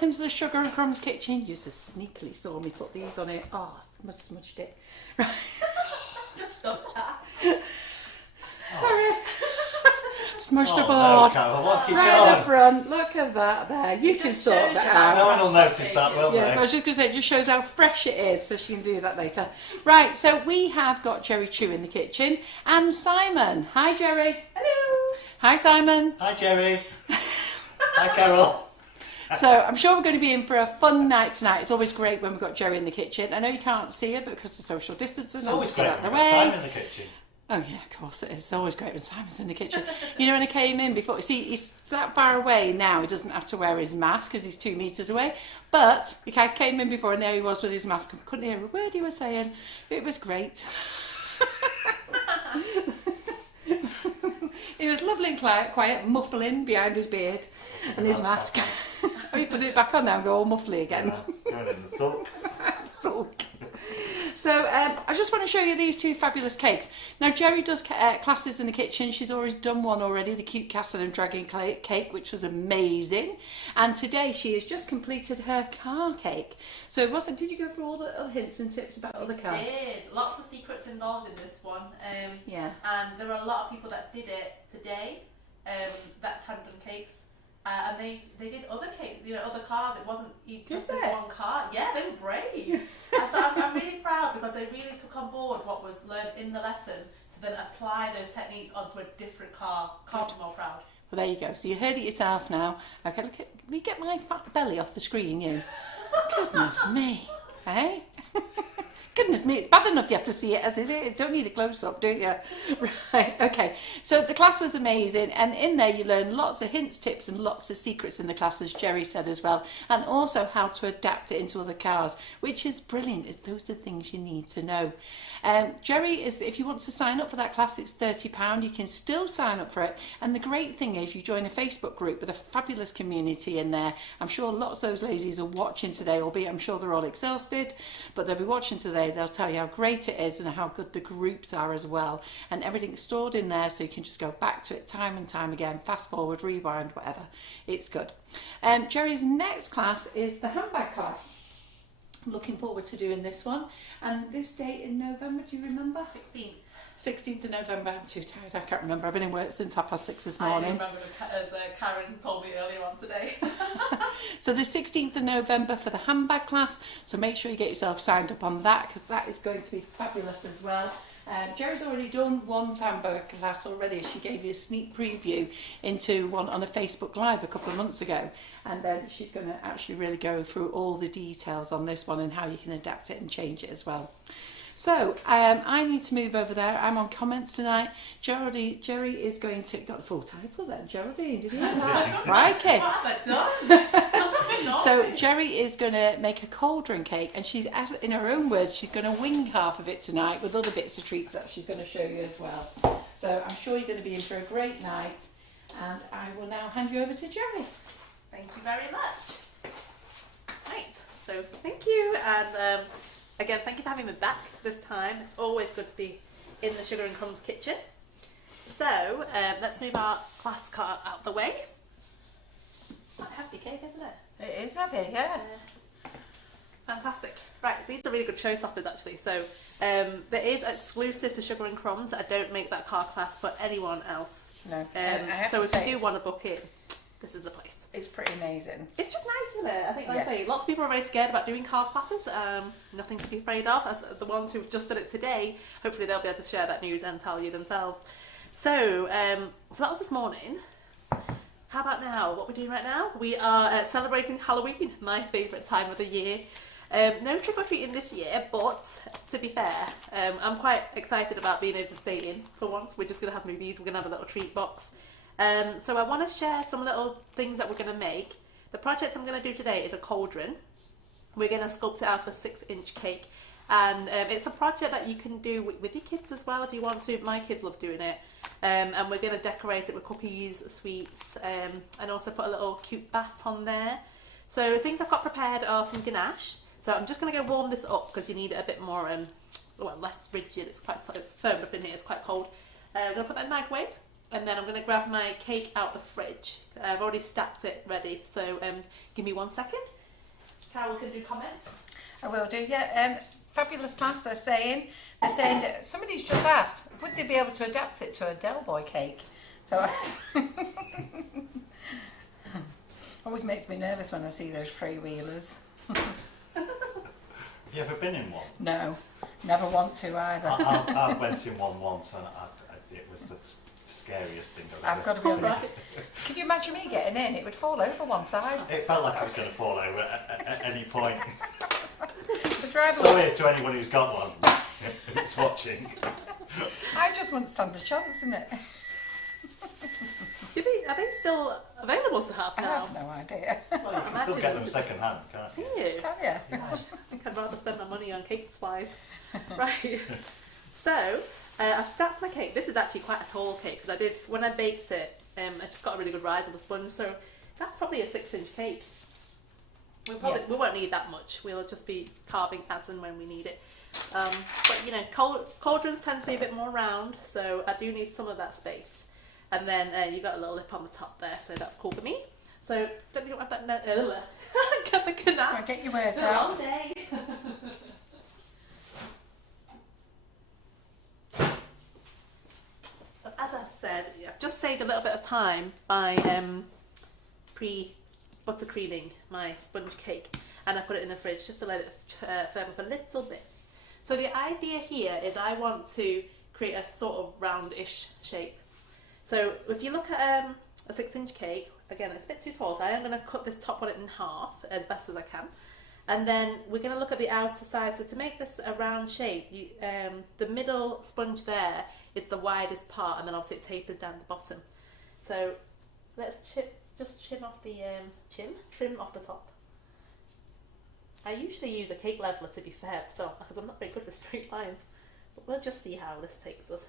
welcome to the Sugar and Crumbs Kitchen. You just sneakily saw me put these on it. Oh, I must have smudged it. Right. Just stop that. Sorry. Smudged the board. No, Carol, what have you right done? at the front. Look at that there. You can just sort shows that you out. No one will notice that, will Yeah, they? I was just going to say, it just shows how fresh it is, so she can do that later. Right, so we have got Gerry Chiu in the kitchen and Simon. Hi, Gerry. Hello. Hi, Simon. Hi, Gerry. Hi, Carol. So I'm sure we're going to be in for a fun night tonight. It's always great when we've got Gerry in the kitchen. I know you can't see her because of social distances. It's always I'll great get when out we've the got way. Simon in the kitchen. Oh yeah, of course it is. It's always great when Simon's in the kitchen. You know, when I came in before, see, he's that far away now, he doesn't have to wear his mask because he's 2 metres away. But I came in before and there he was with his mask and couldn't hear a word he was saying. It was great. He was lovely and quiet, muffling behind his beard and his mask. He put it back on now and go all muffly again. Going in the sulk. Sulk. So I just want to show you these two fabulous cakes. Now Gerry does classes in the kitchen. She's already done one already, the cute castle and dragon cake, which was amazing. And today she has just completed her car cake. So Rosa, did you go through all the other hints and tips about other cars? I did. Lots of secrets involved in this one. Yeah. And there were a lot of people that did it today that hadn't done cakes. And they did other cakes, you know, other cars. It wasn't just this one car. Yeah, they were brave. And so I'm really proud because they really took on board what was learned in the lesson to then apply those techniques onto a different car. Can't be more proud. Well, there you go. So you heard it yourself now. Okay, look at, will you get my fat belly off the screen, you? Goodness me. Hey? Goodness me, it's bad enough you have to see it as is it. You don't need a close-up, do you? Right, okay. So the class was amazing, and in there you learn lots of hints, tips, and lots of secrets in the class, as Gerry said as well, and also how to adapt it into other cars, which is brilliant. Those are things you need to know. Gerry, if you want to sign up for that class, it's £30. You can still sign up for it, and the great thing is you join a Facebook group with a fabulous community in there. I'm sure lots of those ladies are watching today, albeit I'm sure they're all exhausted, but they'll be watching today. They'll tell you how great it is and how good the groups are as well, and everything's stored in there so you can just go back to it time and time again, fast forward, rewind, whatever. It's good. Gerry's next class is the handbag class. I'm looking forward to doing this one, and this date in November, do you remember? 16th of November. I'm too tired, I can't remember. I've been in work since 6:30 this morning. I remember as Karen told me earlier on today. So the 16th of November for the handbag class, so make sure you get yourself signed up on that because that is going to be fabulous as well. Gerry's already done one handbag class already. She gave you a sneak preview into one on a Facebook Live a couple of months ago, and then she's going to actually really go through all the details on this one and how you can adapt it and change it as well. So I need to move over there. I'm on comments tonight. Gerry is going to, got the full title then, Geraldine, did you know that? Crikey. What have I done? So Gerry is going to make a cauldron cake, and she's, in her own words, she's going to wing half of it tonight with other bits of treats that she's going to show you as well. So I'm sure you're going to be in for a great night, and I will now hand you over to Gerry. Thank you very much. Right, so thank you, and again, thank you for having me back this time. It's always good to be in the Sugar and Crumbs kitchen. So let's move our class cart out the way. Quite a heavy cake, isn't it? It is heavy, yeah. Fantastic. Right, these are really good showstoppers actually. So there is exclusive to Sugar and Crumbs. I don't make that cart class for anyone else. No. So if you do want to book in, this is the place. It's pretty amazing. It's just nice, isn't it? I think, like I say, lots of people are very scared about doing car classes. Nothing to be afraid of. As the ones who've just done it today, hopefully they'll be able to share that news and tell you themselves. So, so that was this morning. How about now? What we're doing right now? We are celebrating Halloween, my favourite time of the year. No trick-or-treating this year, but to be fair, I'm quite excited about being able to stay in for once. We're just going to have movies. We're going to have a little treat box. So I want to share some little things that we're going to make. The project I'm going to do today is a cauldron. We're going to sculpt it out of a 6-inch cake, and it's a project that you can do with your kids as well if you want to. My kids love doing it, and we're going to decorate it with cookies, sweets, and also put a little cute bat on there. So things I've got prepared are some ganache. So I'm just going to go warm this up because you need it a bit more, well, less rigid. It's firmed up in here. It's quite cold. I'm going to put that in the microwave. and then I'm going to grab my cake out the fridge. I've already stacked it ready, so give me 1 second. Carol can do comments. I will do, yeah. Fabulous class, they're saying that somebody's just asked, would they be able to adapt it to a Del Boy cake? So always makes me nervous when I see those freewheelers. Have you ever been in one? No, never want to either. I went in one once and it was the scariest thing I've I've got to be honest. Could you imagine me getting in? It would fall over one side. It felt like I was going to fall over at any point. The driver. Sorry to anyone who's got one who's watching. I just wouldn't stand a chance in it. Are they still available to have I now? have no idea. Well, you can still get them second hand, can't you? Can you? Can you? I think I'd rather spend my money on cake supplies. Right. So, I've stacked my cake. This is actually quite a tall cake because when I baked it, I just got a really good rise on the sponge. So that's probably a 6-inch cake. We won't need that much. We'll just be carving as and when we need it. But you know, cauldrons tend to be a bit more round, so I do need some of that space. And then you've got a little lip on the top there, so that's cool for me. So don't you have that? Get the ganache. Get your words It's a out. long day. So as I said, I've just saved a little bit of time by pre-buttercreaming my sponge cake, and I put it in the fridge just to let it firm up a little bit. So the idea here is I want to create a sort of roundish shape. So if you look at a 6-inch cake, again it's a bit too tall, so I am going to cut this top on it in half as best as I can. And then we're going to look at the outer side. So to make this a round shape, the middle sponge there is the widest part, and then obviously it tapers down the bottom. So let's just trim off the trim off the top. I usually use a cake leveler, to be fair, because I'm not very good with straight lines. But we'll just see how this takes us.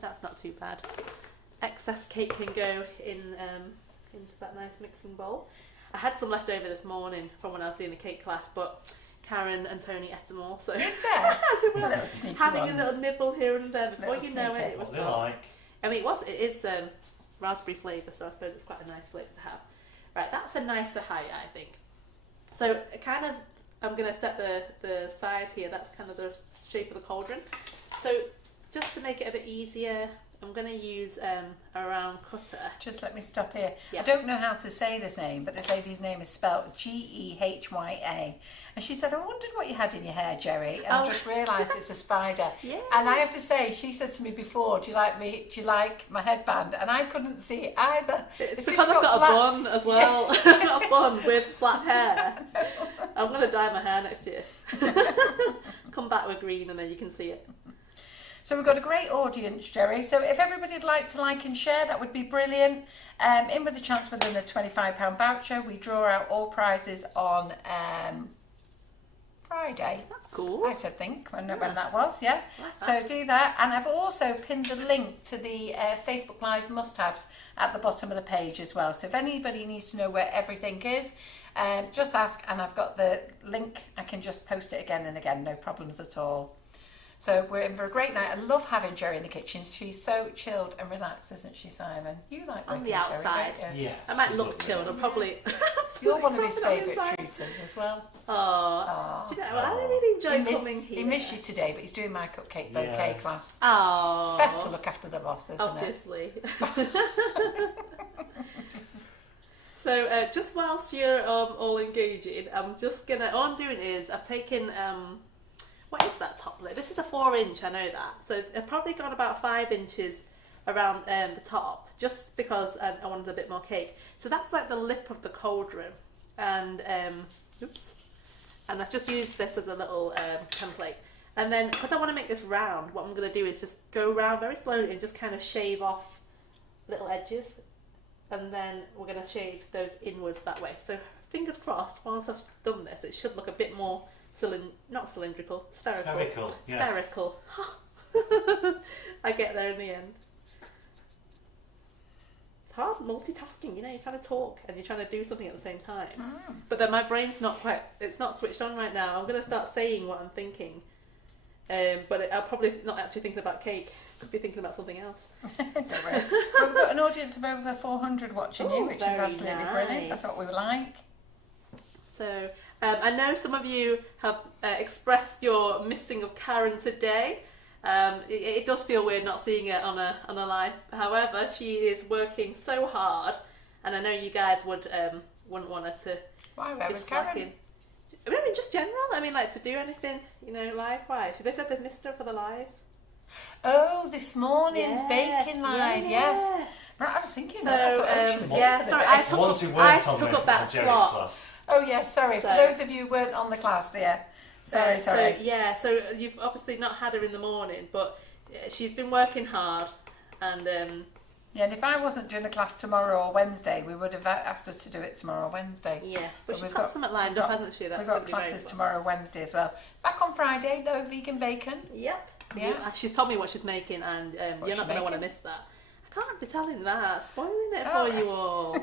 That's not too bad. Excess cake can go into that nice mixing bowl. I had some left over this morning from when I was doing the cake class, but Karen and Tony ate them all. So Did they? A little sneaky having ones. a little nibble here and there before Little you know sneaky. it was What they gone. like. I mean, it is raspberry flavour, so I suppose it's quite a nice flavour to have. Right, that's a nicer height, I think. So I'm going to set the size here. That's kind of the shape of the cauldron. So just to make it a bit easier, I'm going to use a round cutter. Just let me stop here. Yeah. I don't know how to say this name, but this lady's name is spelled G-E-H-Y-A. And she said, I wondered what you had in your hair, Gerry. And I just realised it's a spider. Yeah. And I have to say, she said to me before, do you like my headband? And I couldn't see it either. It's just because I've got a black. bun as well. I've got a bun with black hair. I'm going to dye my hair next year. Come back with green and then you can see it. So we've got a great audience, Gerry. So if everybody'd like to like and share, that would be brilliant. In with a chance within a £25 voucher. We draw out all prizes on Friday. That's cool. I think when that was, yeah. Like So do that, and I've also pinned the link to the Facebook Live must-haves at the bottom of the page as well. So if anybody needs to know where everything is, just ask, and I've got the link. I can just post it again and again, no problems at all. So we're in for a great night. I love having Gerry in the kitchen. She's so chilled and relaxed, isn't she, Simon? You like On making the outside. Gerry, don't you? Yes. I might she's look lovely. chilled. I'm probably. You're one of his absolutely favourite crossing tutors as well. on the inside. Aw. Do you know, I really enjoy coming here. He missed you today, but he's doing my cupcake bouquet Yes. class. Oh. It's best to look after the boss, isn't it? Obviously. So just whilst you're all engaging, all I'm doing is I've taken, what is that top lid? This is a 4-inch, I know that. So I've probably gone about 5 inches around the top, just because I wanted a bit more cake. So that's like the lip of the cauldron. And, oops. And I've just used this as a little template. And then, because I want to make this round, what I'm going to do is just go round very slowly and just kind of shave off little edges. And then we're going to shave those inwards that way. So fingers crossed, once I've done this, it should look a bit more not cylindrical, spherical. Spherical, yes. Spherical. I get there in the end. It's hard multitasking, you know, you kind of talk and you're trying to do something at the same time. But then my brain's it's not switched on right now. I'm going to start saying what I'm thinking. But I'll probably not actually thinking about cake. Could be thinking about something else. Don't worry. Well, we've got an audience of over 400 watching you, which is very absolutely brilliant. nice. That's what we like. So I know some of you have expressed your missing of Karen today. It does feel weird not seeing her on a live. However, she is working so hard, and I know you guys wouldn't want her to. Why? Where be was Karen? slacking. I mean, just general. I mean, like to do anything, live. Why? They said they've missed her for the live. Oh, this morning's baking live. Yeah. Yes. Right, I was thinking. So I thought she was yeah, late for the sorry, day. I took up that Gerry's slot. class. Oh yeah, sorry. For those of you who weren't on the class, yeah. Sorry. So you've obviously not had her in the morning, but she's been working hard, and yeah, and if I wasn't doing the class tomorrow or Wednesday, we would have asked her to do it tomorrow or Wednesday. yeah, but she's we've got something lined up, hasn't she? We've That's got gonna be very classes fun. tomorrow, Wednesday as well. Back on Friday, though, vegan bacon. Yep. Yeah. She's told me what she's making, and you're not going to want to miss that. I can't be telling that, spoiling it for you all.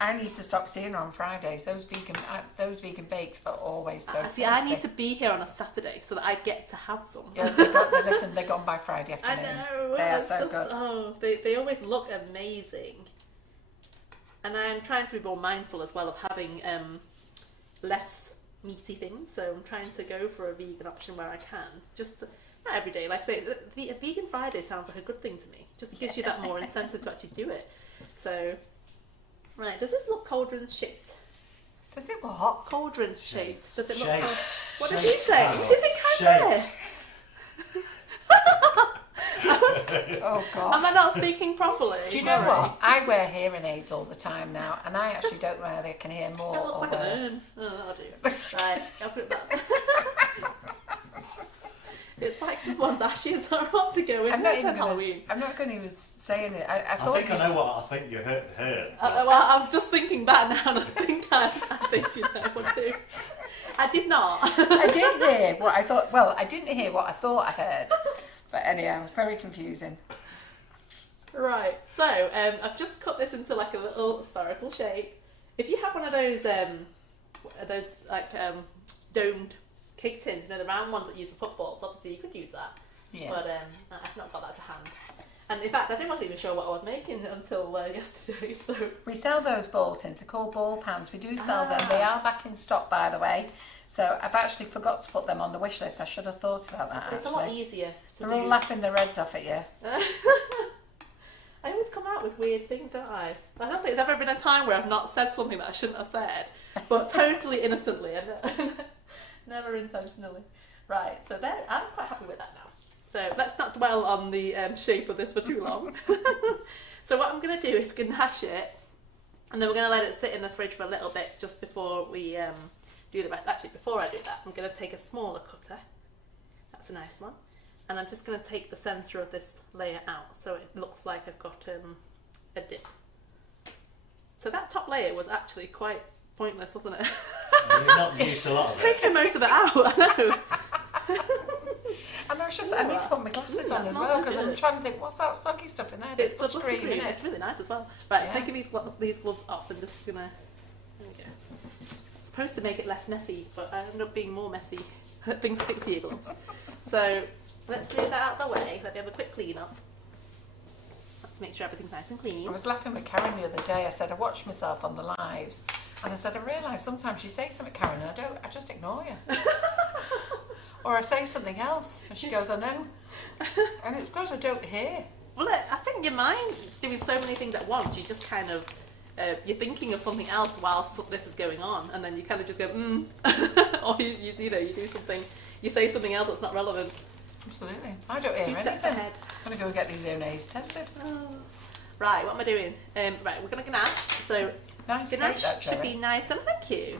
I need to stop seeing her on Fridays. Those vegan bakes are always so See, tasty. I need to be here on a Saturday so that I get to have some. Yeah, they're gone by Friday I afternoon. know. They are it's so just, good. Oh, they always look amazing. And I'm trying to be more mindful as well of having less meaty things. So I'm trying to go for a vegan option where I can. Just not every day. Like I say, a vegan Friday sounds like a good thing to me. Just gives you that more incentive to actually do it. So, right, does this look cauldron shaped? Does it what? Cauldron shaped. Does it look? Shaped. What did Shaped. you say? What do you think I said? Oh God. Am I not speaking properly? Do you know what? I wear hearing aids all the time now, and I actually don't know whether I can hear more It looks or like an less. urn. Oh, I'll do it. Right, I'll put it back. It's like someone's ashes are about to go in. I'm not It's even Halloween. I'm not going to even saying it. I I thought think I know what I think you heard. Well, I'm just thinking back now, and I think I what to do. I did not. I did hear what I thought. Well, I didn't hear what I thought I heard. But anyhow, it's very confusing. Right, so I've just cut this into like a little spherical shape. If you have one of those like domed cake tins, the round ones that you use for footballs, obviously you could use that. Yeah. But I've not got that to hand. And in fact, I wasn't even sure what I was making until yesterday. So We sell those ball tins. They're called ball pans. We do sell them. They are back in stock, by the way. So I've actually forgot to put them on the wish list. I should have thought about that. it's a lot easier to They're do. all laughing their heads off at you. I always come out with weird things, don't I? I don't think there's ever been a time where I've not said something that I shouldn't have said, but totally innocently, and never intentionally. Right, so there, I'm quite happy with that now. So let's not dwell on the shape of this for too long. So what I'm going to do is ganache it, and then we're going to let it sit in the fridge for a little bit just before we do the rest. Actually, before I do that, I'm going to take a smaller cutter. That's a nice one. And I'm just going to take the centre of this layer out so it looks like I've got a dip. So that top layer was actually quite pointless, wasn't it? You've not used a lot of Just it. taking most of it out, I know. And I was just, I need to put my glasses on that as smells well so because I'm good. trying to think, what's that soggy stuff in there? It's the Buttercream, buttercream. isn't It's it? really nice as well. Right, Yeah. taking these gloves off and just gonna. There we go. It's supposed to make it less messy, but I end up being more messy. Things stick to your gloves. So let's move that out of the way. Let me have a quick clean up. Let's make sure everything's nice and clean. I was laughing with Karen the other day. I said I watched myself on the lives, and I said I realise sometimes you say something, Karen, and I just ignore you, or I say something else, and she goes, I know, and it's because I don't hear. Well, I think your mind's doing so many things at once. You just kind of you're thinking of something else whilst this is going on, and then you kind of just go or you do something, you say something else that's not relevant. Absolutely, I don't hear 2 steps anything. ahead. I'm gonna go get these hearing aids tested. Oh. Right, what am I doing? Right, we're going to ganache. So Nice cake, ganache that, should Gerry. be nice, and thank you.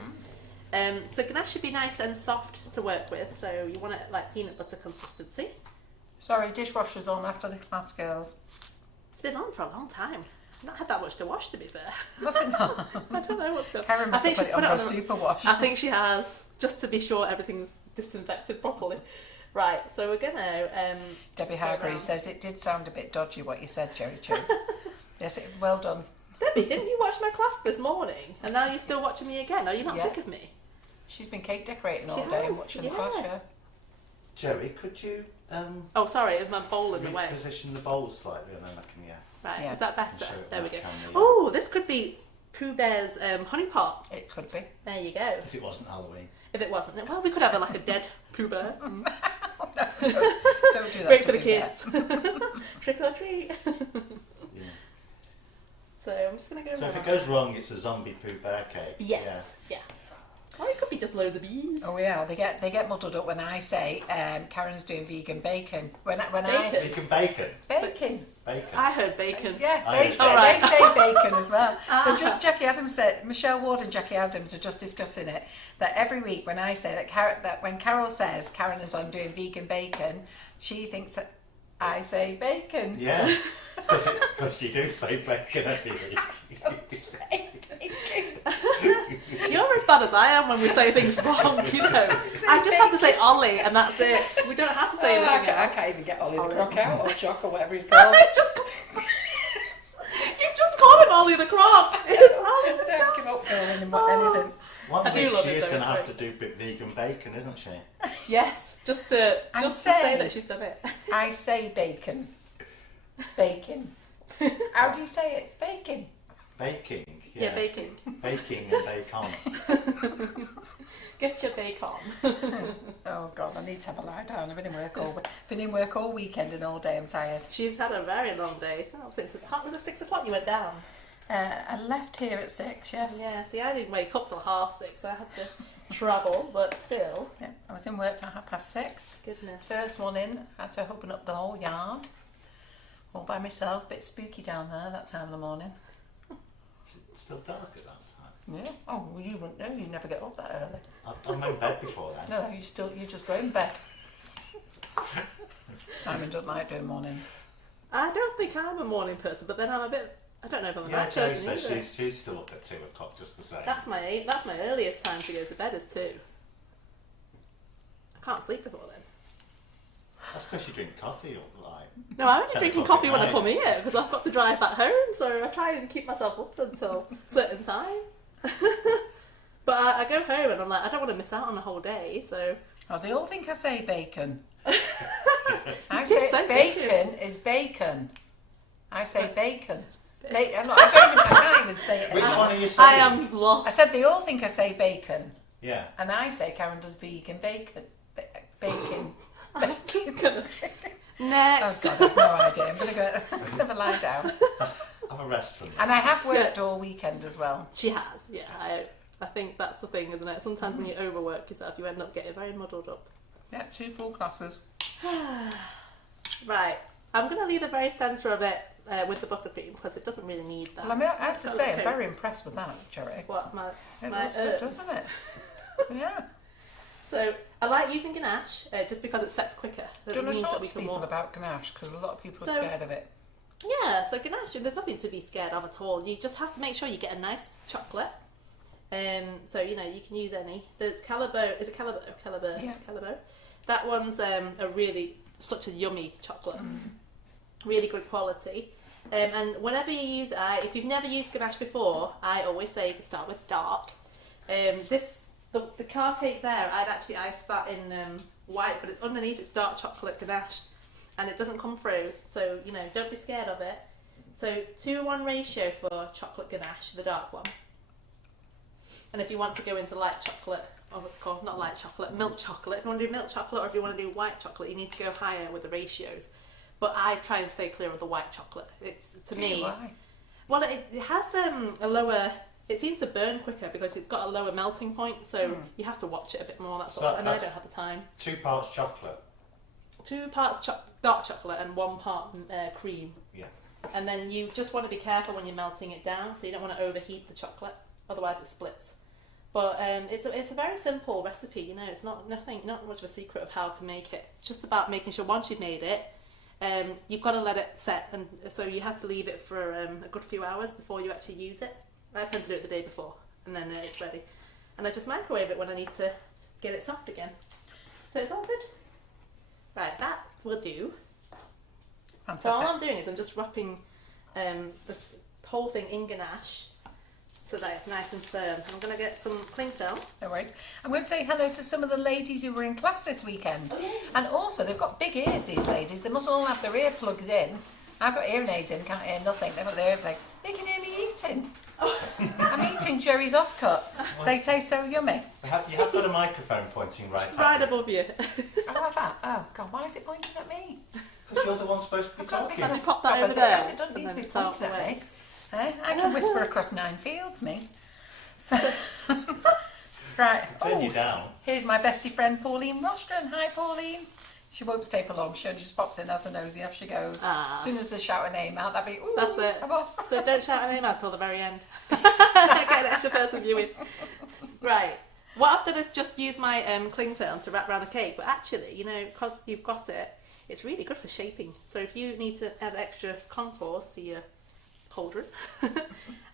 So ganache should be nice and soft to work with. So you want it like peanut butter consistency. Sorry, dishwasher's on after the class, girls. It's been on for a long time. I've not had that much to wash, to be fair. Was it not? I don't know what's going on. Karen must have put it on for a super wash. I think she has, just to be sure everything's disinfected properly. Right, so we're going to... Debbie go Hargreaves around. says it did sound a bit dodgy what you said, Gerry Chiu. Yes, well done. Debbie, didn't you watch my class this morning? And now you're still watching me again? Are you not Yeah. sick of me? She's been cake decorating all She day and has, watching the yeah. class, yeah. Gerry, could you Oh, sorry, is my bowl in the way? position the bowl slightly and then I can, Right, Yeah. is that better? show it There we on go. camera, yeah. Oh, this could be Pooh Bear's honey pot. It could be. There you go. If it wasn't Halloween. If it wasn't, well, we could have like a dead Pooh Bear. Don't do that. Great to for the me kids. yet. Trick or treat. Yeah. So I'm just gonna go. So if around. it goes wrong, it's a zombie Pooh Bear cake. Yes. Yeah. Or it could be just loads of bees. Oh yeah, they get muddled up when I say Karen's doing vegan bacon. When I Bacon. Vegan bacon. bacon. Bacon. I heard bacon. Yeah, I they say, understand. they say bacon as well. But just Jackie Adams said, Michelle Ward and Jackie Adams are just discussing it, that every week when I say that when Carol says Karen is on doing vegan bacon, she thinks that I say bacon. Yeah. Because you do say bacon every week. Say bacon. You're as bad as I am when we say things wrong, you know. I just have to say Ollie and that's it. We don't have to say Oh, I anything else. can't even get Ollie the Ollie. Croc out, or Jock, or whatever he's called. You just called him Ollie the Croc. It's Ollie the Don't Croc. give up girl anymore, anything. One I do week love she it is though, going to it's have to great. do vegan bacon, isn't she? Yes, just to I'm say saying- that she's done it. I say bacon. Bacon. How do you say it? It's bacon. Baking. Yeah, baking. Baking and bacon. Get your bacon. Oh God, I need to have a lie down. I've been in work all weekend and all day. I'm tired. She's had a very long day. It's not since was it 6 o'clock you went down? I left here at 6. Yes. Yeah. See, I didn't wake up till 6:30. I had to travel, but still. Yeah, I was in work for 6:30. Goodness. First one in, had to open up the whole yard all by myself. Bit spooky down there that time of the morning. It's still dark at that time. Yeah. Oh, well, you wouldn't know. You never get up that early. I'm in bed before then. No, you just go in bed. Simon doesn't like doing mornings. I don't think I'm a morning person, but then I'm a bit. I don't know if I'm a Yeah, night Joe person says either. she's still up at 2 o'clock just the same. That's my earliest time to go to bed is 2. I can't sleep before then. That's because you drink coffee or like. No, I'm only 10 drinking o'clock coffee at when I night. come here because I've got to drive back home, so I try and keep myself up until a certain time. But I go home and I'm like, I don't want to miss out on a whole day, so. Oh, they all think I say bacon. I did say say bacon bacon. is bacon. I say bacon. I can't even say it. Which anymore. one are you saying? I am lost. I said they all think I say bacon, Yeah. and I say Karen does vegan bacon. Bacon. Next. Oh God, I've no idea. I'm gonna go. I'm gonna have a lie down. Have a rest from And I have worked Yes. all weekend as well. She has, yeah. I think that's the thing, isn't it? Sometimes when you overwork yourself, you end up getting very muddled up. Yeah, 2 full classes. Right. I'm going to leave the very centre of it with the buttercream because it doesn't really need that. Well, I mean, I have to It's say, got I'm the very coat. impressed with that, Gerry. What? My It looks good, doesn't it? Yeah. So I like using ganache just because it sets quicker. Do It you want to means that talk we to can people more- about ganache? Because a lot of people are So- scared of it. Yeah, so ganache, there's nothing to be scared of at all. You just have to make sure you get a nice chocolate. So, you know, you can use any. There's Calabo, is it Calabo? Yeah. Calabo. That one's such a yummy chocolate. Really good quality. And whenever you use it, if you've never used ganache before, I always say start with dark. The car cake there, I'd actually iced that in white, but it's underneath, it's dark chocolate ganache. And it doesn't come through, so, you know, don't be scared of it. So 2-1 ratio for chocolate ganache, the dark one. And if you want to go into light chocolate, or what's it called? Not light chocolate, milk chocolate. If you want to do milk chocolate or if you want to do white chocolate, you need to go higher with the ratios. But I try and stay clear of the white chocolate. It's, to me, Why? well, it has a lower. It seems to burn quicker because it's got a lower melting point, so you have to watch it a bit more. That's So all. And I that's- don't have the time. 2 parts chocolate. 2 parts dark chocolate and 1 part cream. Yeah. And then you just want to be careful when you're melting it down, so you don't want to overheat the chocolate, otherwise it splits. But it's a very simple recipe, you know. It's not much of a secret of how to make it. It's just about making sure once you've made it, you've got to let it set, and so you have to leave it for a good few hours before you actually use it. I tend to do it the day before, and then it's ready. And I just microwave it when I need to get it soft again. So it's all good. Right, that will do. So all Fantastic. I'm doing is I'm just wrapping this whole thing in ganache. so that it's nice and firm. I'm going to get some cling film. No worries. I'm going to say hello to some of the ladies who were in class this weekend. Oh, yeah. And also, they've got big ears, these ladies. They must all have their earplugs in. I've got hearing aids in, can't hear nothing. They've got their earplugs. They can hear me eating. I'm eating Gerry's offcuts. They taste so yummy. You have got a microphone pointing right at Right you. above you. Oh, have I? Oh, God, why is it pointing at me? Because you're the one supposed to be I've got a talking. big enough Pop that crop over as there, It doesn't need and to be then start pointing at away. me. I can whisper across 9 fields, me. So, right. Turn you down. Here's my bestie friend Pauline Rostron. Hi, Pauline. She won't stay for long. She only just pops in as a nosy, off she goes. Ah. As soon as they shout her name out, that'd be, ooh, That's it. I'm off. So don't shout her name out till the very end. Get an extra person viewing. Right. What I've done is just use my cling film to wrap around the cake, but actually, you know, because you've got it, it's really good for shaping. So if you need to add extra contours to your cauldron,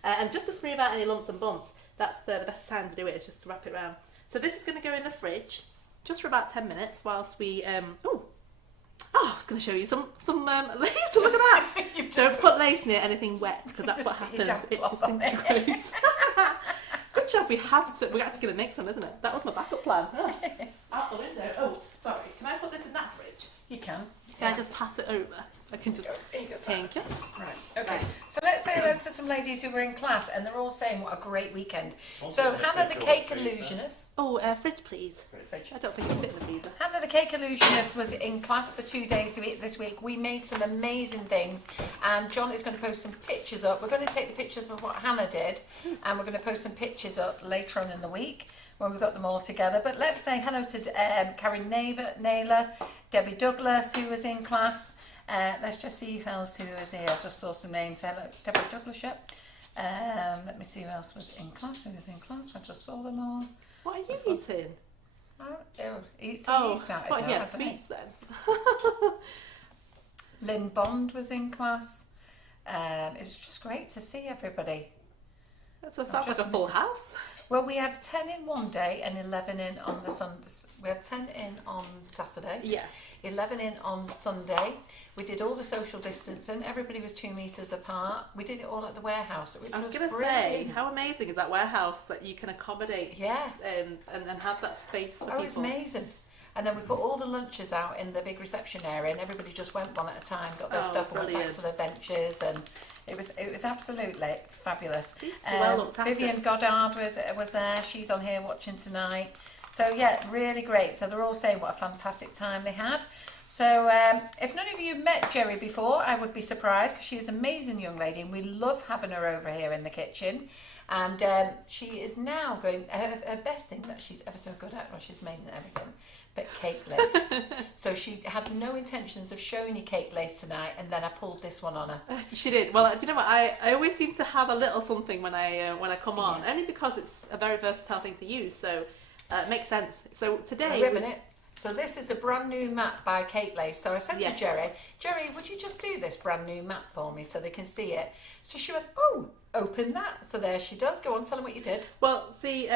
and just to smooth out any lumps and bumps, that's the best time to do it, is just to wrap it around. So this is going to go in the fridge just for about 10 minutes whilst we, I was going to show you some lace. Look at that. Don't put lace near anything wet, because that's what happens. It disintegrates. Good job, we're actually going to make some, isn't it? That was my backup plan. Out the window. Oh, sorry. Can I put this in that fridge? You can. Can I just pass it over? I can just... Thank you. Right, okay. Right. So let's say hello to some ladies who were in class, and they're all saying what a great weekend. Also, So the Hannah the fridge or Cake freezer. Illusionist. Oh, fridge, please. Fridge. I don't think it'll fit in the freezer. Hannah the Cake Illusionist was in class for 2 days this week. We made some amazing things, and John is going to post some pictures up. We're going to take the pictures of what Hannah did, and we're going to post some pictures up later on in the week when we've got them all together. But let's say hello to Karen Naylor, Debbie Douglas, who was in class. Let's just see who else was here. I just saw some names. Hello, Debbie Douglas, yep. Let me see who else was in class. Who was in class? I just saw them all. What are you eating? It's Oh, started well, now, yeah, hasn't it? sweets then. Lynn Bond was in class. It was just great to see everybody. That sounds like a full house. Well, we had 10 in one day and 11 in on the Sunday. We had 10 in on Saturday. Yeah. 11 in on Sunday. We did all the social distancing. Everybody was 2 metres apart. We did it all at the warehouse, which I was was going to brilliant. say, how amazing is that warehouse that you can accommodate Yeah. and have that space for Oh, people? it's amazing. And then we put all the lunches out in the big reception area, and everybody just went one at a time, got their Oh, stuff, and went back brilliant. to their benches, and it was absolutely fabulous. Well looked after. Vivian Goddard was there. She's on here watching tonight. So yeah, really great. So they're all saying what a fantastic time they had. So if none of you met Gerry before, I would be surprised, because she is an amazing young lady, and we love having her over here in the kitchen. And she is now going, her best thing that she's ever so good at, well, she's amazing at everything, but cake lace. So she had no intentions of showing you cake lace tonight, and then I pulled this one on her. She did. Well, do you know what? I always seem to have a little something when I come on, Yeah. only because it's a very versatile thing to use. So it makes sense. So today, Wait a minute. So this is a brand new mat by Cake Lace. So I said Yes. to Gerry, would you just do this brand new mat for me so they can see it? So she went, oh, open that. So there she does. Go on, tell them what you did. well, see,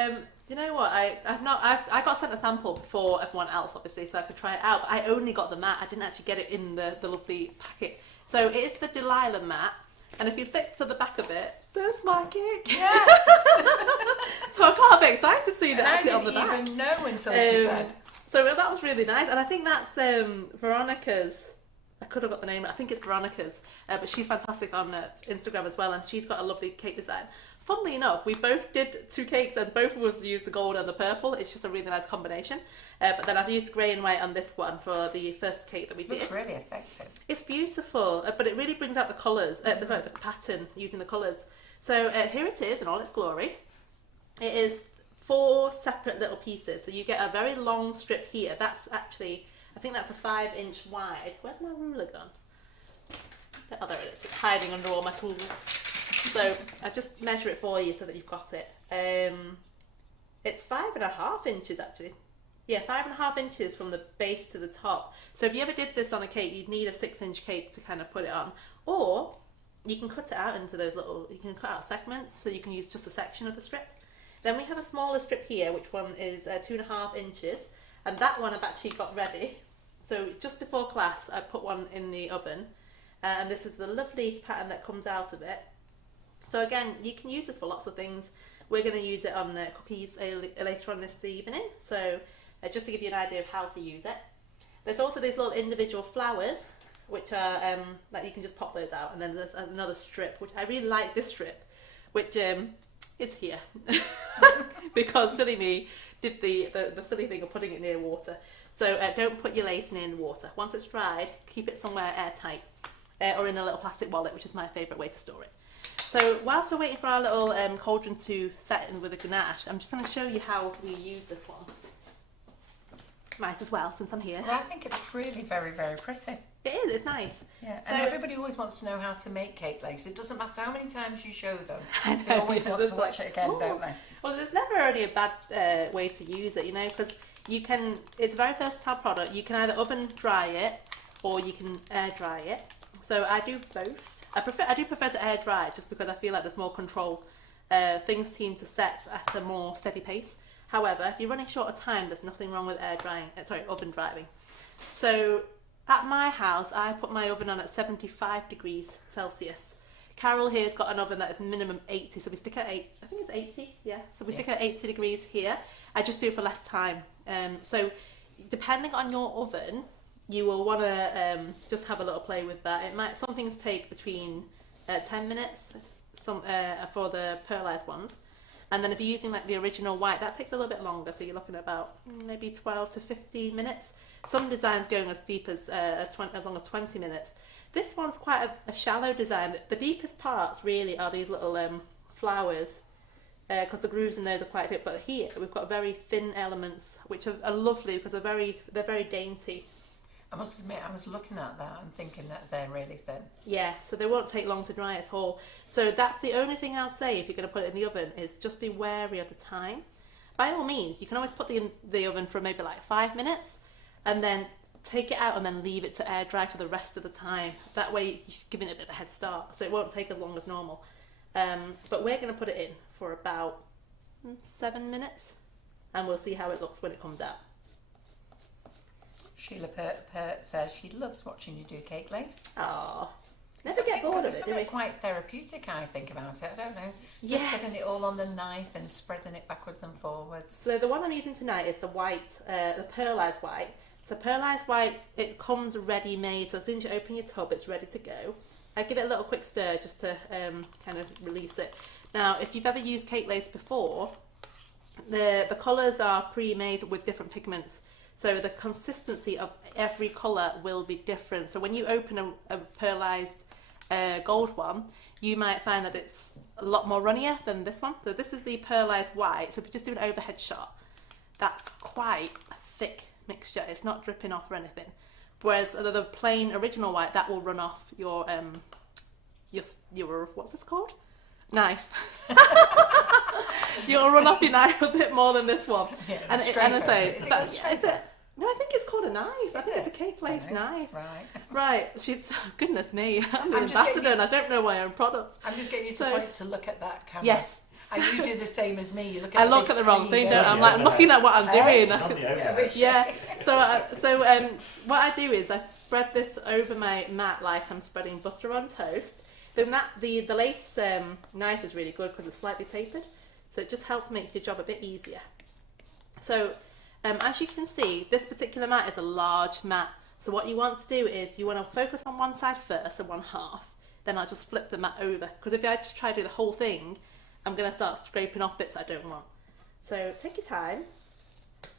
you know what? I got sent a sample before everyone else, obviously, so I could try it out. But I only got the mat. I didn't actually get it in the lovely packet. So it is the Delilah mat, and if you flip to the back of it, there's my cake. Yeah. So I can't be excited to see it And I actually on didn't the back. even know until she said. So that was really nice, and I think that's Veronica's. I could have got the name. I think it's Veronica's, but she's fantastic on Instagram as well, and she's got a lovely cake design. Funnily enough, we both did 2 cakes, and both of us used the gold and the purple. It's just a really nice combination. But then I've used grey and white on this one for the first cake that we did. Looks really effective. It's beautiful, but it really brings out the colours, the pattern using the colours. So here it is in all its glory. It is 4 separate little pieces. So you get a very long strip here. That's actually, I think that's a 5-inch wide. Where's my ruler gone? Oh, there it is. It's hiding under all my tools. So I just measure it for you so that you've got it. It's 5.5 inches actually. Yeah, 5.5 inches from the base to the top. So if you ever did this on a cake, you'd need a 6-inch cake to kind of put it on. Or you can cut it out into those little, you can cut out segments, so you can use just a section of the strip. Then we have a smaller strip here, which one is 2.5 inches. And that one I've actually got ready. So just before class, I put one in the oven. And this is the lovely pattern that comes out of it. So again, you can use this for lots of things. We're going to use it on cookies later on this evening. So just to give you an idea of how to use it. There's also these little individual flowers, which are like you can just pop those out. And then there's another strip, which I really like this strip, which is here. Because silly me did the silly thing of putting it near water. So don't put your lace near the water. Once it's dried, keep it somewhere airtight or in a little plastic wallet, which is my favourite way to store it. So whilst we're waiting for our little cauldron to set in with a ganache, I'm just going to show you how we use this one. Might as well, since I'm here. Well, I think it's really very, very pretty. It is, it's nice. Yeah, so, and everybody always wants to know how to make cake lace. It doesn't matter how many times you show them. I know, They always want to watch it again, don't they? Well, there's never only a bad way to use it, you know, because you can, it's a very versatile product. You can either oven dry it or you can air dry it. So I do both. I do prefer to air dry it just because I feel like there's more control. Things seem to set at a more steady pace. However, if you're running short of time, there's nothing wrong with oven drying. So at my house, I put my oven on at 75 degrees Celsius. Carol here's got an oven that is minimum 80, so we stick at 8. I think it's 80, yeah. So we stick at 80 degrees here. I just do it for less time. So depending on your oven, you will want to just have a little play with that. Some things take between 10 minutes, for the pearlized ones. And then if you're using like the original white, that takes a little bit longer. So you're looking at about maybe 12 to 15 minutes. Some designs going as deep as long as 20 minutes. This one's quite a shallow design. The deepest parts really are these little flowers, because the grooves in those are quite deep. But here we've got very thin elements, which are lovely because they're very dainty. I must admit, I was looking at that and thinking that they're really thin. Yeah, so they won't take long to dry at all. So that's the only thing I'll say if you're going to put it in the oven is just be wary of the time. By all means, you can always put it in the oven for maybe like 5 minutes and then take it out and then leave it to air dry for the rest of the time. That way you're just giving it a bit of a head start, so it won't take as long as normal. But we're going to put it in for about 7 minutes and we'll see how it looks when it comes out. Sheila Pert says she loves watching you do cake lace. Oh, never get bored of it, It's something quite therapeutic, I think, about it. I don't know. Just getting it all on the knife and spreading it backwards and forwards. So the one I'm using tonight is the white, the pearlized white. So pearlized white, it comes ready-made. So as soon as you open your tub, it's ready to go. I give it a little quick stir just to kind of release it. Now, if you've ever used cake lace before, the colours are pre-made with different pigments. So the consistency of every colour will be different. So when you open a pearlized gold one, you might find that it's a lot more runnier than this one. So this is the pearlized white. So if you just do an overhead shot, that's quite a thick mixture. It's not dripping off or anything. Whereas the plain original white, that will run off your what's this called? Knife. You'll run off your knife a bit more than this one. Yeah, and I say, no, I think it's called a knife. I think it's a cake lace knife. Right. She's goodness me. I'm the ambassador and I don't know my own products. I'm just getting you to point to look at that camera. Yes. And you do the same as me. You look at the wrong thing, don't I? I'm like looking at what I'm doing. Yeah. So what I do is I spread this over my mat like I'm spreading butter on toast. The lace knife is really good because it's slightly tapered, so it just helps make your job a bit easier. So as you can see, this particular mat is a large mat. So what you want to do is you want to focus on one side first, so one half. Then I'll just flip the mat over, because if I just try to do the whole thing, I'm going to start scraping off bits I don't want. So take your time.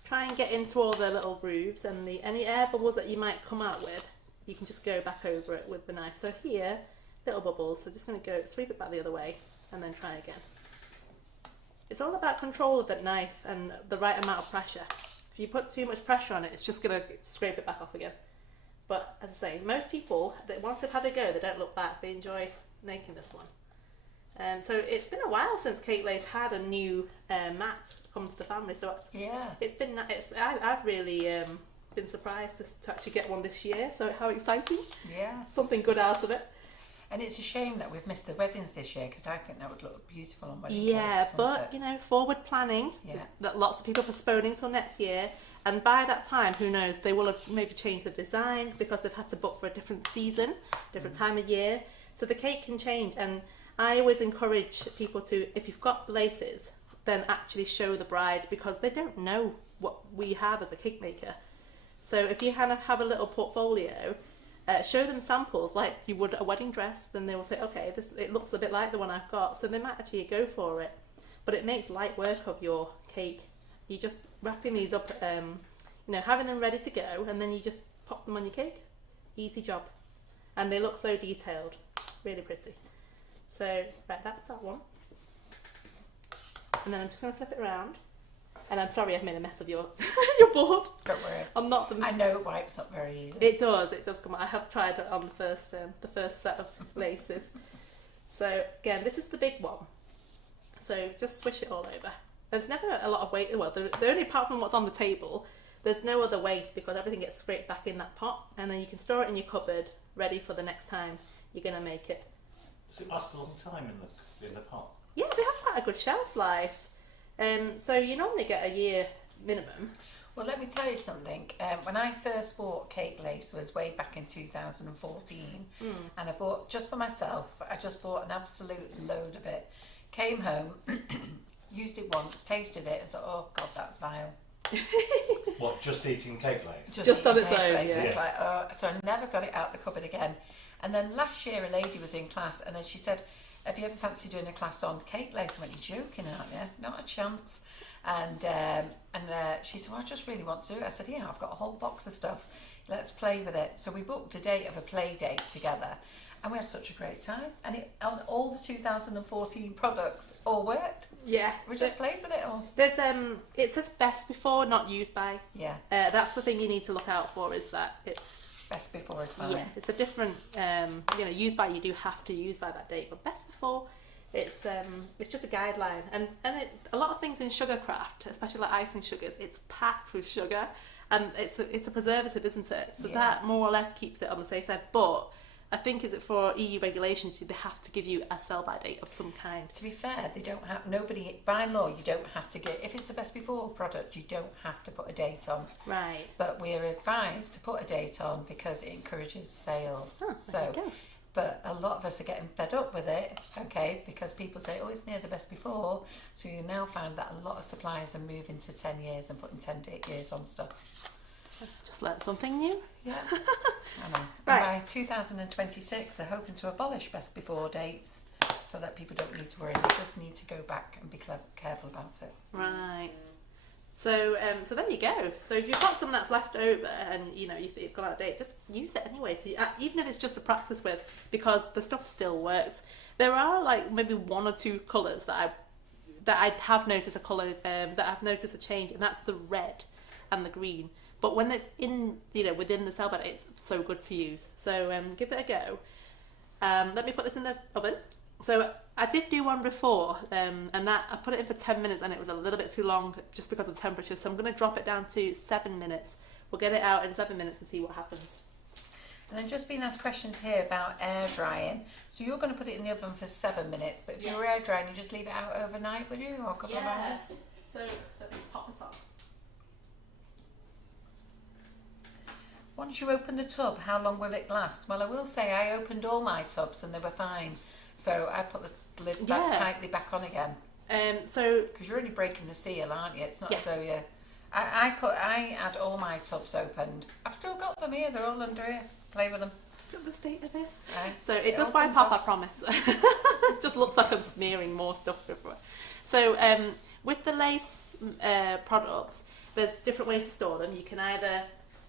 Try and get into all the little grooves, and any air bubbles that you might come out with, you can just go back over it with the knife. So here, little bubbles, so I'm just going to go sweep it back the other way and then try again. It's all about control of that knife and the right amount of pressure. If you put too much pressure on it, it's just going to scrape it back off again. But as I say, most people, once they've had a go, they don't look back. They enjoy making this one. So it's been a while since Cake Lace had a new mat come to the family. So yeah, I've really been surprised to actually get one this year. So how exciting! Yeah, something good out of it. And it's a shame that we've missed the weddings this year, because I think that would look beautiful on wedding cakes, but it? You know, forward planning. Yeah. That lots of people are postponing till next year, and by that time, who knows? They will have maybe changed the design because they've had to book for a different season, different time of year. So the cake can change, and I always encourage people to, if you've got laces, then actually show the bride, because they don't know what we have as a cake maker. So if you kind of have a little portfolio, show them samples like you would a wedding dress, then they will say, okay, it looks a bit like the one I've got, so they might actually go for it. But it makes light work of your cake. You just wrapping these up, having them ready to go, and then you just pop them on your cake. Easy job. And they look so detailed, really pretty. So, right, that's that one. And then I'm just going to flip it around. And I'm sorry I've made a mess of your board. Don't worry. I'm not the... I know it wipes up very easy. It does come out. I have tried it on the first set of laces. So again, this is the big one. So just swish it all over. There's never a lot of waste. Well, the only apart from what's on the table, there's no other waste because everything gets scraped back in that pot, and then you can store it in your cupboard, ready for the next time you're going to make it. Does it last a long time in the pot? Yeah, they have quite a good shelf life. So you normally get a year minimum. Well, let me tell you something. When I first bought cake lace was way back in 2014, and I bought, just for myself, I just bought an absolute load of it. Came home, used it once, tasted it, and thought, oh God, that's vile. What, just eating cake lace? Just on its own, lace. yeah. It's like, oh, so I never got it out the cupboard again. And then last year, a lady was in class, and then she said, have you ever fancied doing a class on cake lace? I went, you're joking, aren't you? Not a chance. And she said, well, I just really want to do it. I said, yeah, I've got a whole box of stuff. Let's play with it. So we booked a date of a play date together, and we had such a great time. And all the 2014 products all worked. Yeah. We just played with it all. There's it says best before, not used by. Yeah. That's the thing you need to look out for, is that it's best before is fine. Yeah, it's a different used by, you do have to use by that date, but best before, it's just a guideline, and a lot of things in sugarcraft, especially like icing sugars, it's packed with sugar, and it's a preservative, isn't it? So that more or less keeps it on the safe side. But I think is it for EU regulations, they have to give you a sell-by date of some kind. To be fair, they don't have, nobody, by law, you don't have to get, if it's a best before product, you don't have to put a date on. Right. But we're advised to put a date on because it encourages sales. Oh, there you go. But a lot of us are getting fed up with it, okay, because people say, oh, it's near the best before. So you now find that a lot of suppliers are moving to 10 years and putting 10 years on stuff. Just learned something new. Yeah, I know. Right. By 2026, they're hoping to abolish best before dates so that people don't need to worry. They just need to go back and be careful about it. Right. So there you go. So if you've got some that's left over and you think it's gone out of date, just use it anyway. Even if it's just to practice with, because the stuff still works. There are like maybe one or two colours that I have noticed a colour that I've noticed a change, and that's the red and the green. But when it's in, within the cell bed, it's so good to use. So give it a go. Let me put this in the oven. So I did do one before, and that I put it in for 10 minutes, and it was a little bit too long just because of the temperature. So I'm going to drop it down to 7 minutes. We'll get it out in 7 minutes and see what happens. And then just been asked questions here about air drying. So you're going to put it in the oven for 7 minutes, but if you're air drying, you just leave it out overnight, will you, or a couple of hours? So let me just pop this on. Once you open the tub, how long will it last? Well, I will say I opened all my tubs and they were fine. So I put the lid back tightly back on again. Because you're only breaking the seal, aren't you? It's not as though you... I had all my tubs opened. I've still got them here. They're all under here. Play with them. Look at the state of this. Right. So it does wipe off, I promise. It just looks like I'm smearing more stuff everywhere. So with the lace products, there's different ways to store them. You can either...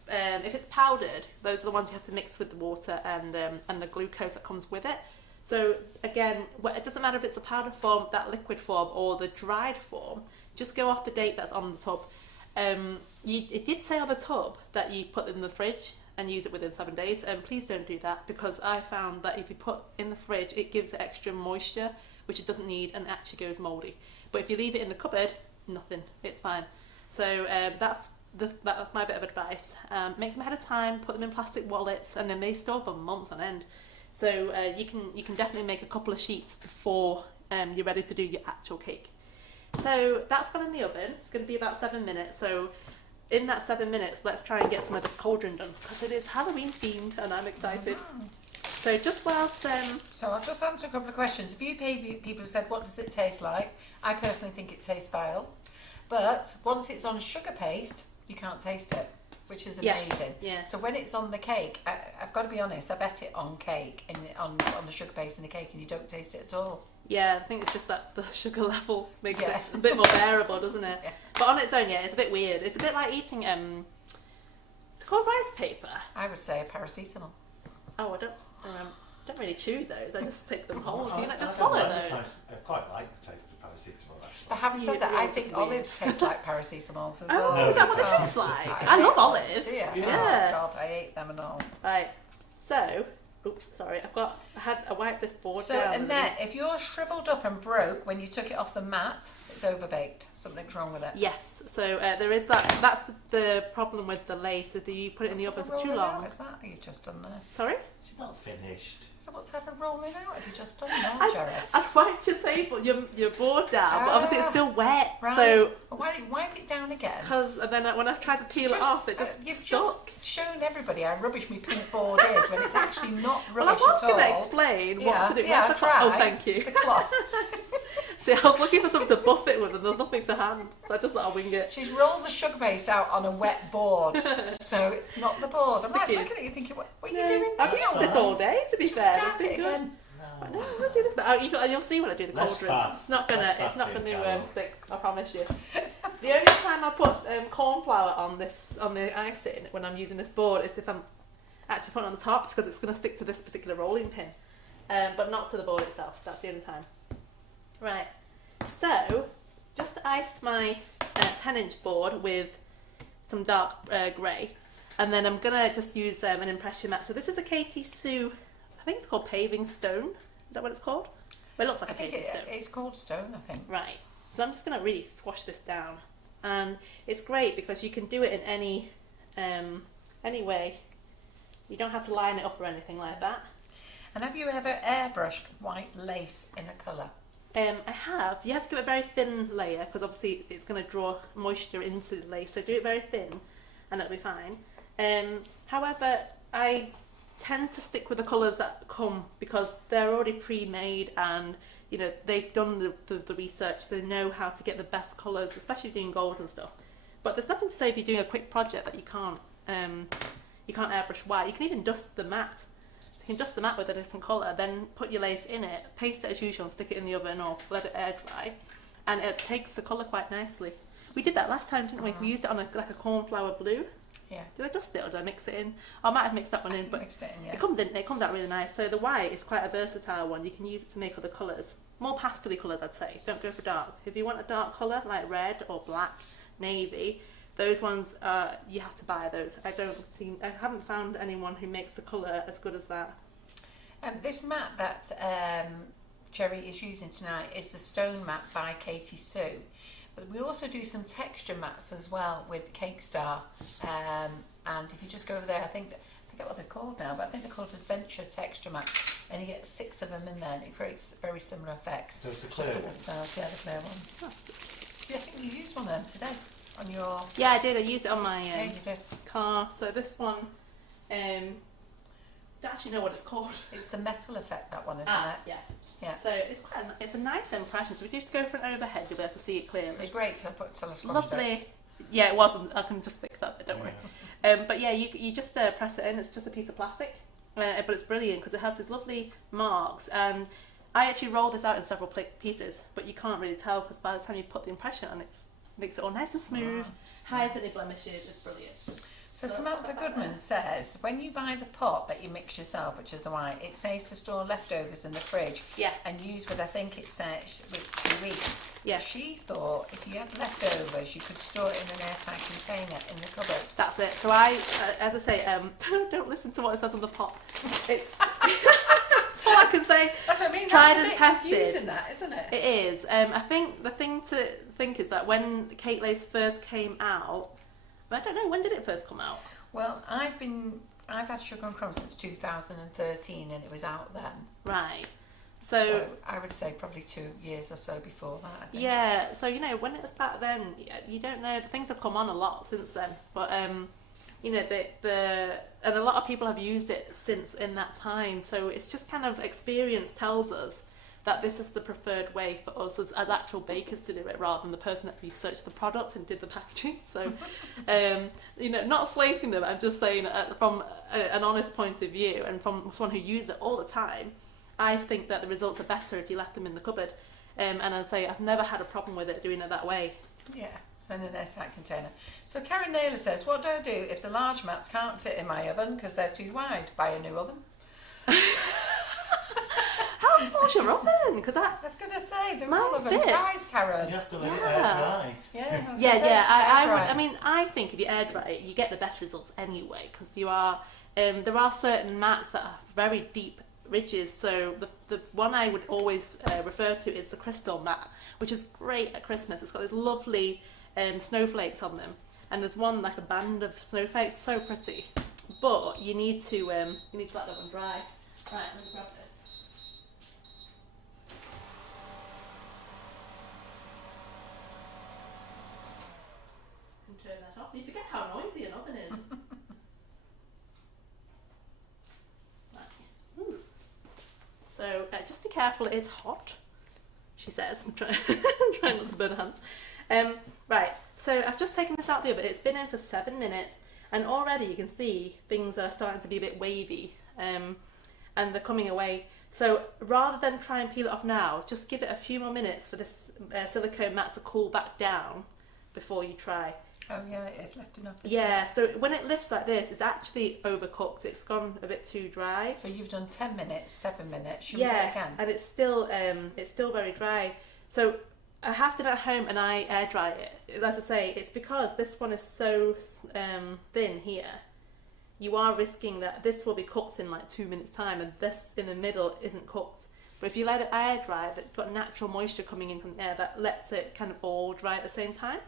if it's powdered, those are the ones you have to mix with the water and the glucose that comes with it. So again, it doesn't matter if it's a powder form, that liquid form, or the dried form. Just go off the date that's on the tub. It did say on the tub that you put it in the fridge and use it within 7 days. Please don't do that, because I found that if you put in the fridge, it gives it extra moisture, which it doesn't need, and actually goes mouldy. But if you leave it in the cupboard, nothing. It's fine. So that's my bit of advice. Make them ahead of time, put them in plastic wallets, and then they store for months on end. So you can definitely make a couple of sheets before you're ready to do your actual cake. So that's gone in the oven. It's going to be about 7 minutes. So in that 7 minutes, let's try and get some of this cauldron done, because it is Halloween themed and I'm excited. So just whilst So I'll just answer a couple of questions. A few people have said, what does it taste like? I personally think it tastes vile. But once it's on sugar paste, you can't taste it, which is amazing. Yeah. So when it's on the cake, I've got to be honest, I've ate it on cake, and on the sugar paste in the cake, and you don't taste it at all. Yeah, I think it's just that the sugar level makes it a bit more bearable, doesn't it? Yeah. But on its own, yeah, it's a bit weird. It's a bit like eating, it's called rice paper. I would say a paracetamol. Oh, I don't really chew those. I just take them whole. You know, just swallow those. I quite like the taste of paracetamol, actually. But having said that, I think olives taste like paracetamols as well. Oh, is that what they taste like? I love olives. Yeah. Yeah. Oh, God, I hate them and all. Right. So, oops, sorry. I wiped this board So, down. Annette, if you're shriveled up and broke when you took it off the mat, it's overbaked. Something's wrong with it. Yes. So there is that. That's the problem with the lace. If you put it in the oven for too long. Is that you just done there? Sorry. She's not finished. So what's happened rolling out? Have you just done there, Gerry? I wiped your table, your board down, but obviously it's still wet. Right. So why don't you wipe it down again? Because then when I tried to peel it off, it just you've stuck. just shown everybody how rubbish my pink board is when it's actually not Well, rubbish I was at all. going to explain what to do. Yeah, Where's the cloth? try. Oh, thank you. The cloth. See, I was looking for something to buff it with, and there's nothing to hand, so I just thought I'd wing it. She's rolled the sugar paste out on a wet board, so it's not the board. I'm like Sticky. looking at you thinking, what are you doing now? I've used this all day, to be Just fair. start It's been it good. again. I know, I'll do this, but you'll see when I do the Less cauldron. fat. It's not gonna Less fat in Carol. stick. I promise you. The only time I put corn flour on the icing when I'm using this board is if I'm actually putting it on the top, because it's gonna stick to this particular rolling pin, but not to the board itself. That's the only time. Right. So, just iced my 10-inch board with some dark grey, and then I'm gonna just use an impression mat. So this is a Katie Sue. I think it's called paving stone. Is that what it's called? Well, it looks like a paving stone. It's called stone, I think. Right. So I'm just going to really squash this down, and it's great because you can do it in any way. You don't have to line it up or anything like that. And have you ever airbrushed white lace in a colour? I have. You have to give it a very thin layer because obviously it's going to draw moisture into the lace. So do it very thin, and it'll be fine. However, I tend to stick with the colours that come because they're already pre-made, and you know they've done the research. They know how to get the best colours, especially doing golds and stuff. But there's nothing to say if you're doing a quick project that you can't airbrush white. You can even dust the mat. So you can dust the mat with a different colour, then put your lace in it, paste it as usual, and stick it in the oven or let it air dry, and it takes the colour quite nicely. We did that last time, didn't we? We used it on like a cornflower blue. Yeah. Did I dust it or did I mix it in? I might have mixed that one in, but Mixed it in, yeah. it comes out really nice. So the white is quite a versatile one. You can use it to make other colours. More pastel-y colours, I'd say. Don't go for dark. If you want a dark colour like red or black, navy, those ones you have to buy those. I haven't found anyone who makes the colour as good as that. This mat that Gerry is using tonight is the Stone Mat by Katie Sue. But we also do some texture mats as well with Cake Star. And if you just go over there, I forget what they're called now, but I think they're called Adventure Texture Mats. And you get 6 of them in there, and it creates very similar effects. Those the Just clear different ones? styles, yeah, the clear ones. Yeah, I think you used one of them today on your. Yeah, I did. I used it on my Yeah, you did. car. So this one, don't actually know what it's called. It's the metal effect, that one, isn't it? Yeah. Yeah. So it's a nice impression. So if you just go for an overhead, you'll be able to see it clearly. It was great, so I put till I squashed Lovely. it. Yeah, it wasn't. I can just fix that. Don't worry. But yeah, you just press it in. It's just a piece of plastic, but it's brilliant because it has these lovely marks. And I actually rolled this out in several pieces, but you can't really tell because by the time you put the impression on, it makes it all nice and smooth, hides any blemishes. It's brilliant. So Samantha Goodman says, when you buy the pot that you mix yourself, which is the white, it says to store leftovers in the fridge and use with, I think it says, with 2 weeks. Yeah. She thought if you had leftovers, you could store it in an airtight container in the cupboard. That's it. So I, as I say, don't listen to what it says on the pot. It's that's all I can say. That's what I mean. Tried That's and a bit tested. confusing, that, isn't it? It is. I think the thing to think is that when Cake Lace first came out, I don't know, when did it first come out? Well, I've had Sugar and Crumbs since 2013, and it was out then. Right. So I would say probably 2 years or so before that, I think. Yeah, so when it was back then, you don't know, things have come on a lot since then, but you know, and a lot of people have used it since in that time. So it's just kind of experience tells us that this is the preferred way for us as actual bakers to do it, rather than the person that researched the product and did the packaging. So, you know, not slating them, I'm just saying from an honest point of view, and from someone who uses it all the time, I think that the results are better if you left them in the cupboard. And I say I've never had a problem with it doing it that way. Yeah, in an airtight container. So Karen Naylor says, what do I do if the large mats can't fit in my oven because they're too wide? Buy a new oven. How small's your oven? Because I was going to say, they're all of a size, Karen. You have to let it air dry. I think if you air dry it, you get the best results anyway, because you are. There are certain mats that are very deep ridges. So the one I would always refer to is the crystal mat, which is great at Christmas. It's got these lovely snowflakes on them, and there's one like a band of snowflakes, so pretty. But you need to let that one dry. Right, let me grab this. And turn that off. You forget how noisy an oven is. So just be careful, it is hot, she says. I'm trying not to burn her hands. Right, so I've just taken this out of the oven. It's been in for 7 minutes, and already you can see things are starting to be a bit wavy, and they're coming away. So rather than try and peel it off now, just give it a few more minutes for this silicone mat to cool back down before you try. Oh yeah, it's left enough. Yeah, so when it lifts like this, it's actually overcooked. It's gone a bit too dry. So you've done 10 minutes, 7 minutes. Should we do it again? And it's still very dry. So I have done it at home and I air dry it. As I say, it's because this one is so thin here. You are risking that this will be cooked in like 2 minutes time, and this in the middle isn't cooked. But if you let it air dry, that's got natural moisture coming in from the air that lets it kind of all dry at the same time.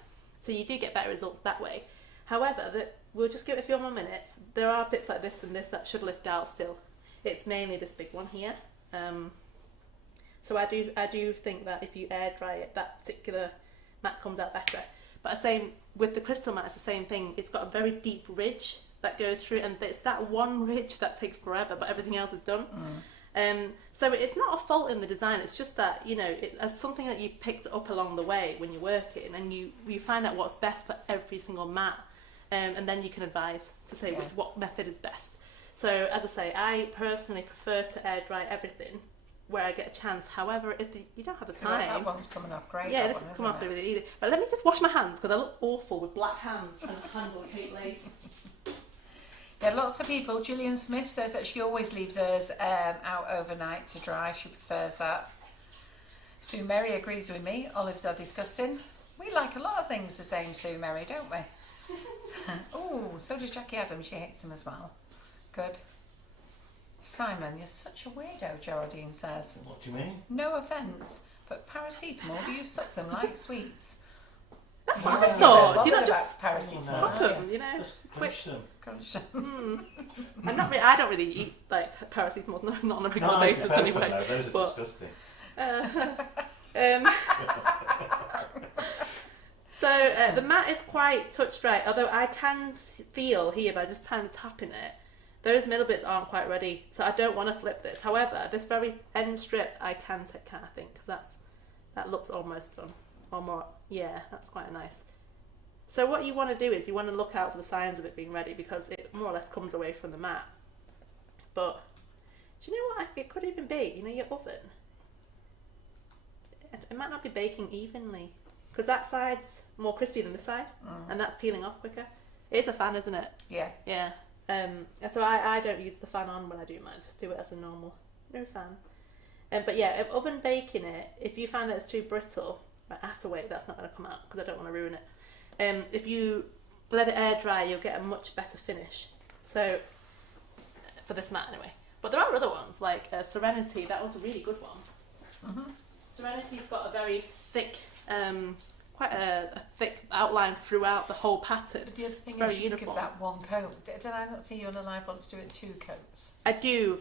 So you do get better results that way. However, we'll just give it a few more minutes. There are bits like this and this that should lift out still. It's mainly this big one here. So I do think that if you air dry it, that particular mat comes out better. But same with the crystal mat, it's the same thing. It's got a very deep ridge that goes through, and it's that one ridge that takes forever, but everything else is done. So it's not a fault in the design, it's just that, you know, it's something that you picked up along the way when you're working, and you find out what's best for every single mat, and then you can advise to say what method is best. So as I say, I personally prefer to air dry everything where I get a chance. However, if you don't have the time... That one's coming off great. Yeah, this is coming off really easy. But let me just wash my hands, because I look awful with black hands trying to handle cake lace. Yeah, lots of people. Gillian Smith says that she always leaves hers out overnight to dry. She prefers that. Sue Mary agrees with me. Olives are disgusting. We like a lot of things the same, Sue Mary, don't we? Oh, so does Jackie Adams. She hates them as well. Good. Simon, you're such a weirdo, Geraldine says. What do you mean? No offence, but paracetamol, do you suck them like sweets? That's what I thought. Do you not just paracetamol? Pop them, you know? Just crunch them. And I don't really eat like paracetamol, not on a regular basis anyway. No, those are disgusting. So the mat is quite touch dry, although I can feel here by just kind of tapping it, those middle bits aren't quite ready, so I don't want to flip this. However, this very end strip I can take care, I think, because that looks almost done. Or more, yeah, that's quite nice. So what you want to do is you want to look out for the signs of it being ready, because it more or less comes away from the mat. But do you know what it could even be? You know, your oven, it might not be baking evenly, because that side's more crispy than this side, and that's peeling off quicker. It's a fan, isn't it? Yeah. Yeah. So I don't use the fan on when I do mine, just do it as a normal, no fan. But yeah, if oven baking it, if you find that it's too brittle, I have to wait, that's not going to come out because I don't want to ruin it. If you let it air dry, you'll get a much better finish. So, for this mat anyway. But there are other ones, like Serenity, that was a really good one. Serenity's got a very thick, quite a thick outline throughout the whole pattern. But the other thing it's very is you uniform. give that one coat. Did I not see you on a live once do it 2 coats? I do.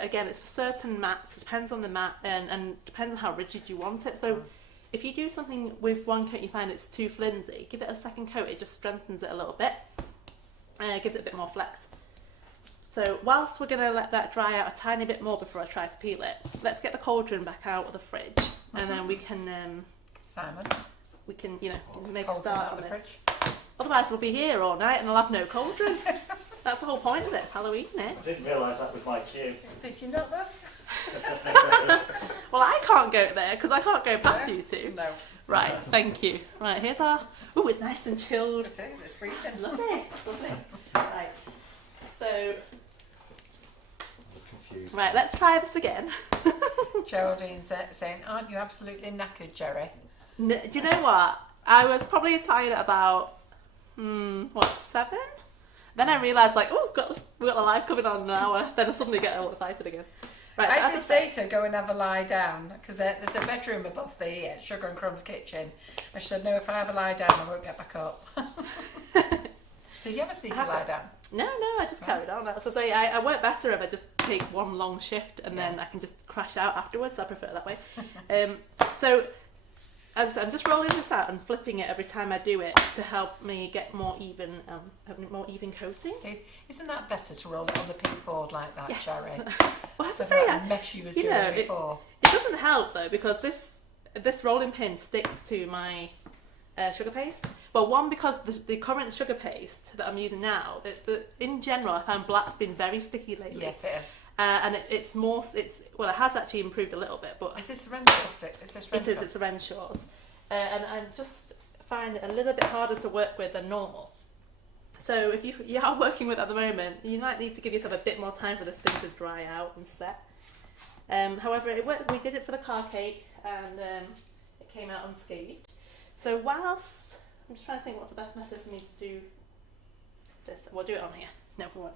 Again, it's for certain mats. It depends on the mat and depends on how rigid you want it. So if you do something with one coat, you find it's too flimsy, give it a second coat. It just strengthens it a little bit. Gives it a bit more flex. So whilst we're going to let that dry out a tiny bit more before I try to peel it, let's get the cauldron back out of the fridge, and then we can Simon, we can, you know, make a start on this. Fridge. Otherwise we'll be here all night and I'll have no cauldron. That's the whole point of it, it's Halloween, isn't it? I didn't realise that was my cue. Did you not know? Well, I can't go there because I can't go past you two. No. Right, thank you. Right, here's our... Ooh, it's nice and chilled. It is, it's freezing. Lovely, lovely. Right, so... I was confused. Right, let's try this again. Geraldine's saying, aren't you absolutely knackered, Gerry? Do you know what? I was probably tired at about, 7? Then I realised, like, oh, we've got the live coming on in an hour. Then I suddenly get all excited again. Right, so I did say to her, go and have a lie down, because there's a bedroom above the Sugar and Crumbs Kitchen. And she said, no, if I have a lie down, I won't get back up. Did you ever sneak a lie down? No, I just carried on. As I say, I work better if I just take one long shift and then I can just crash out afterwards. So I prefer it that way. So I'm just rolling this out and flipping it every time I do it to help me get more even coating. See, isn't that better to roll it on the pink board like that, Yes. Gerry? Well, I have So to say, that mesh you was doing before. it doesn't help though, because this rolling pin sticks to my sugar paste. Well, one, because the current sugar paste that I'm using now, in general, I found black's been very sticky lately. Yes, it is. And it has actually improved a little bit, but Is this Renshaw stick? Is this it is. Renshaw? It's a Renshaw's, and I just find it a little bit harder to work with than normal. So if you are working with it at the moment, you might need to give yourself a bit more time for this thing to dry out and set. However, it worked. We did it for the car cake, and it came out unscathed. So whilst I'm just trying to think what's the best method for me to do this. We'll do it on here. No, we won't.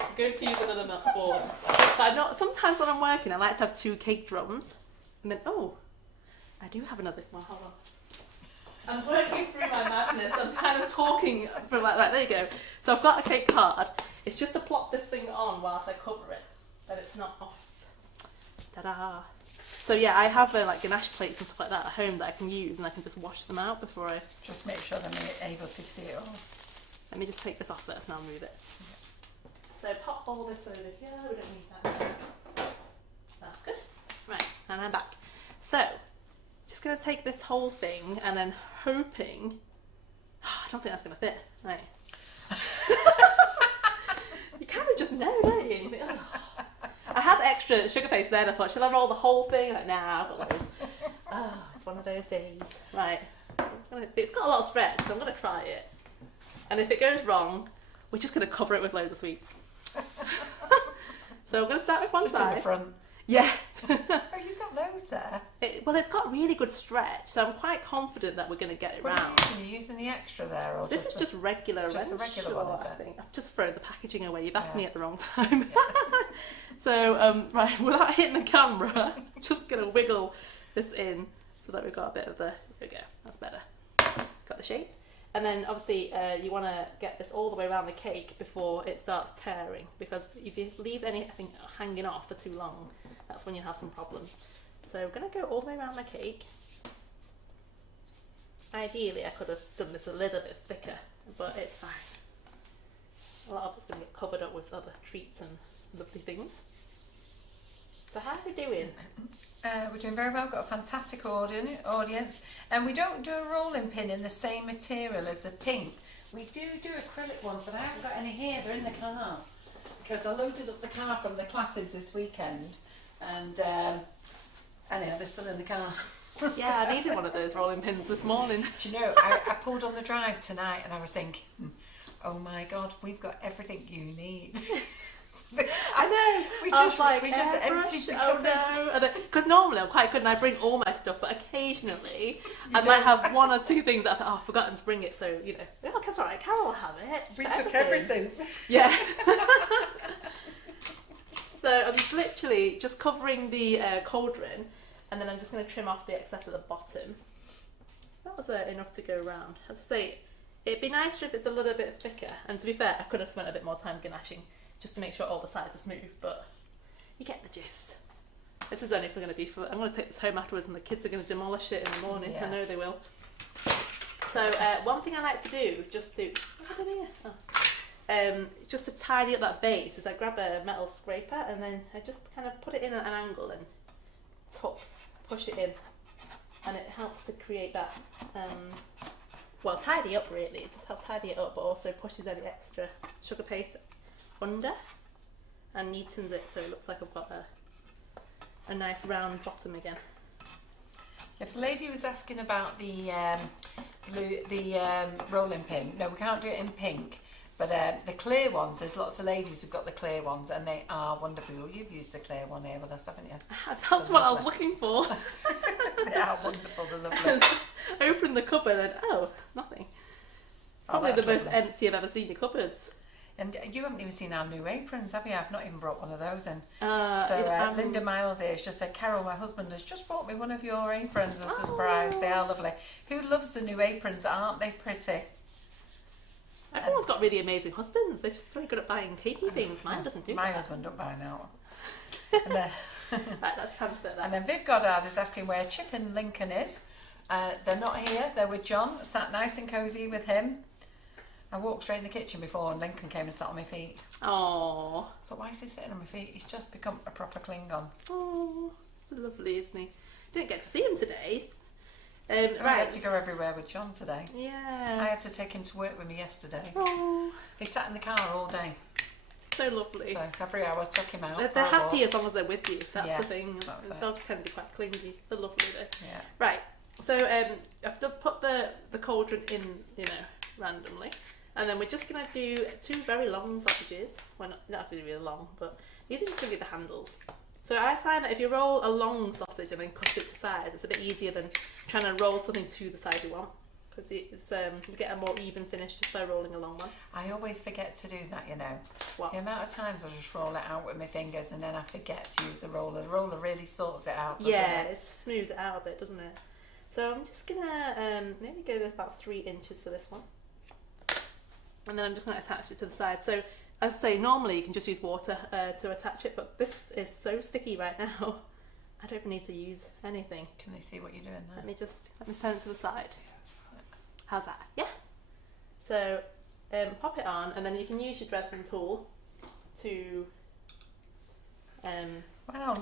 I'm going to use another nut board. So sometimes when I'm working, I like to have 2 cake drums, and then I do have another. Well, hold on. I'm working through my madness. I'm kind of talking from like that. There you go. So I've got a cake card. It's just to plop this thing on whilst I cover it, that it's not off. Ta-da! So yeah, I have like ganache plates and stuff like that at home that I can use, and I can just wash them out before I... Just make sure they're able to see it all. Let me just take this off first and I'll move it. So pop all this over here. We don't need that. That's good. Right, and I'm back. So, just going to take this whole thing and then hoping... I don't think that's going to fit. Right. You kind of just know, don't you? You think, oh. I had extra sugar paste there and I thought, should I roll the whole thing? Like, nah, I've got loads. Oh, it's one of those days. Right. It's got a lot of stretch, so I'm going to try it. And if it goes wrong, we're just going to cover it with loads of sweets. So I'm going to start with one just side. in the front. Yeah. Oh, you've got loads there. Well, it's got really good stretch, so I'm quite confident that we're going to get it round. Are you using the extra there? Or This is just regular just a regular one, is I it? think. I've just thrown the packaging away. You've asked me at the wrong time. So, right, without hitting the camera, I'm just going to wiggle this in so that we've got a bit of the... There we go. That's better. Got the shape. And then obviously you want to get this all the way around the cake before it starts tearing, because if you leave anything hanging off for too long, that's when you have some problems. So I'm going to go all the way around my cake. Ideally I could have done this a little bit thicker, but it's fine. A lot of it's going to get covered up with other treats and lovely things. So how are we doing? We're doing very well. We've got a fantastic audience, and we don't do a rolling pin in the same material as the pink. We do acrylic ones, but I haven't got any here. They're in the car because I loaded up the car from the classes this weekend, and anyhow, they're still in the car. Yeah, I needed one of those rolling pins this morning. Do you know, I pulled on the drive tonight, and I was thinking, oh my God, we've got everything you need. I know. We just emptied the cupboards. Because normally I'm quite good and I bring all my stuff, but occasionally I might have 1 or 2 things that I thought, oh, I've forgotten to bring it. So, you know, oh, that's all right, Carol will have it. We took everything. Yeah. So I'm just literally just covering the cauldron, and then I'm just going to trim off the excess at the bottom. That was enough to go around. As I say, it'd be nicer if it's a little bit thicker. And to be fair, I could have spent a bit more time ganaching, just to make sure all the sides are smooth, but you get the gist. This is only if we're going to be I'm going to take this home afterwards and the kids are going to demolish it in the morning. Yeah. I know they will. So one thing I like to do, just to just to tidy up that base, is I grab a metal scraper and then I just kind of put it in at an angle and push it in, and it helps to create that well, tidy up really. It just helps tidy it up, but also pushes any extra sugar paste under and neatens it so it looks like I've got a nice round bottom again. If the lady was asking about the rolling pin, no, we can't do it in pink, but the clear ones, there's lots of ladies who've got the clear ones and they are wonderful. You've used the clear one here with us, haven't you? That's what I was looking for. They are wonderful, they're lovely. I opened the cupboard and nothing. Probably the most empty I've ever seen your cupboards. And you haven't even seen our new aprons, have you? I've not even brought one of those in. Linda Miles here has just said, Carol, my husband has just bought me one of your aprons as a surprise. They are lovely. Who loves the new aprons? Aren't they pretty? Everyone's got really amazing husbands. They're just very good at buying cakey things. Mine doesn't do that. My husband don't buy now. Right, let's transfer that. And then Viv Goddard is asking where Chip and Lincoln is. They're not here. They're with John. Sat nice and cosy with him. I walked straight in the kitchen before and Lincoln came and sat on my feet. Oh. So why is he sitting on my feet? He's just become a proper Klingon. Oh, lovely, isn't he? Didn't get to see him today. I had to go everywhere with John today. Yeah. I had to take him to work with me yesterday. Oh. He sat in the car all day. So lovely. So every hour I took him out. They're happy as long as they're with you. That's the thing. That's Dogs can be quite clingy. They're lovely though. Yeah. Right. So I've put the cauldron in, randomly. And then we're just going to do 2 very long sausages. Well, not have to be really long, but these are just going to be the handles. So I find that if you roll a long sausage and then cut it to size, it's a bit easier than trying to roll something to the size you want. Because you get a more even finish just by rolling a long one. I always forget to do that, What? The amount of times I just roll it out with my fingers and then I forget to use the roller. The roller really sorts it out, doesn't it? It smooths it out a bit, doesn't it? So I'm just going to maybe go with about 3 inches for this one. And then I'm just going to attach it to the side. So, as I say, normally you can just use water to attach it, but this is so sticky right now. I don't even need to use anything. Can they see what you're doing there? Let me stand it to the side. How's that? Yeah. So, pop it on, and then you can use your Dresden tool to. Wow,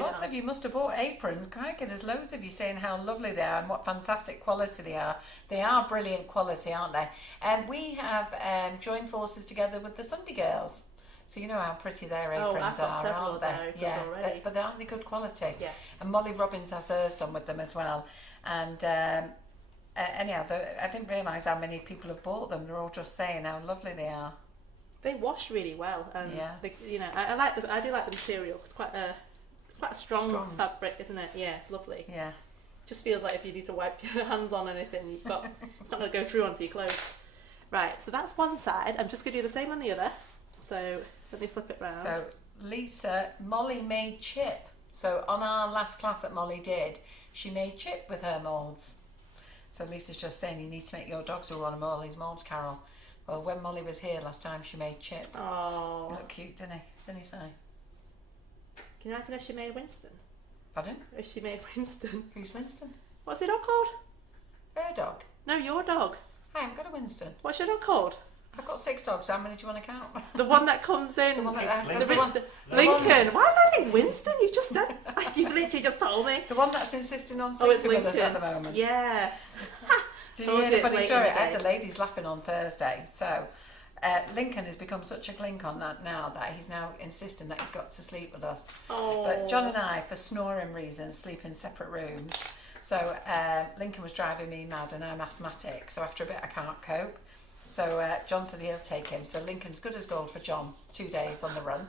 lots of you must have bought aprons. Crikey, there's loads of you saying how lovely they are and what fantastic quality they are. They are brilliant quality, aren't they? And we have joined forces together with the Sunday Girls. So you know how pretty their aprons are, aren't they? Already. But aren't they good quality? Yeah. And Molly Robbins has hers done with them as well. And anyhow, I didn't realise how many people have bought them. They're all just saying how lovely they are. They wash really well, and they, I do like the material. It's quite a strong fabric, isn't it? Yeah, it's lovely. Yeah. Just feels like if you need to wipe your hands on anything, it's not going to go through onto your clothes. Right, so that's one side. I'm just going to do the same on the other. So let me flip it round. So Molly made chip. So on our last class that Molly did, she made chip with her moulds. So Lisa's just saying you need to make your dogs who are on Molly's moulds, Carol. Well, when Molly was here last time, she made chip. Oh. He looked cute, didn't he? Didn't he say? Can you imagine if she made Winston? Pardon? If she made Winston. Who's Winston? What's your dog called? Her dog. No, your dog. I haven't got a Winston. What's your dog called? I've got 6 dogs. How many do you want to count? The one that comes in. The one that, Lincoln. Why did I think Winston? You just said. You literally just told me. The one that's insisting on sleeping with us at the moment. Yeah. Did you hear the funny story? I had the ladies laughing on Thursday. So Lincoln has become such a Klingon now that he's now insisting that he's got to sleep with us. Oh. But John and I, for snoring reasons, sleep in separate rooms. So Lincoln was driving me mad and I'm asthmatic. So after a bit I can't cope. So John said he'll take him. So Lincoln's good as gold for John, 2 days on the run.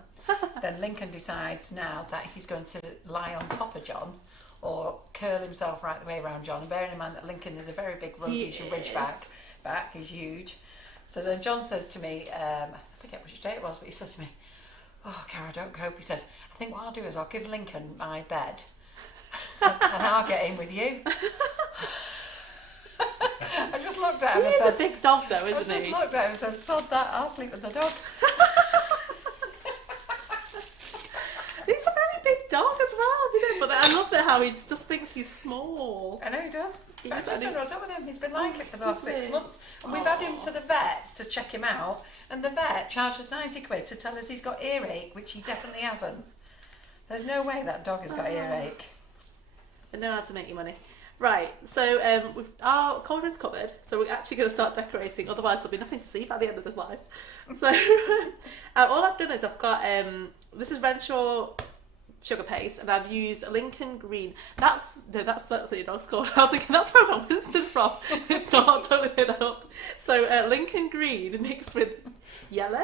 Then Lincoln decides now that he's going to lie on top of John or curl himself right the way around John. And bearing in mind that Lincoln is a very big Rhodesian Ridgeback. He's huge. So then John says to me, I forget which day it was, but he says to me, "Oh, Cara, don't cope." He said, "I think what I'll do is I'll give Lincoln my bed and I'll get in with you." I just looked at him and said, "He's a big dog though, isn't he?" I just looked at him and said, "Sod that, I'll sleep with the dog." He's a very big dog as well, you know, but I love it how he just thinks he's small. I know he does. I just don't know what's up with him. He's been like it for the last 6 months. And we've had him to the vet to check him out, and the vet charged us 90 quid to tell us he's got earache, which he definitely hasn't. There's no way that dog has got earache. I know how to make you money. Right, so our cauldron's covered, so we're actually going to start decorating, otherwise there'll be nothing to see by the end of this live. So all I've done is I've got, this is Renshaw sugar paste, and I've used Lincoln Green. That's what your dog's called. I was thinking, that's where I got Winston from. It's not, I'll totally pick that up. So Lincoln Green mixed with yellow,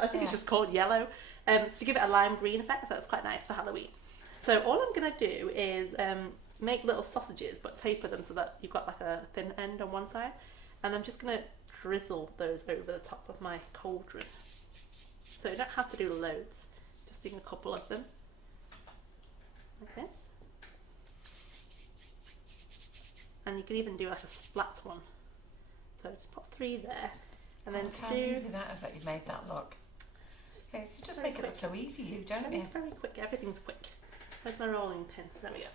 I think it's just called yellow, to give it a lime green effect, so that's quite nice for Halloween. So all I'm going to do is make little sausages, but taper them so that you've got like a thin end on one side, and I'm just going to drizzle those over the top of my cauldron. So you don't have to do loads, just doing a couple of them, like this. And you could even do like a splat one. So just pop 3 there, and then how easy that is that you've made that look. Yeah, you just make it look so easy, you don't you? Very quick, everything's quick. Where's my rolling pin? There we go.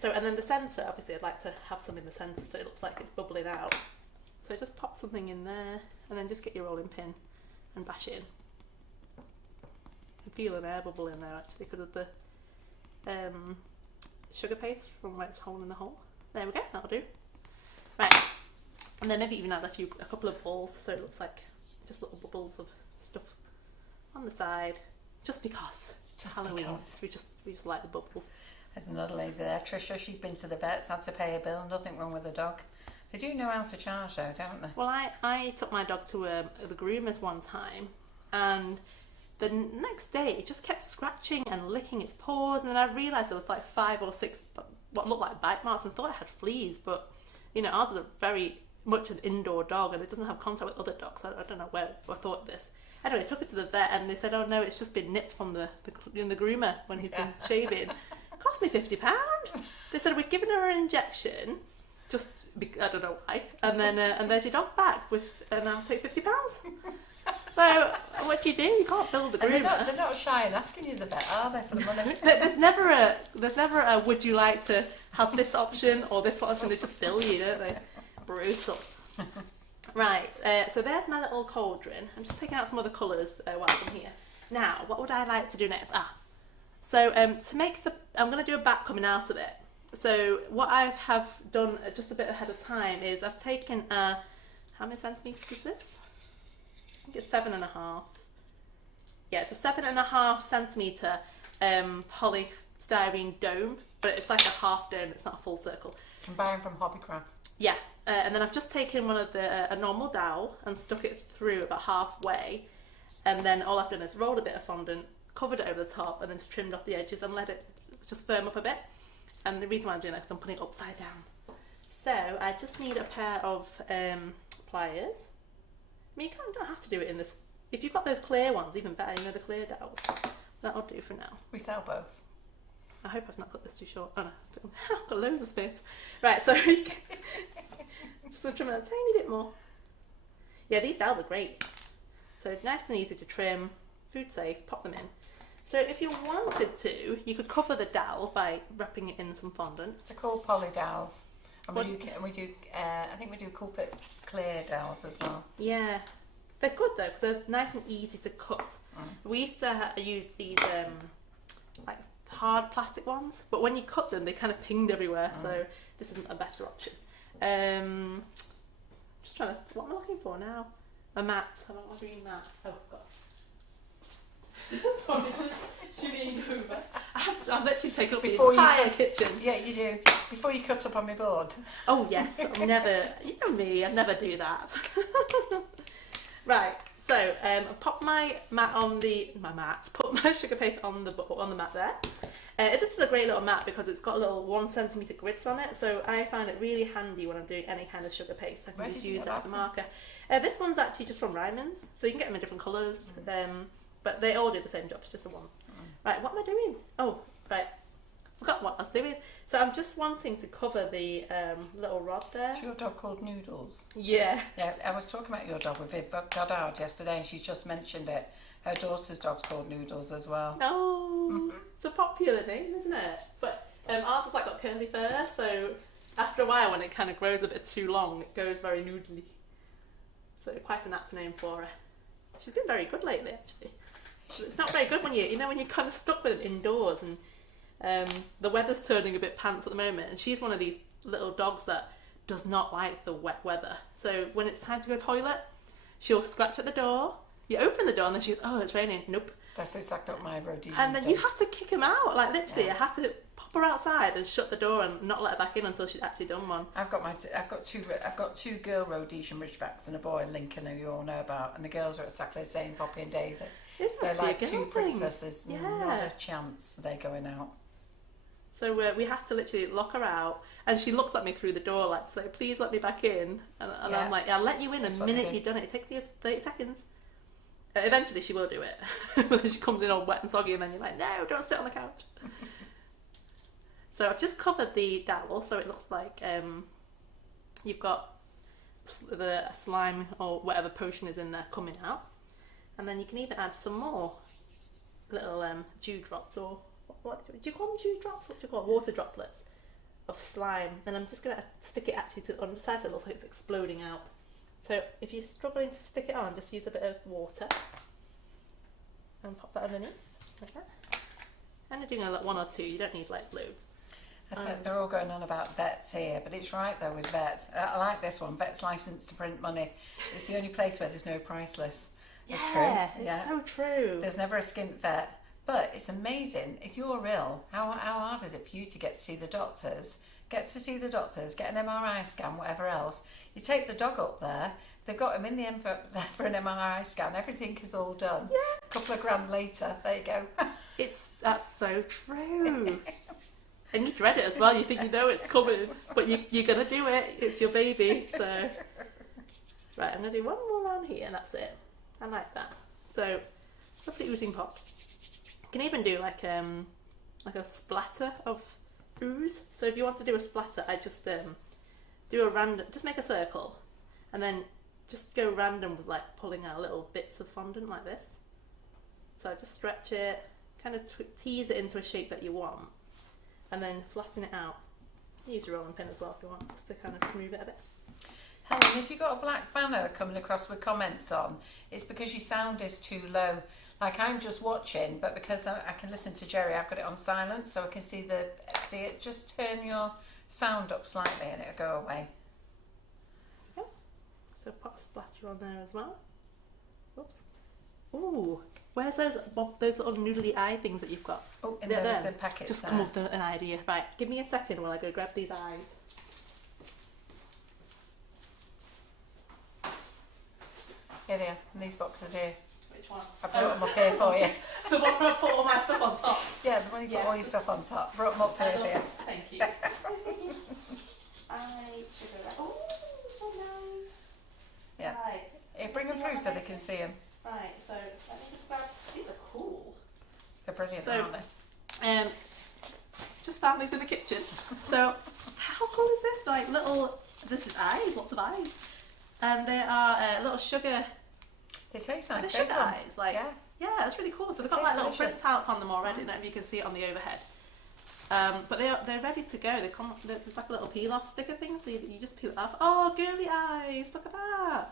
So, and then the centre, obviously I'd like to have some in the centre so it looks like it's bubbling out. So just pop something in there, and then just get your rolling pin and bash it in. I can feel an air bubble in there actually because of the sugar paste from where it's holding the hole. There we go, that'll do. Right, and then maybe even add a couple of balls so it looks like just little bubbles of stuff on the side, just because. Halloween, we just like the bubbles. There's another lady there, Trisha. She's been to the vets, had to pay a bill. Nothing wrong with the dog. They do know how to charge though, don't they? Well, I took my dog to the groomers one time, and the next day it just kept scratching and licking its paws, and then I realised there was like 5 or 6 what looked like bite marks, and thought I had fleas, but you know, ours is very much an indoor dog, and it doesn't have contact with other dogs. So I don't know where I thought this. Anyway, I took it to the vet, and they said, "Oh no, it's just been nips from the groomer when he's been shaving." It cost me £50. They said we'd given her an injection, I don't know why, and then and there's your dog back and I'll take £50. So what do? You can't bill the groomer. They're not shy in asking you the vet, are they, for the money? There's never a would you like to have this option or this option? They just bill you, don't they? Brutal. Right, so there's my little cauldron. I'm just taking out some other colours while I'm here. Now, what would I like to do next? So to make I'm going to do a back coming out of it. So what I have done just a bit ahead of time is I've taken how many centimetres is this? I think it's 7.5. Yeah, it's a 7.5 centimetre polystyrene dome, but it's like a half dome, it's not a full circle. I'm buying from Hobbycraft. Yeah, and then I've just taken one of a normal dowel and stuck it through about halfway, and then all I've done is rolled a bit of fondant, covered it over the top, and then just trimmed off the edges and let it just firm up a bit. And the reason why I'm doing that is because I'm putting it upside down. So I just need a pair of pliers. I mean, you don't have to do it in this. If you've got those clear ones, even better, you know, the clear dowels. That'll do for now. We sell both. I hope I've not got this too short. Oh no, I've got loads of space. Right, so just going to trim it a tiny bit more. Yeah, these dowels are great. So nice and easy to trim, food safe, pop them in. So if you wanted to, you could cover the dowel by wrapping it in some fondant. They're called poly dowels. And we do I think we do clear dowels as well. Yeah. They're good though, because they're nice and easy to cut. We used to use these like hard plastic ones, but when you cut them, they kind of pinged everywhere, so this isn't a better option. Just trying to, what am I looking for now? A mat. I want my green mat. Oh god. Sorry, just shimmying over. I've literally taken up the entire kitchen. Yeah, you do. Before you cut up on my board. Oh yes, I'll never, you know me, I'd never do that. Right, so pop my mat on put my sugar paste on the mat there. This is a great little mat because it's got little 1 centimetre grids on it, so I find it really handy when I'm doing any kind of sugar paste. I can just use it as a marker. This one's actually just from Ryman's, so you can get them in different colours, but they all do the same job, it's just the one. Right, what am I doing? Oh, right, forgot what I was doing. So I'm just wanting to cover the little rod there. Is your dog called Noodles? Yeah. Yeah, I was talking about your dog with Viv Goddard yesterday, and she just mentioned it. Her daughter's dog's called Noodles as well. Oh, Ooh, it's a popular name, isn't it? But ours has like got curly fur, so after a while, when it kind of grows a bit too long, it goes very noodly. So quite an apt name for her. She's been very good lately, actually. It's not very good when when you're kind of stuck with them indoors, and the weather's turning a bit pants at the moment, and she's one of these little dogs that does not like the wet weather. So when it's time to go to the toilet, she'll scratch at the door. You open the door and then she goes, oh, it's raining. Nope. That's exactly what my Rhodesians And then do. you have to kick him out. Like literally, you have to pop her outside and shut the door and not let her back in until she's actually done one. I've got two girl Rhodesian Ridgebacks and a boy Lincoln, who you all know about, and the girls are exactly the same, Poppy and Daisy. This They're must be like a girl two thing. princesses. Yeah. Not a chance they're going out. So we have to literally lock her out, and she looks at me through the door like, so please let me back in. And Yeah. I'm like, I'll let you in That's the what they minute do. you've done it. It takes you 30 seconds. Eventually she will do it. When she comes in all wet and soggy, and then you're like, no, don't sit on the couch. So I've just covered the dowel, so it looks like you've got the slime or whatever potion is in there coming out. And then you can even add some more little dewdrops, or what do you call them? Dewdrops? What do you call them? Water droplets of slime. Then I'm just going to stick it actually to the underside so it looks like it's exploding out. So if you're struggling to stick it on, just use a bit of water and pop that underneath like that. And you're doing like one or two, you don't need like loads. They're all going on about vets here, but it's right though with vets. I like this one, vet's license to print money. It's the only place where there's no price list. It's true. It's so true. There's never a skint vet. But it's amazing, if you're ill, how hard is it for you to get to see the doctors? Get an MRI scan, whatever else. You take the dog up there, they've got him in the end for an MRI scan, everything is all done. Yeah. A couple of grand later, there you go. That's so true. And you dread it as well, you think you know it's coming, but you're going to do it, it's your baby, so. Right, I'm going to do one more round here and that's it. I like that. So, lovely oozing pop. You can even do like a splatter of ooze. So if you want to do a splatter, I just do a random, just make a circle, and then just go random with like pulling out little bits of fondant like this. So I just stretch it, kind of tease it into a shape that you want, and then flatten it out. Use a rolling pin as well if you want, just to kind of smooth it a bit. Helen, if you've got a black banner coming across with comments on, it's because your sound is too low. Like I'm just watching, but because I can listen to Gerry, I've got it on silent, so I can see it. Just turn your sound up slightly and it'll go away. Okay. So pop a splatter on there as well. Oops. Ooh, where's those little noodly eye things that you've got? Oh, in those packets. Just come up with an idea. Right, give me a second while I go grab these eyes. Here they are, in these boxes here. Which one? I brought them up here for you. The one where I put all my stuff on top. Yeah, the one you put all your stuff on top. Brought them up here for you. Thank you. Oh, so nice. Yeah. Right. Bring them through so they can see them. Right, so let me just grab, these are cool. They're brilliant, So, aren't they? Just found these in the kitchen. So, how cool is this? Like little, this is eyes, lots of eyes. And they are little sugar, They taste nice. the sugar eyes. Like, yeah, that's really cool. So they've They got like taste little delicious. printouts on them already. I don't know if you can see it on the overhead. But they're ready to go. There's like a little peel off sticker thing, so you just peel it off. Oh, girly eyes! Look at that.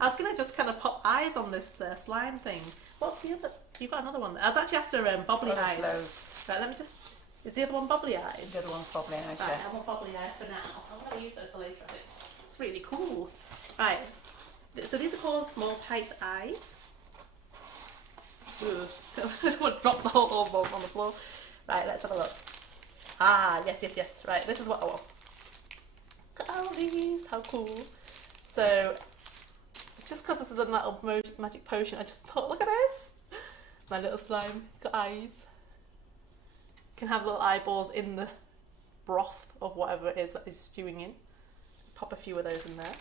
I was gonna just kind of pop eyes on this slime thing. What's the other? You've got another one. I was actually after bubbly eyes. Loads. Right, let me just. Is the other one bubbly eyes? The other one's probably eyes. Right, Yeah. I want bubbly eyes for now. I'm gonna use those for later. I think it's really cool. Right. So these are called small piped eyes. Ugh. I don't want to drop the whole orb on the floor. Right, let's have a look. Ah, yes. Right, this is what I want. Look at all these, how cool. So, just because this is a little magic potion, I just thought, look at this. My little slime, it's got eyes. Can have little eyeballs in the broth of whatever it is that is stewing in. Pop a few of those in there.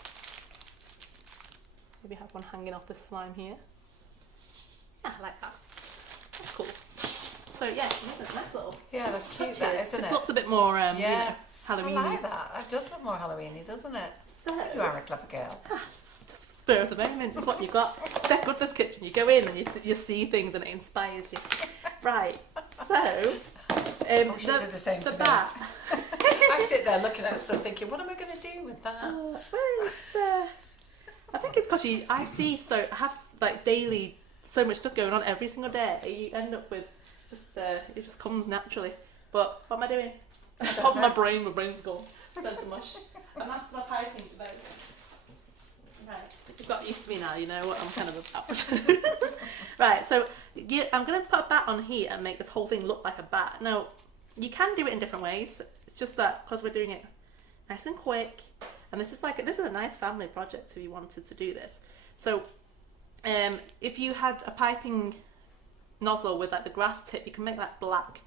Maybe have one hanging off this slime here. Yeah, I like that. That's cool. So yeah, nice little. Yeah, that's cute, touches. that, isn't Just it? looks a bit more, Halloween. I like that. It does look more Halloweeny, doesn't it? So You are a clever girl. it's just spur of the moment. It's what you've got. It's that good, this kitchen. You go in and you see things and it inspires you. Right, so I wish I did the same to me. bat. I sit there looking at stuff thinking, what am I going to do with that? I think it's because I have like daily so much stuff going on every single day. You end up with just it just comes naturally. But what am I doing? Top of my brain's gone. Sense of mush. I'm after my piping today. Right, you've got used to me now. You know what I'm kind of about. Right, so I'm going to put a bat on here and make this whole thing look like a bat. Now, you can do it in different ways. It's just that because we're doing it nice and quick, and this is a nice family project if you wanted to do this. So, if you had a piping nozzle with like the grass tip, you can make that black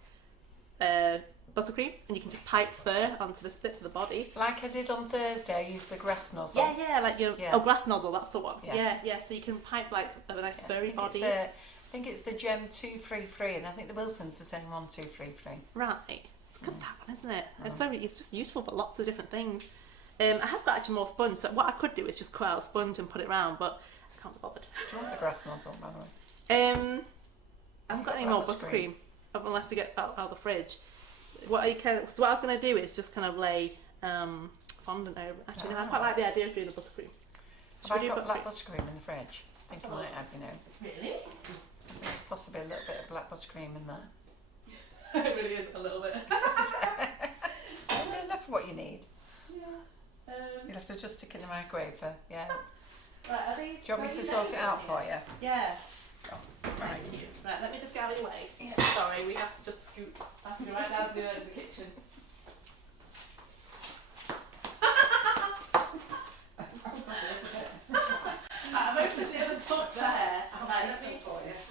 buttercream, and you can just pipe fur onto this bit for the body. Like I did on Thursday, I used the grass nozzle. Yeah, like oh, grass nozzle, that's the one. Yeah. So you can pipe like a nice furry body. I think it's the Gem 233, and I think the Wilton's the same 1233. Right, it's good that one, isn't it? It's just useful for lots of different things. I have got actually more sponge, so what I could do is just cut out a sponge and put it round, but I can't be bothered. Do you want the grass nozzle, by the way? I haven't got any more buttercream unless you get out of the fridge. So what I was going to do is just kind of lay fondant over. Actually, no, I quite like the idea of doing the buttercream. Have I got black buttercream in the fridge? I think I might have, you know. Really? I think there's possibly a little bit of black buttercream in there. It really is a little bit. Enough for what you need. Yeah. You'll have to just stick it in the microwave for, Right, are they, do you want me to sort it out for you? Yeah. Thank you. Right, let me just get out of your way. Yeah. Sorry, we have to just scoot. I have to go right down to the end of the kitchen. I've opened the other top there.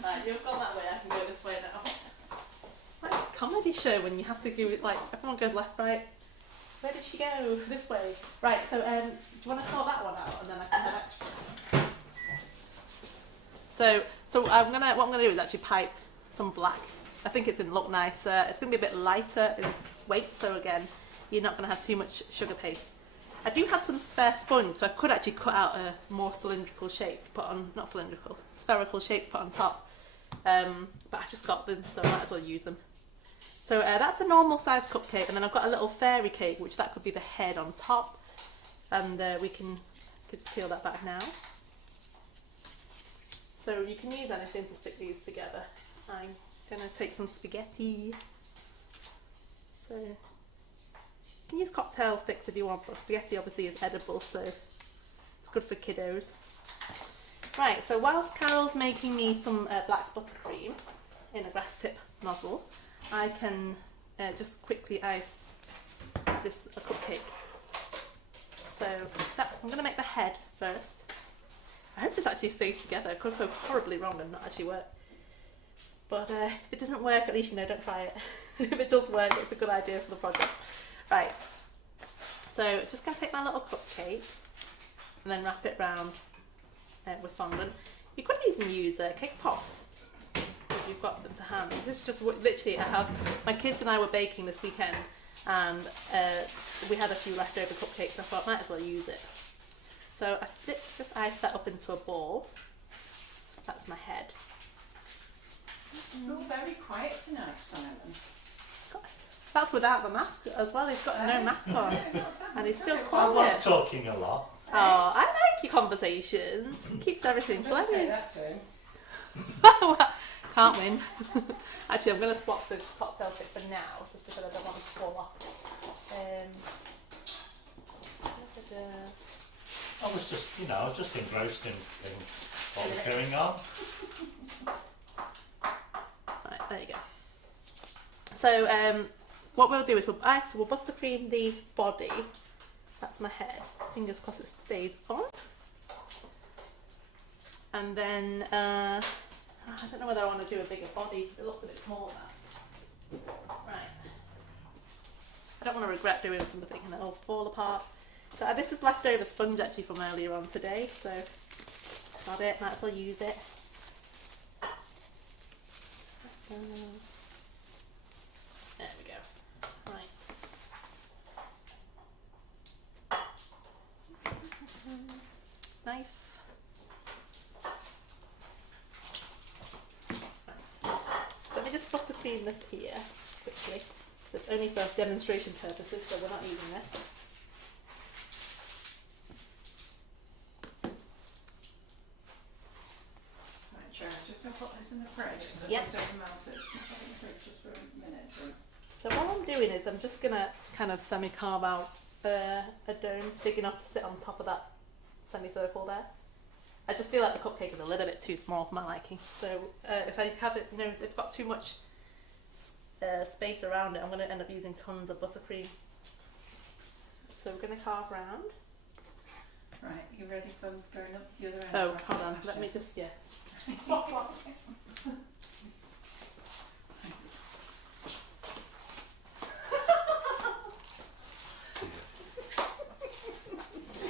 Right, you've gone that way, I can go this way now. It's like a comedy show when you have to go, like, everyone goes left, right. Where did she go? This way. Right, so do you want to sort that one out and then I can go back? So what I'm gonna do is actually pipe some black. I think it's gonna look nicer. It's gonna be a bit lighter in weight, so again, you're not gonna have too much sugar paste. I do have some spare sponge, so I could actually cut out a more cylindrical shape to put on, not cylindrical, spherical shape to put on top. But I just got them, so I might as well use them. So that's a normal size cupcake, and then I've got a little fairy cake, which that could be the head on top. And we can just peel that back now. So you can use anything to stick these together. I'm going to take some spaghetti. So you can use cocktail sticks if you want, but spaghetti obviously is edible, so it's good for kiddos. Right, so whilst Carol's making me some black buttercream in a grass tip nozzle, I can just quickly ice this a cupcake. So I'm going to make the head first. I hope this actually stays together. It could go horribly wrong and not actually work. But if it doesn't work, at least you know, don't try it. If it does work, it's a good idea for the project. Right, so just going to take my little cupcake and then wrap it round with fondant. You could even use cake pops if you've got them to hand. This is just what, literally, my kids and I were baking this weekend, and we had a few leftover cupcakes. I thought, might as well use it. So I just ice that up into a ball. That's my head. You're very quiet tonight, Simon. That's without the mask as well. He's got no mask on, and he's still I quiet. was talking a lot. Oh, I like your conversations. It keeps everything Don't say flowing. that to him. Can't win. Actually, I'm going to swap the cocktail stick for now, just because I don't want it to fall off. I was just, I was just engrossed in what was going on. Right, there you go. So, what we'll do is we'll buttercream the body. That's my head. Fingers crossed it stays on. And then, I don't know whether I want to do a bigger body. It looks a bit small now. Right. I don't want to regret doing something and it'll fall apart. So this is leftover sponge actually from earlier on today, so got it, might as well use it. There we go. Right. Knife. Right. Let me just butter buttercream this here quickly. It's only for demonstration purposes, so we're not using this. Right, Sharon, I'm just going to put this in the fridge because I've Yep. just over melted. Put it in the fridge just for a minute. So what I'm doing is I'm just going to kind of semi-carve out a dome big enough to sit on top of that semicircle there. I just feel like the cupcake is a little bit too small for my liking. So if I have it, if I've got too much space around it, I'm going to end up using tons of buttercream. So we're going to carve round. Right, you ready for going up the other end? Oh, hold on. Let me just, yeah. Stop.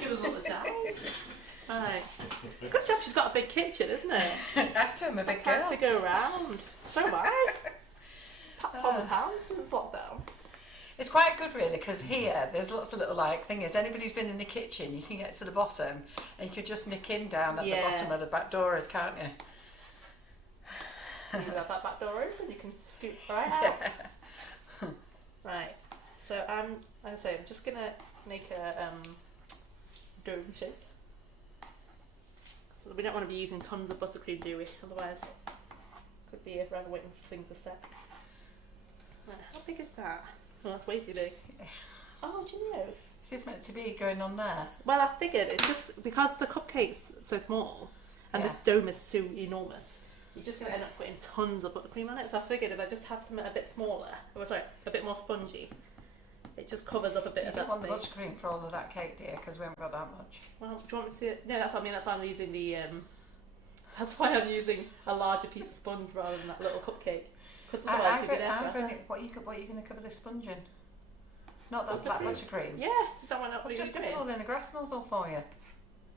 Give us all the time. Right. Good job she's got a big kitchen, isn't it? After I'm a big Time girl. to go round. So am I. Packed on the pounds since lockdown. It's quite good really because here there's lots of little thing is anybody who's been in the kitchen you can get to the bottom and you can just nick in down at the bottom where the back door is, can't you? You have that back door open, you can scoot right out. Yeah. Right. So I'm just gonna make a dome shape. We don't want to be using tons of buttercream, do we? Otherwise, could be a rather waiting for things to set. Right, how big is that? Oh, that's way too big. Oh, do you know? Is this meant to be going on there? Well, I figured it's just because the cupcake's so small and this dome is so enormous, you're just going to end up putting tons of buttercream on it. So I figured if I just have something a bit smaller, a bit more spongy, it just covers up a bit of that You don't want space. the buttercream for all of that cake, dear, because we haven't got that much. Well, do you want me to? No, that's what I mean. That's why I'm using the. That's why I'm using a larger piece of sponge rather than that little cupcake. Because otherwise you'd be there forever. What are you going to cover this sponge in? Not that black buttercream. Yeah, is that what I've you just put it all in a grass nozzle for you.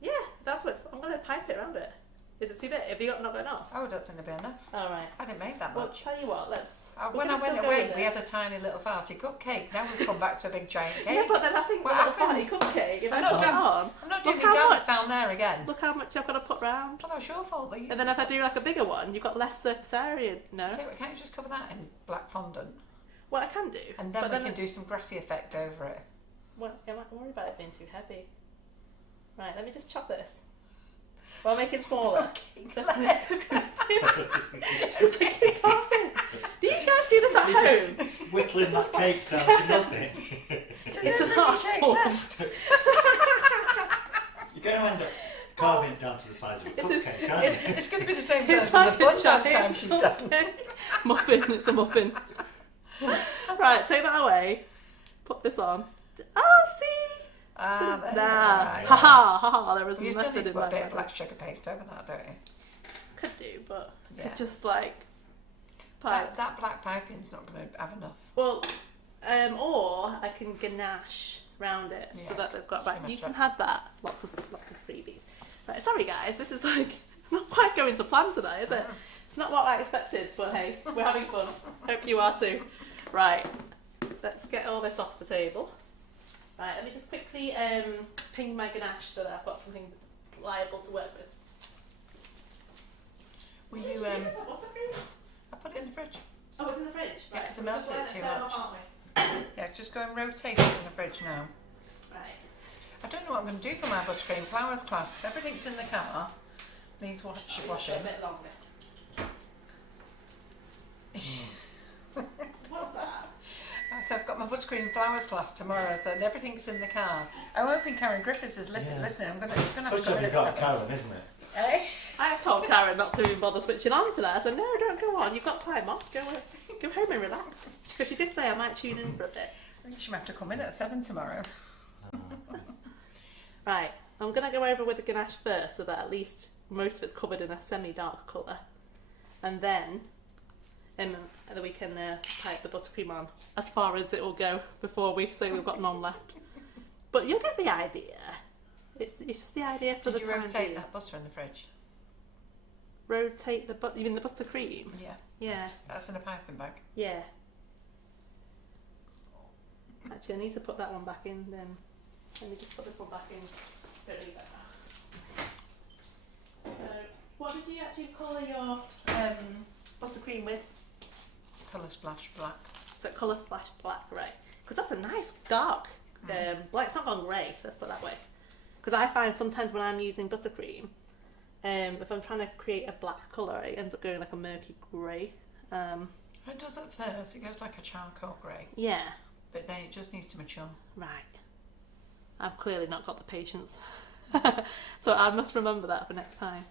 Yeah, that's what I'm going to pipe it around it. Is it too big? Have you got not got enough? Oh, I don't think there'll be enough. All right. I didn't make that Well, much. tell you what, let's. When I went away, we had a tiny little farty cupcake. Now we've come back to a big giant cake. Yeah, but then I think What the little happened? party cupcake, if I I'm put not it doing- on, I'm not doing look my how dance much- down there again. look how much I've got to put round. Well, that's your fault. That you... And then if I do like a bigger one, you've got less surface area. No? So, can't you just cover that in black fondant? Well, I can do. And then but we can do some grassy effect over it. Well, I might worry about it being too heavy. Right, let me just chop this. Well, make it smaller. Do you guys do this at home? Whittling that cake down to nothing. It's an art form. You're going to end up carving it down to the size of a cupcake, aren't you? It's going to be the same It's size as like the a fun by the giant time she's done. Muffin, it's a muffin. Right, take that away. Put this on. Oh, see? Ah, there you Nah. are. Ha ha, ha ha, there was a You still method need to in put a my bit of head. black sugar paste over that, don't you? Could do, but Yeah. could just like pipe. That black piping's not going to have enough. Well, or I can ganache round it so Yeah. that they've got back. Too much You can trouble. have that. Lots of freebies. Right, sorry guys, this is like not quite going to plan today, is it? It's not what I expected, but hey, we're having fun. Hope you are too. Right, let's get all this off the table. Right, let me just quickly ping my ganache so that I've got something liable to work with. Will you, I put it in the fridge. Oh, it's in the fridge. Yeah, Right, 'cause I so melted we'll it just too let it much. thermal, aren't we? Yeah, just go and rotate it in the fridge now. Right. I don't know what I'm going to do for my buttercream flowers class. Everything's in the car. Needs washing. A bit longer. What's that? So I've got my buttercream flowers class tomorrow, so everything's in the car. I'm hoping Karen Griffiths is listening. I'm going to have to Good go job in you at got 7. Karen, isn't it? Eh? I told Karen not to even bother switching on today. I said, no, don't go on. You've got time off. Go home and relax. Because she did say I might tune in for a bit. I think she might have to come in at 7 tomorrow. Right. I'm going to go over with the ganache first so that at least most of it's covered in a semi-dark colour. And then we can pipe the buttercream on as far as it will go before we say we've got none left. But you'll get the idea. It's just the idea for Did the you time rotate being. that butter in the fridge? Rotate the butter. You mean the buttercream? Yeah. Yeah. That's in a piping bag. Yeah. Actually, I need to put that one back in then. Let me just put this one back in. Don't need that now. So, what did you actually colour your buttercream with? Colour splash black. So colour splash black, right? Because that's a nice dark black. It's not gone grey. Let's put it that way. Because I find sometimes when I'm using buttercream, if I'm trying to create a black colour, it ends up going like a murky grey. It does at first. It goes like a charcoal grey. Yeah. But then it just needs to mature. Right. I've clearly not got the patience. So I must remember that for next time.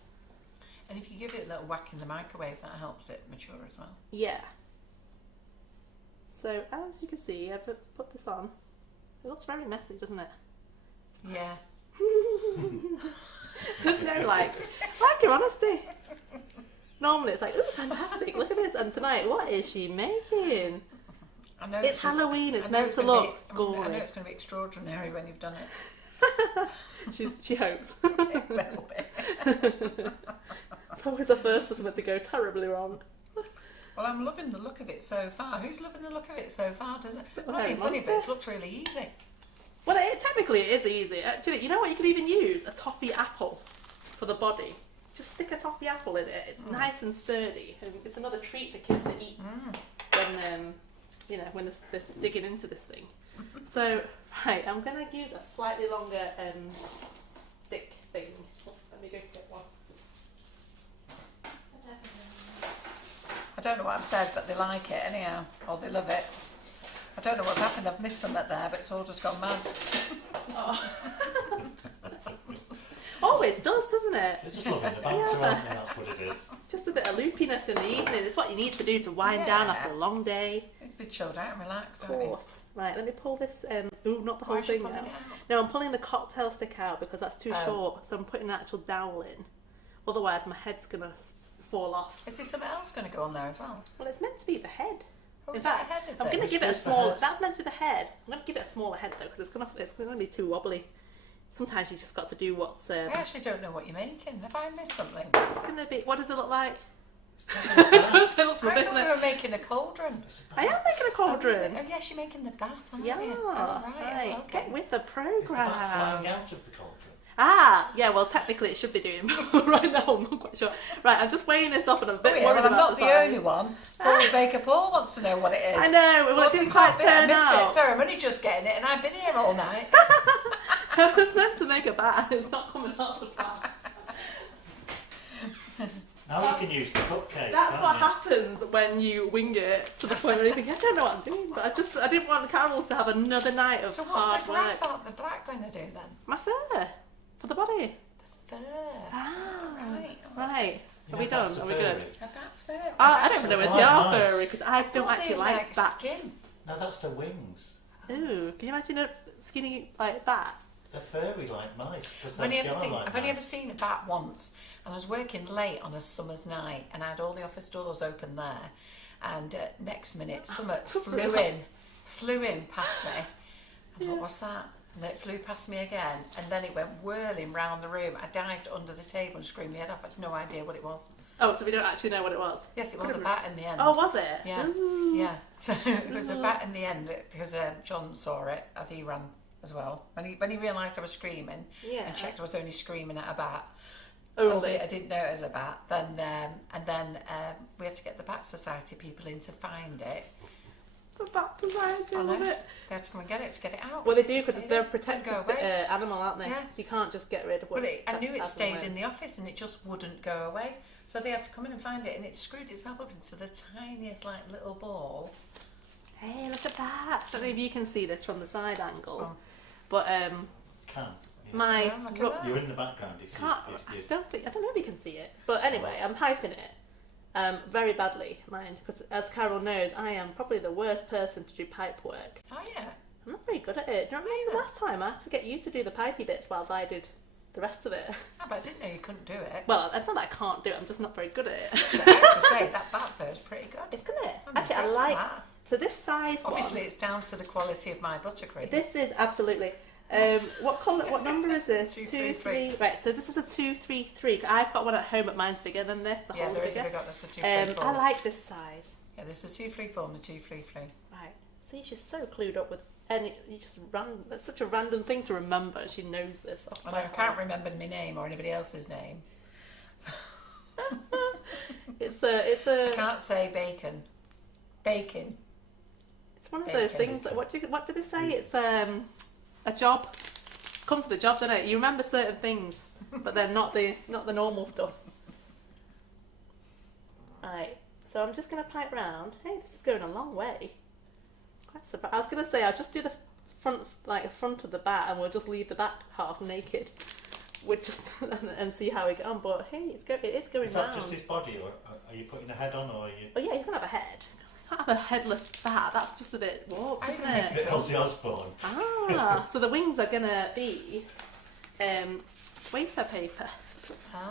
And if you give it a little whack in the microwave, that helps it mature as well. Yeah. So as you can see, I've put this on. It looks very messy, doesn't it? Yeah. There's no like your honesty. Normally it's like, ooh, fantastic, look at this. And tonight, what is she making? I know It's Halloween, it's meant to look gory. I know it's going to be extraordinary when you've done it. She hopes. A little bit. It's always the first for something to go terribly wrong. Well, I'm loving the look of it so far. Who's loving the look of it so far? Does it? Well, Not being funny, monster. but it looks really easy. Well, technically it is easy. Actually, you know what? You could even use a toffee apple for the body. Just stick a toffee apple in it. It's nice and sturdy. And it's another treat for kids to eat when when they're digging into this thing. So, right, I'm going to use a slightly longer stick thing. Let me go get one. I don't know what I've said, but they like it anyhow, or they love it. I don't know what's happened. I've missed something there, but it's all just gone mad. Oh. Always does, doesn't it? They're just loving the banter, aren't they? That's what it is. Just a bit of loopiness in the evening. It's what you need to do to wind down after a long day. It's been chilled out and relaxed, Of course. Right, let me pull this. Ooh, not the Why whole is she thing pulling out. it out? No, I'm pulling the cocktail stick out because that's too short. So I'm putting an actual dowel in. Otherwise, my head's gonna fall off. Is there something else going to go on there as well? Well, it's meant to be the head. Oh, In is that fact, a head, is I'm it? going to give it a It's the small. head. That's meant to be the head. I'm going to give it a smaller head though because it's going to be too wobbly. Sometimes you just got to do what's. I actually don't know what you're making. Have I missed something? It's going to be. What does it look like? It looks I rubbish, thought doesn't we it? were making a cauldron. I am making a cauldron. Oh, yes, you're making the bath, aren't Yeah, you? Oh, right. Okay. Get with the Is the bat program. flying out of the cauldron? Ah, yeah. Well, technically, it should be doing. Right now, I'm not quite sure. Right, I'm just weighing this up, and I'm a bit Oh, yeah, worried well, I'm about not the the size. only one. Paul Baker Paul wants to know what it is. I know. Well, it What's didn't the quite top bit? I turn missed out. it. Sorry, I'm only just getting it, and I've been here all night. I was meant to make a bat. It's not coming out of bat. Now you can use the cupcake. That's can't what you? happens when you wing it to the point where you think, I don't know what I'm doing, but I didn't want Carol to have another night of So hard what's the work. grass out the black going to do then? My fur for the body. Fur. Ah, Right. right. You Are we know, done? bats Are we furry. good? A bat's fur. I don't even know if It's they are nice. furry because I don't actually like bats. Skin. No, that's the wings. Ooh, can you imagine a skinny like bat? They're furry like mice. Because I've only, they're ever seen, like I've only ever mice. seen a bat once, and I was working late on a summer's night, and I had all the office doors open there, and next minute, something flew in past me. I thought, what's that? And then it flew past me again, and then it went whirling round the room. I dived under the table and screamed my head off. I had no idea what it was. Oh, so we don't actually know what it was? Yes, it was a bat in the end. Oh, was it? Yeah, Ooh. yeah. So it was a bat in the end because John saw it as he ran as well. When he realised I was screaming and checked I was only screaming at a bat. Albeit I didn't know it was a bat. Then we had to get the Bat Society people in to find it. The Bat Society, I love it. They had to come and get it out. Well, they do It just because stayed they're a in. protected Wouldn't go away. animal, aren't they? Yeah. So you can't just get rid of one. Well, I knew it as and stayed when. in the office and it just wouldn't go away. So they had to come in and find it, and it screwed itself up into the tiniest little ball. Hey, look at that! I don't know if you can see this from the side angle, Oh. but Can. Yes. my Yeah, look at that. You're in the background. If you, can't. if I don't know if you can see it, but anyway, I'm hyping it very badly, mind, because as Carol knows, I am probably the worst person to do pipe work. Oh yeah. I'm not very good at it. Do you remember the last time I had to get you to do the pipey bits whilst I did the rest of it? Oh, but I didn't know you couldn't do it. Well, it's not that I can't do it. I'm just not very good at it. But I have to say that bat fur is pretty good. It's good. I'm Actually, I impressed like. with that. So this size Obviously, one. it's down to the quality of my buttercream. This is absolutely. What colour? What number is this? 233. Right. So this is a 233. I've got one at home, but mine's bigger than this. The Yeah, whole there is a bigger. big one. That's a 234. I like this size. Yeah, there's a 234 and a 233. Right. See, she's so clued up with any. You just random. That's such a random thing to remember. She knows this. Off I by can't heart. remember my name or anybody else's name. It's a. I can't say bacon. Baking. It's one of those things. That, what do they say? It's a job. Comes with the job, doesn't it? You remember certain things, but then not the normal stuff. Right. So I'm just going to pipe round. Hey, this is going a long way. Quite surprised. I was going to say I'll just do the front of the bat, and we'll just leave the back half naked. We'll just and see how we get on. But hey, it is going round. Is that just his body, or are you putting a head on, or are you? Oh yeah, he's gonna have a head. You can't have a headless bat. That's just a bit warped, isn't it? A bit Ozzy Osbourne. So the wings are gonna be wafer paper.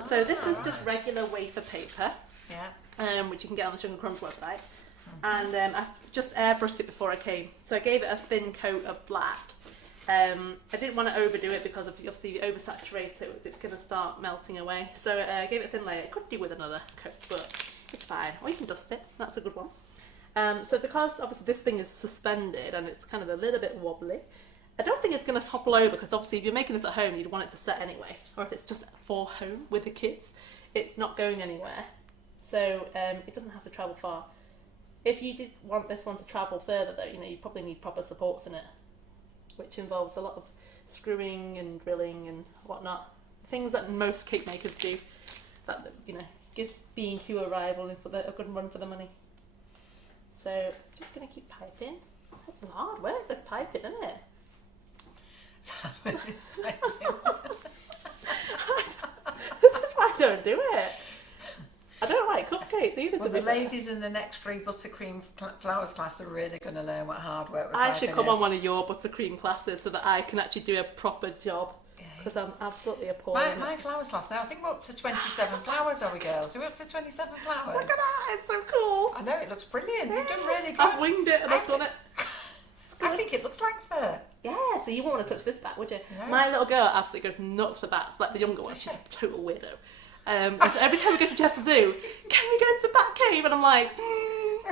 So this is just regular wafer paper. Yeah. Which you can get on the Sugar and Crumbs website. And I've just airbrushed it before I came. So I gave it a thin coat of black. I didn't want to overdo it because obviously if you oversaturate it, it's going to start melting away. So I gave it a thin layer. It could do with another coat, but it's fine. Or you can dust it. That's a good one. So because obviously this thing is suspended and it's kind of a little bit wobbly, I don't think it's going to topple over, because obviously if you're making this at home, you'd want it to set anyway. Or if it's just for home with the kids, it's not going anywhere. So it doesn't have to travel far. If you did want this one to travel further though, you probably need proper supports in it, which involves a lot of screwing and drilling and whatnot. Things that most cake makers do, that gives B&Q a rival and a good run for the money. So just going to keep piping. That's some hard work, this piping, isn't it? This is why I don't do it. I don't like cupcakes either. Well, the ladies in the next free buttercream flowers class are really going to learn what hard work with I should come on one of your buttercream classes so that I can actually do a proper job, because I'm absolutely appalled. My flowers class now, I think we're up to 27 flowers, are we girls? Are we up to 27 flowers? Look at that, it's so cool. I know, it looks brilliant. You've done really good. I've winged it and I've done it. I think it looks like fur. Yeah, so you won't want to touch this bat, would you? No. My little girl absolutely goes nuts for bats, like the younger one. She's a total weirdo. And so every time we go to Chester Zoo, can we go to the bat cave? And I'm like,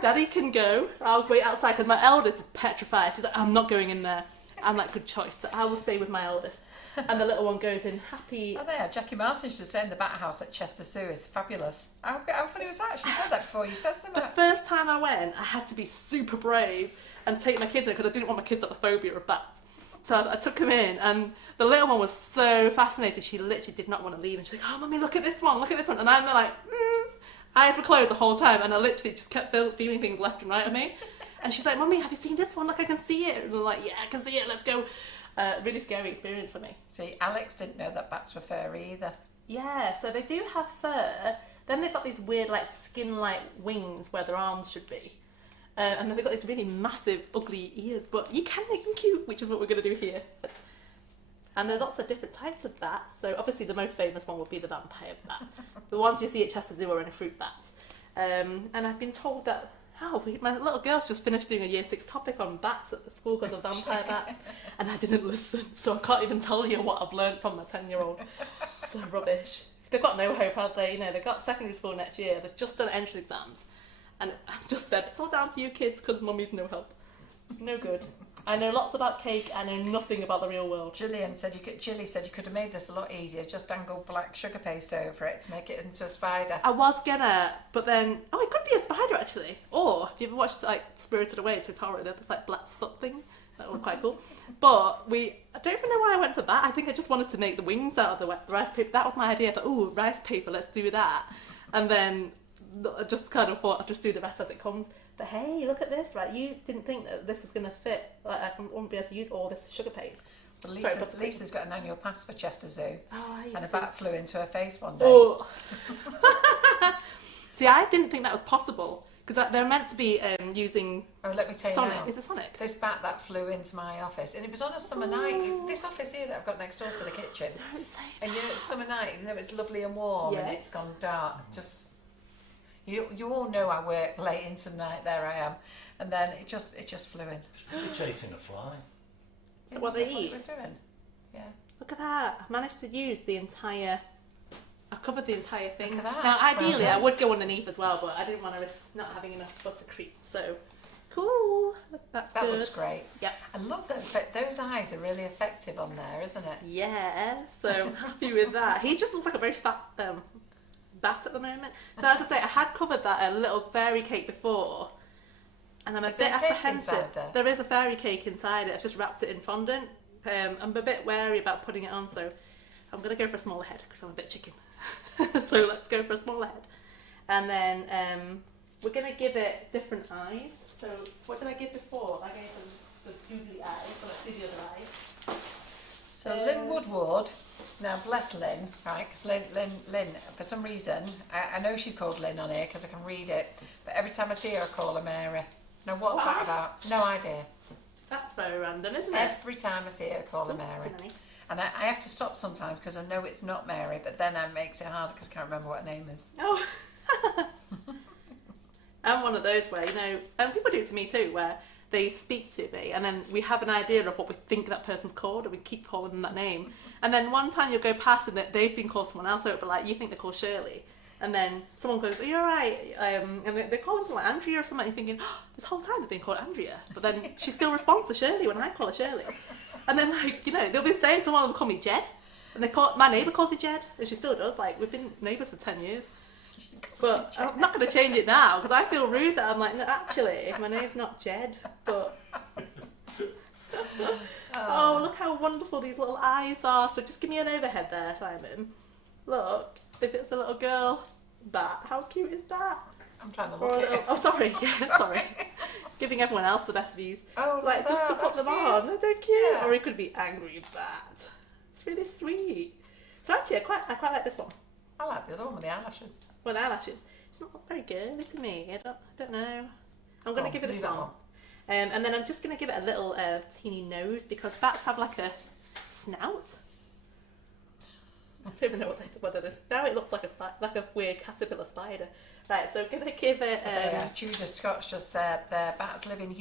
Daddy can go. I'll wait outside, because my eldest is petrified. She's like, I'm not going in there. I'm like, good choice. So I will stay with my eldest. And the little one goes in happy. Oh, there. Jackie Martin should say in the bat house at Chester Zoo is fabulous. How funny was that? She said that before you said something. The first time I went, I had to be super brave and take my kids in, because I didn't want my kids to have the phobia of bats. So I took them in, and the little one was so fascinated, she literally did not want to leave. And she's like, oh, Mummy, look at this one. And I'm like, eyes were closed the whole time, and I literally just kept feeling things left and right of me. And she's like, Mummy, have you seen this one? Look, I can see it. And I'm like, yeah, I can see it. Let's go. Really scary experience for me. See, Alex didn't know that bats were furry either. Yeah, so they do have fur. Then they've got these weird, like, skin-like wings where their arms should be. And then they've got these really massive, ugly ears. But you can make them cute, which is what we're going to do here. And there's lots of different types of bats. So obviously the most famous one would be the vampire bat. The ones you see at Chester Zoo are in a fruit bats. And I've been told that, my little girl's just finished doing a year 6 topic on bats at the school because of vampire bats. And I didn't listen, so I can't even tell you what I've learned from my 10-year-old. So rubbish. They've got no hope, have they? They've got secondary school next year. They've just done entrance exams. And I've just said, it's all down to you kids, because Mummy's no help. No good. I know lots about cake, I know nothing about the real world. Gilly said you could have made this a lot easier, just dangle black sugar paste over it to make it into a spider. I was gonna, but then, it could be a spider actually. Or, if you ever watched like Spirited Away, Totoro, there's this like black soot thing. That was quite cool. But I don't even know why I went for that. I think I just wanted to make the wings out of the rice paper. That was my idea. I thought, rice paper, let's do that. And then I just kind of thought I'd just do the rest as it comes. But hey, look at this, right? You didn't think that this was going to fit. Like, I wouldn't be able to use all this sugar paste. Well, Lisa's got an annual pass for Chester Zoo. Oh, and a bat flew into her face one day. Oh. See, I didn't think that was possible. Because they're meant to be using let me tell you Sonic. now. Is it Sonic? This bat that flew into my office, and it was on a summer night. This office here that I've got next door to the kitchen. Don't say and it's summer night, it's lovely and warm, and it's gone dark. Just you all know I work late into the night. There I am, and then it just flew in. You're chasing a fly. Is that what they That's eat? what it was doing. Yeah. Look at that! I managed to use the entire. I covered the entire thing. Look at that. Now, ideally, I would go underneath as well, but I didn't want to risk not having enough buttercream. So, cool. That That looks great. Yep. I love that. But those eyes are really effective on there, isn't it? Yeah. So I'm happy with that. He just looks like a very fat bat at the moment. So as I say, I had covered that a little fairy cake before, and I'm a Is bit there a cake apprehensive. inside there? There is a fairy cake inside it. I've just wrapped it in fondant. I'm a bit wary about putting it on, so I'm going to go for a smaller head because I'm a bit chicken. So let's go for a smaller head. And then we're going to give it different eyes. So what did I give before? I gave them the googly eyes, so let's do the other eyes. So Lynn Woodward, now bless Lynn, right, because Lynn, for some reason, I know she's called Lynn on here because I can read it, but every time I see her I call her Mary. Now what's that about? No idea. That's very random, isn't it? Every time I see her I call her Mary. And I have to stop sometimes because I know it's not Mary, but then that makes it hard because I can't remember what her name is. Oh. I'm one of those where, and people do it to me too, where they speak to me and then we have an idea of what we think that person's called and we keep calling them that name. And then one time you'll go past and they've been called someone else, so it'll be like, you think they're called Shirley. And then someone goes, are you alright? And they call them something like Andrea or something, and you're thinking, oh, this whole time they've been called Andrea. But then she still responds to Shirley when I call her Shirley. And then, they'll be the same. Someone will call me Jed. And my neighbour calls me Jed, and she still does. Like, we've been neighbours for 10 years. But I'm not going to change it now, because I feel rude that I'm like, no, actually, my name's not Jed, but... Oh, look how wonderful these little eyes are. So just give me an overhead there, Simon. Look, if it's a little girl bat, how cute is that? I'm trying to look at it. Oh, sorry, yeah, sorry. Giving everyone else the best views. Oh, like just to put them on. They're cute. Yeah. Or it could be angry bat. It's really sweet. So actually, I quite like this one. I like the other one with the eyelashes. Well, the eyelashes. She's not very girly to me. I don't know. I'm going to give it this one. And then I'm just going to give it a little teeny nose because bats have like a snout. I don't even know whether this. Now it looks like a weird caterpillar spider. Right, so I'm going to give it. Judah Scott's just said their bats live in a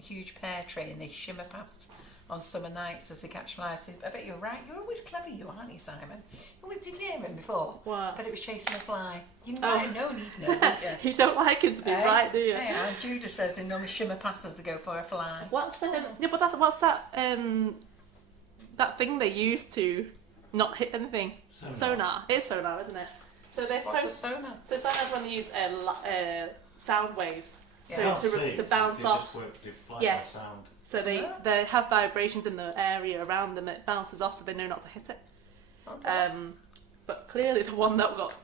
huge pear tree and they shimmer past on summer nights as they catch flies. So I bet you're right. You're always clever, aren't you, Simon? Did you hear him before? What? But it was chasing a fly. You might have known he'd know, didn't you? You don't like him to be right, do you? Yeah, and Judah says they normally shimmer past as they go for a fly. What's that thing they use to not hit anything? Sonar. It's sonar, isn't it? So they're What's a sonar? So sonar's when they use sound waves. Yeah. So to bounce off. Yeah. Sound. So they have vibrations in the area around them. It bounces off, so they know not to hit it. Okay. But clearly, the one that got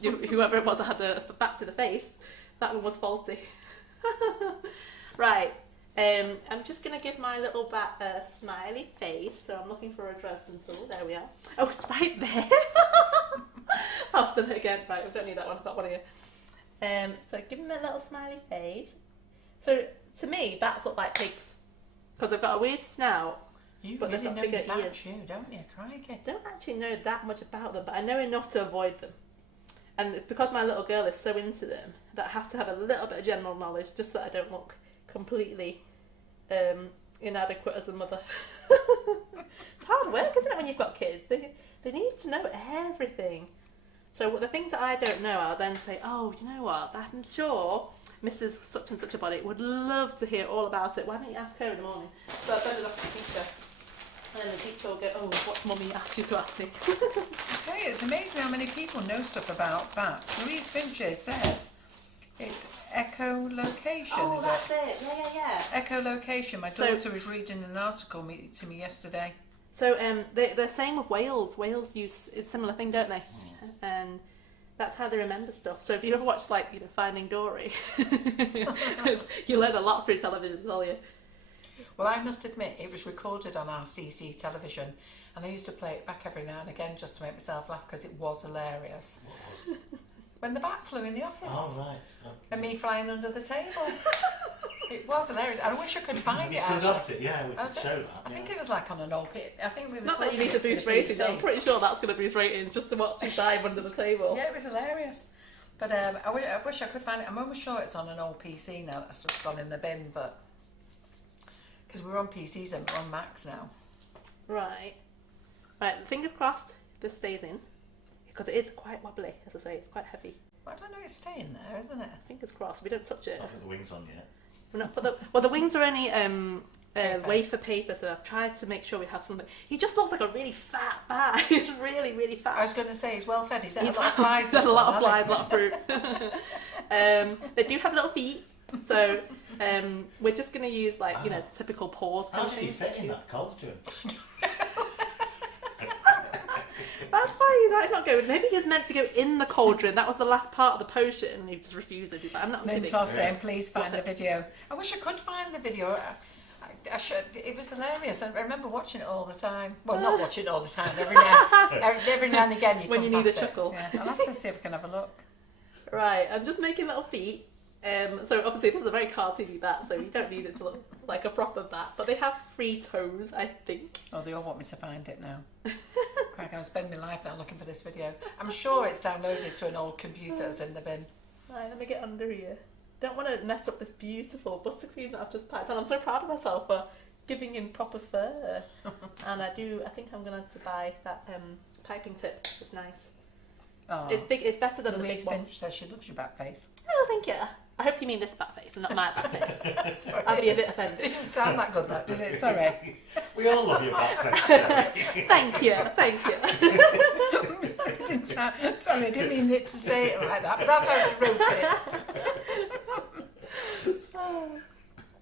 whoever it was that had the back to the face, that one was faulty. Right. I'm just going to give my little bat a smiley face. So I'm looking for a Dresden tool. There we are. Oh, it's right there. I've done it again. Right, we don't need that one. I've got one here. So give him a little smiley face. So to me, bats look like pigs because they've got a weird snout. But really they've got know bigger your ears. bats, don't you? Crikey. I don't actually know that much about them, but I know enough to avoid them. And it's because my little girl is so into them that I have to have a little bit of general knowledge just so that I don't look completely inadequate as a mother. It's hard work, isn't it, when you've got kids? They need to know everything. So the things that I don't know, I'll then say, oh, you know what, I'm sure Mrs. Such and Such a Body would love to hear all about it. Why don't you ask her in the morning? So I send it off to the teacher. And then the teacher will go, oh, what's Mummy asked you to ask me? I tell you, it's amazing how many people know stuff about bats. Louise Fincher says it's echolocation, Oh, is that's it? Yeah. Echolocation. My daughter was reading an article to me yesterday. So they're same with whales. Whales use a similar thing, don't they? And that's how they remember stuff. So if you ever watch Finding Dory, you learn a lot through television, tell you. Well, I must admit, it was recorded on our CC television, and I used to play it back every now and again just to make myself laugh because it was hilarious. What was? When the bat flew in the office. Oh, right. Okay. And me flying under the table. It was hilarious. I wish I could find You it. still got it, yeah, we could show that. I think it was like on an old pit. I think we Not that you need to boost ratings, I'm pretty sure that's going to boost ratings just to watch you dive under the table. Yeah, it was hilarious. But I wish I could find it. I'm almost sure it's on an old PC now that's just gone in the bin, but because we're on PCs and we're on Macs now. Right, fingers crossed this stays in because it is quite wobbly, as I say, it's quite heavy. Well, I don't know, it's staying there, isn't it? Fingers crossed, we don't touch it. Not put the wings on yet. We're not put the wings are only wafer paper, so I've tried to make sure we have something. He just looks like a really fat bat. He's really, really fat. I was going to say he's well fed. He's had He's a lot of flies. There's a lot of flies, a lot of fruit. They do have little feet. So we're just going to use like, you know, typical paws. How did he fit in that cauldron? That's why he's like not going. Maybe he was meant to go in the cauldron. That was the last part of the potion, and he just refuses. He's like, I'm not Mint off saying, please find the video. I wish I could find the video. I should. It was hilarious. I remember watching it all the time. Well, not watching it all the time. Every now and again, you when come you need a past it. chuckle. Yeah. I'll have to see if I can have a look. Right, I'm just making little feet. So obviously this is a very cartoony bat, so you don't need it to look like a proper bat. But they have 3 toes, I think. Oh, they all want me to find it now. Craig, I'll spend my life now looking for this video. I'm sure it's downloaded to an old computer that's in the bin. Right, let me get under here. Don't want to mess up this beautiful buttercream that I've just packed on. I'm so proud of myself for giving him proper fur. And I think I'm going to buy that piping tip. It's nice. Oh. It's big. It's better than Louise the big one. Finch says she loves your back face. Oh, thank you. I hope you mean this bat face and not my bat face. I'd be a bit offended. It didn't sound that good, that did it? Sorry. We all love your back face. Thank you. It didn't sound, sorry, I didn't mean it to say it like that, but that's how she wrote it.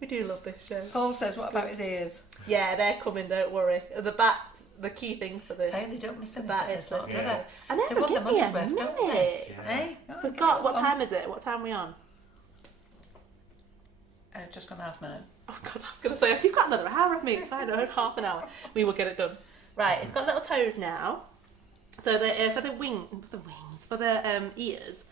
We do love this show. Paul says, what about his ears? Yeah, they're coming, don't worry. The key thing for the They don't miss anything bat this is lot, do yeah. they? I know, They want the give me money's a worth, don't they? minute. Yeah. Hey? Oh, Forgot, what time is it? What time are we on? Just gone 9:30. Oh god, I was going to say, if you've got another hour of me, it's fine, half an hour. We will get it done. Right, it's got little toes now. So for the ears,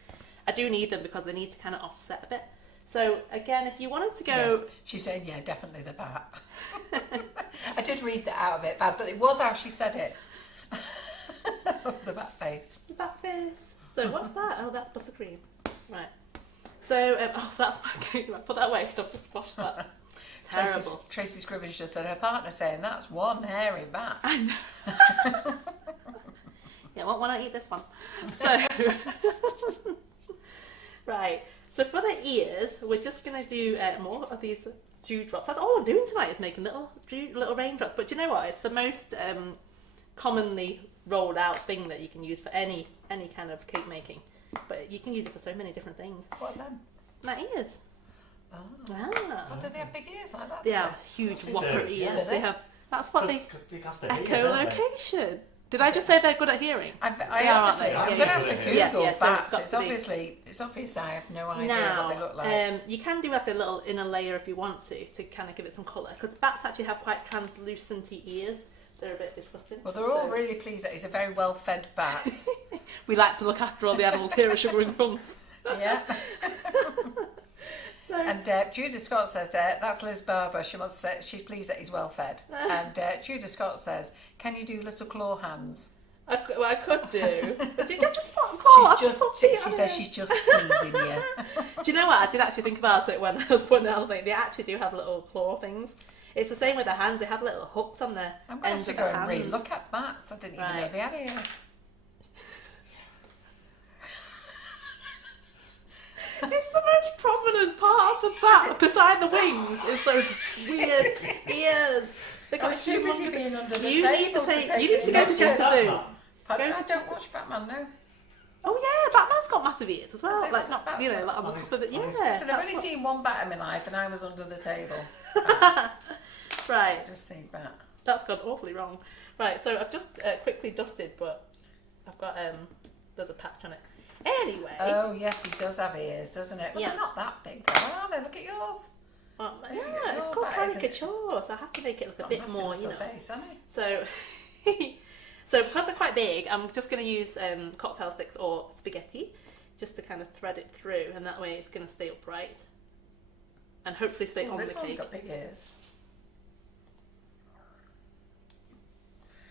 I do need them because they need to kind of offset a bit. So again, if you wanted to go... Yes, she's saying, yeah, definitely the bat. I did read that out of it, but it was how she said it. The bat face. The bat face. So what's that? Oh, that's buttercream. Right. So, that's my cake. Put that away because I've just squashed that. Terrible. Tracy Scrivens just said her partner saying, that's one hairy bat. I know. Yeah, why not eat this one? So, right. So for the ears, we're just going to do more of these dewdrops. That's all I'm doing tonight is making little raindrops. But do you know what? It's the most commonly rolled out thing that you can use for any kind of cake making. But you can use it for so many different things. What then? My ears. Oh. Ah. Do they have big ears like that? They have huge whopper ears. Yeah, they have. That's what they. Have to hear, Echolocation. Did I just say they're good at hearing? I obviously, I'm going to have to Google bats. So it's obvious I have no idea now, what they look like. you can do like a little inner layer if you want to kind of give it some colour. Because bats actually have quite translucent ears. They're a bit disgusting. Well, they're all really pleased that he's a very well-fed bat. We like to look after all the animals here at Sugar and Crumbs. Yeah. And Judah Scott says, that's Liz Barber. She wants to say she's pleased that he's well fed. And Judah Scott says, can you do little claw hands? I could do. But did you just claw? She says she's just teasing you. Do you know what? I did actually think about it when I was putting it on. They actually do have little claw things. It's the same with their hands. They have little hooks on their I'm going ends to of go their and hands. re-look at bats. I didn't even know they had ears. It's the most prominent part of the bat, beside the wings, is those weird ears. They've got too busy being under the you table need to you need to go to Jeff the Zoo. I don't watch Batman, no. Oh yeah, Batman's got massive ears as well. Is it? Like Just not, like on the top of it. Yeah. So I've only seen one bat in my life, and I was under the table. Right. Just see bat. That's gone awfully wrong. Right. So I've just quickly dusted, but I've got there's a patch on it. Anyway. Oh yes, he does have ears, doesn't it? But Yeah. they're not that big, though, are they? Look at yours. Yeah, it's called caricature, so I have to make it look a bit more, you know. Face, hasn't he? So, so because they're quite big, I'm just going to use cocktail sticks or spaghetti just to kind of thread it through, and that way it's going to stay upright and hopefully stay on the This one's cake. got big ears.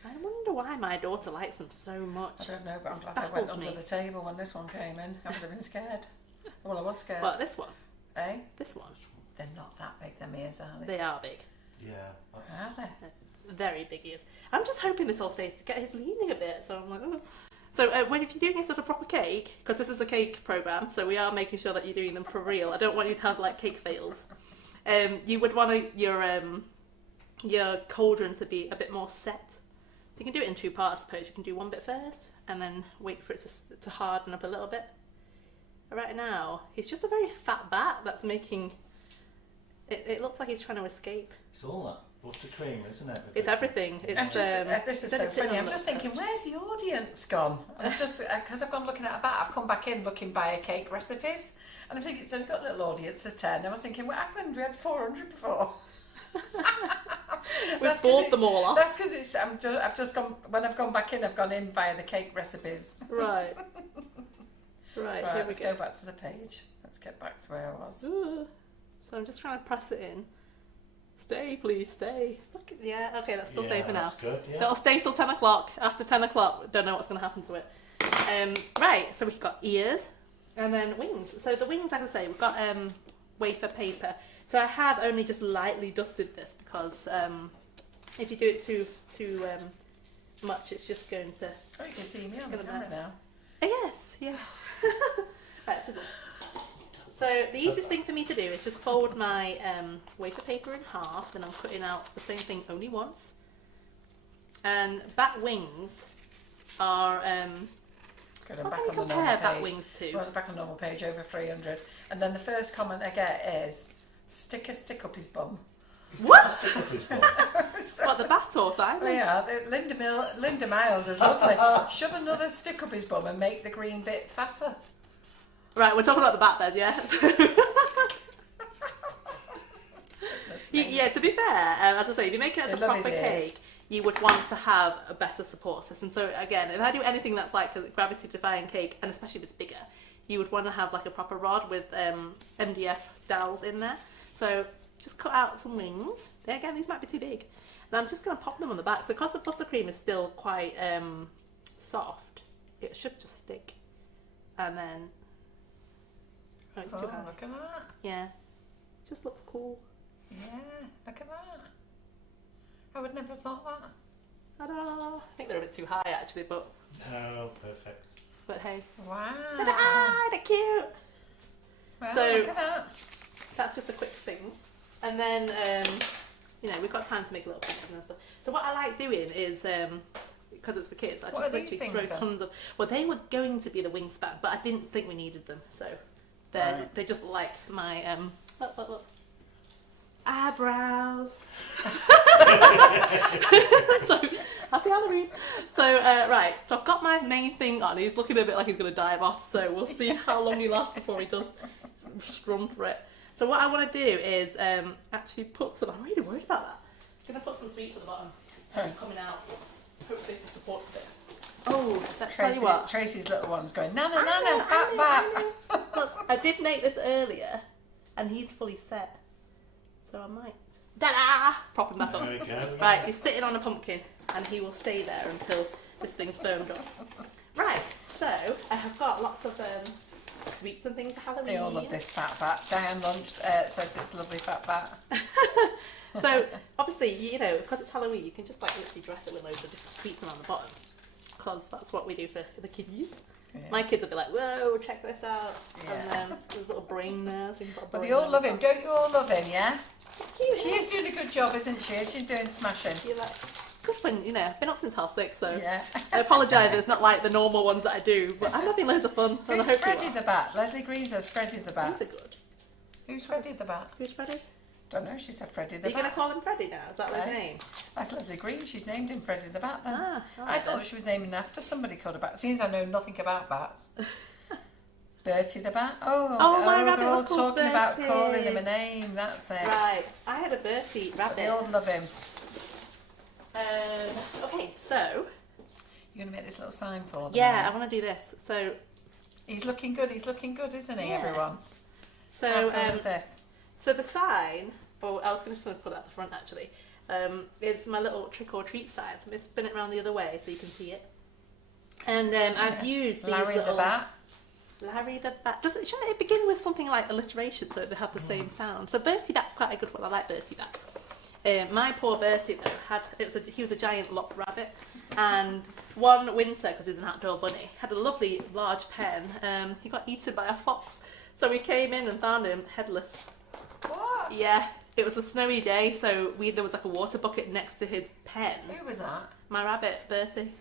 I wonder why my daughter likes them so much. I don't know, but I'm This glad I went baffles under me. the table when this one came in. I would have been scared. Well, I was scared. Well, this one. Eh? This one. They're not that big, them ears, are they? They are big. Yeah. Are they? Very big ears. I'm just hoping this all stays to get his leaning a bit. So I'm like, oh. So if you're doing it as a proper cake, because this is a cake program, so we are making sure that you're doing them for real. I don't want you to have like cake fails. You would want your cauldron to be a bit more set. So you can do it in 2 parts, I suppose. You can do one bit first, and then wait for it to harden up a little bit. right now, he's just a very fat bat that's making... It looks like he's trying to escape. It's all that buttercream, isn't it? It's everything. It's, this is so funny. I'm just thinking, where's the audience gone? I'm just because I've gone looking at a bat. I've come back in looking via cake recipes, and I think it's only got a little audience of 10. I was thinking, what happened? We had 400 before. We've bought them all off. That's because it's. I've just gone when I've gone back in. I've gone in via the cake recipes. Right. Right. Here we let's go back to the page. Let's get back to where I was. Ooh. So I'm just trying to press it in. Stay, please, stay. Look, yeah, okay, that's still safe for now. That's good, yeah. It'll stay till 10 o'clock. After 10 o'clock, don't know what's going to happen to it. Right, so we've got ears and then wings. So the wings, like I say, we've got wafer paper. So I have only just lightly dusted this because if you do it too much, it's just going to... Oh, you can see me on the camera now. Yes, yeah. Right, scissors. So the easiest thing for me to do is just fold my wafer paper in half, then I'm cutting out the same thing only once. And bat wings are, what can you compare bat wings to? Well, back on normal page, over 300. And then the first comment I get is, stick up his bum. What? Stick up his bum. What, the bat or something? Oh, yeah, Linda Miles is lovely. Shove another stick up his bum and make the green bit fatter. Right, we're talking about the bat then, yeah? Yeah, to be fair, as I say, if you make it as a proper cake, you would want to have a better support system. So again, if I do anything that's like a gravity-defying cake, and especially if it's bigger, you would want to have like a proper rod with MDF dowels in there. So just cut out some wings. Again, these might be too big. And I'm just going to pop them on the back. So because the buttercream is still quite soft, it should just stick. And then... Oh, it's too high. Look at that. Yeah. Just looks cool. Yeah, look at that. I would never have thought that. Ta-da! I think they're a bit too high actually, but... No, perfect. But hey. Wow. Ta-da! They're cute! Well, so, look at that. That's just a quick thing. And then, you know, we've got time to make a little bit and stuff. So what I like doing is... because it's for kids, I just literally throw tons of... Well, they were going to be the wingspan, but I didn't think we needed them, so... They just like my look. Eyebrows. So happy Halloween. So right, so I've got my main thing on. He's looking a bit like he's going to dive off. So we'll see how long he lasts before he does scrum for it. So what I want to do is actually put some. I'm really worried about that. I'm going to put some sweets at the bottom coming out. Hopefully to support a bit. Oh, let's tell you what. Tracy's little one's going, Nana, fat back. Look, I did make this earlier, and he's fully set. So I might just prop him back on. There we go. Right, he's sitting on a pumpkin, and he will stay there until this thing's firmed up. Right, so I have got lots of sweets and things for Halloween. They all love this fat bat. Diane Lunch says it's a lovely fat bat. So obviously, you know, because it's Halloween, you can just like literally dress it with loads of different sweets around the bottom. Because that's what we do for the kiddies. Yeah. My kids will be like, whoa, check this out. Yeah. And there's a little brain there. So but they all love him. Don't you all love him, yeah? Cute. She is doing a good job, isn't she? She's doing smashing. You're like, it's good when, you know, I've been up since 6:30, so yeah. I apologise, it's not like the normal ones that I do, but I'm having loads of fun. Who's Freddy the Bat? Leslie Green says Freddy the Bat. These are good. Who's Freddy the Bat? Who's Freddy? Don't know, she said Freddy the Bat. Are you going to call him Freddy now? Is that his name? That's Leslie Green, she's named him Freddy the Bat then. Right, I thought she was naming after somebody called a bat. Seems I know nothing about bats. Bertie the Bat? My rabbit they're all was called talking about Bertie. calling him a name, that's it. Right, I had a Bertie rabbit. But they all love him. Okay, so... You're going to make this little sign for them? Yeah, I want to do this. So... He's looking good, isn't he, everyone? So, how cool is this? So the sign... Oh, I was just going to put it at the front actually. Is my little trick or treat sign. So I'm going to spin it around the other way so you can see it. And I've used these Larry the Bat. Larry the Bat. Shouldn't it begin with something like alliteration so they have the same sound? So Bertie Bat's quite a good one. I like Bertie Bat. My poor Bertie though he was a giant lop rabbit, and one winter, because he's an outdoor bunny, had a lovely large pen. He got eaten by a fox, so we came in and found him headless. What? Yeah. It was a snowy day, so there was like a water bucket next to his pen. Who was that? My rabbit, Bertie.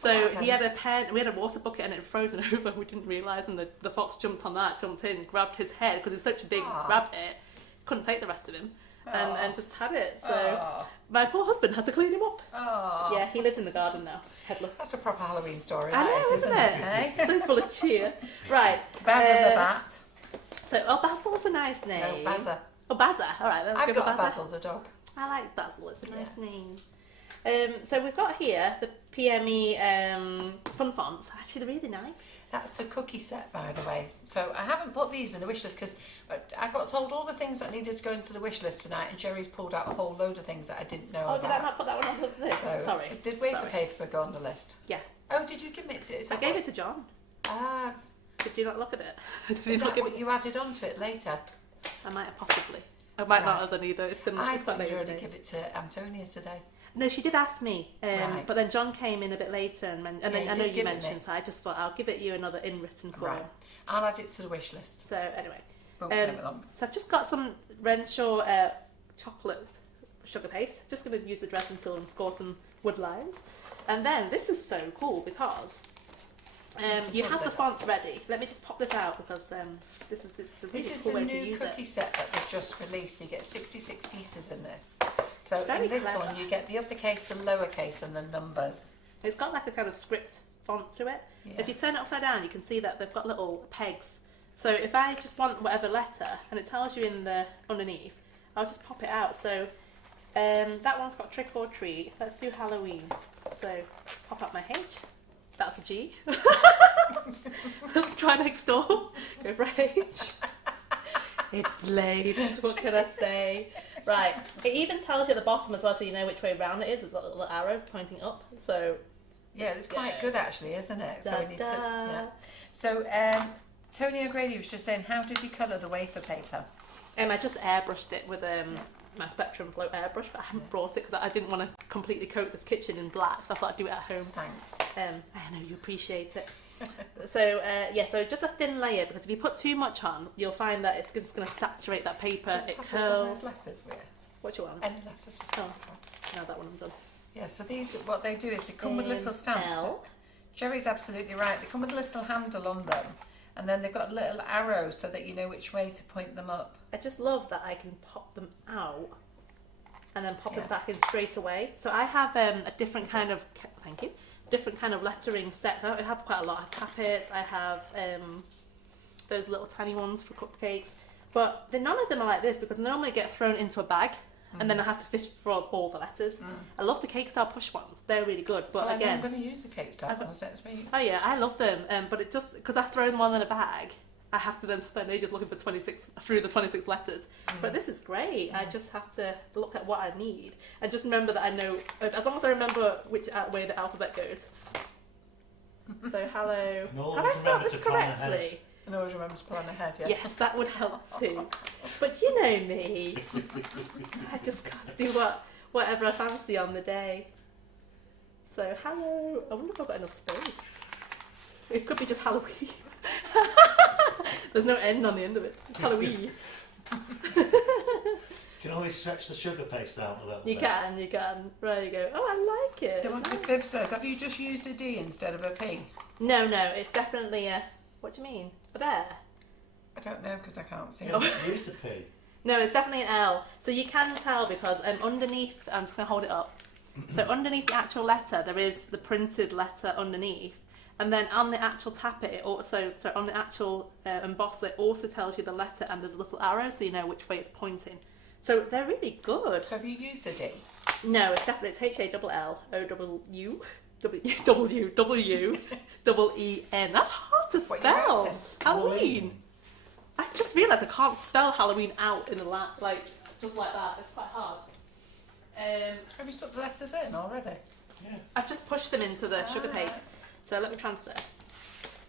So he had a pen, we had a water bucket and it had frozen over. We didn't realise, and the fox jumped on that, jumped in, grabbed his head because he was such a big rabbit, couldn't take the rest of him, and just had it. So my poor husband had to clean him up. Yeah, he lives in the garden now, headless. That's a proper Halloween story. I know, isn't it? It's so full of cheer. Right. Basil the bat. So, Basil's a nice name. No, Bazza. Oh, Bazza. All right, let's I've go got with Basil the dog. I like Basil. It's a nice name. So we've got here the PME fun fonts. Actually, they're really nice. That's the cookie set, by the way. So I haven't put these in the wish list because I got told all the things that needed to go into the wish list tonight, and Gerry's pulled out a whole load of things that I didn't know about. Did I not put that one on the list? So, sorry. Did wafer paper go on the list? Yeah. Oh, did you give me? I gave it to John. Ah. Did you not look at it? Is that what you added onto it later? I might have possibly. I might not have done either. It's been. I thought you already give it to Antonia today. No, she did ask me, Right. but then John came in a bit later, and then I know you mentioned, so I just thought I'll give it you another in written form. Right. I'll add it to the wish list. So anyway, Won't take long. so I've just got some Renshaw chocolate sugar paste. Just going to use the dressing tool and score some wood lines, and then this is so cool because you have the fonts ready. Let me just pop this out because this is a really cool way to use it. This is the new cookie set that they've just released. You get 66 pieces in this. So in this clever. one, you get the uppercase, the lowercase, and the numbers. It's got like a kind of script font to it. Yeah. If you turn it upside down, you can see that they've got little pegs. So if I just want whatever letter, and it tells you in the underneath, I'll just pop it out. So that one's got trick or treat. Let's do Halloween. So pop up my H. That's a G. Let's try next door. Go for H. It's late. What can I say? Right. It even tells you at the bottom as well, so you know which way round it is. There's little arrows pointing up. So yeah, it's quite good actually, isn't it? So we need to. Yeah. So Tony O'Grady was just saying, how did you colour the wafer paper? I just airbrushed it with my Spectrum Float airbrush, but I haven't brought it because I didn't want to completely coat this kitchen in black, so I thought I'd do it at home. Thanks. I know you appreciate it. So so just a thin layer, because if you put too much on, you'll find that it's just going to saturate that paper. Just it pass curls. us one of those letters, What you want? End letter. Just pass us one. No, that one I'm done. Yeah. So these, what they do is they come with little stamps. Gerry's absolutely right. They come with a little handle on them, and then they've got little arrows so that you know which way to point them up. I just love that I can pop them out and then pop it back in straight away. So I have a different kind of different kind of lettering set. I have quite a lot. I have tappets. I have those little tiny ones for cupcakes, but none of them are like this because they normally get thrown into a bag. And then I have to fish for all the letters. I love the cake style push ones. They're really good. But again, I'm going to use the cake style ones next week. Oh yeah, I love them. But it just because I've thrown them all in a bag, I have to then spend ages looking for 26 letters. But this is great. I just have to look at what I need and just remember that I know. As long as I remember which way the alphabet goes. So hello. Have I spelled this correctly? And always remember to put on ahead, yeah. Yes, that would help too. But you know me. I just can't do whatever I fancy on the day. So hello. I wonder if I've got enough space. It could be just Halloween. There's no end on the end of it. It's Halloween. You can always stretch the sugar paste out a little bit. You can. There you go. Oh, I like it. The one to Viv says, have you just used a D instead of a P? No, it's definitely a... What do you mean? A bear? I don't know because I can't see. You haven't used a P. No, it's definitely an L. So you can tell because underneath... I'm just going to hold it up. So underneath the actual letter, there is the printed letter underneath. And then on the actual tappet, it also... So on the actual emboss, it also tells you the letter and there's a little arrow so you know which way it's pointing. So they're really good. So have you used a D? No, it's definitely... It's HALLOWW. WWWEN. That's hard to spell. Halloween. I just realised I can't spell Halloween out in a just like that. It's quite hard. Have you stuck the letters in already? Yeah. I've just pushed them into the sugar paste. So let me transfer.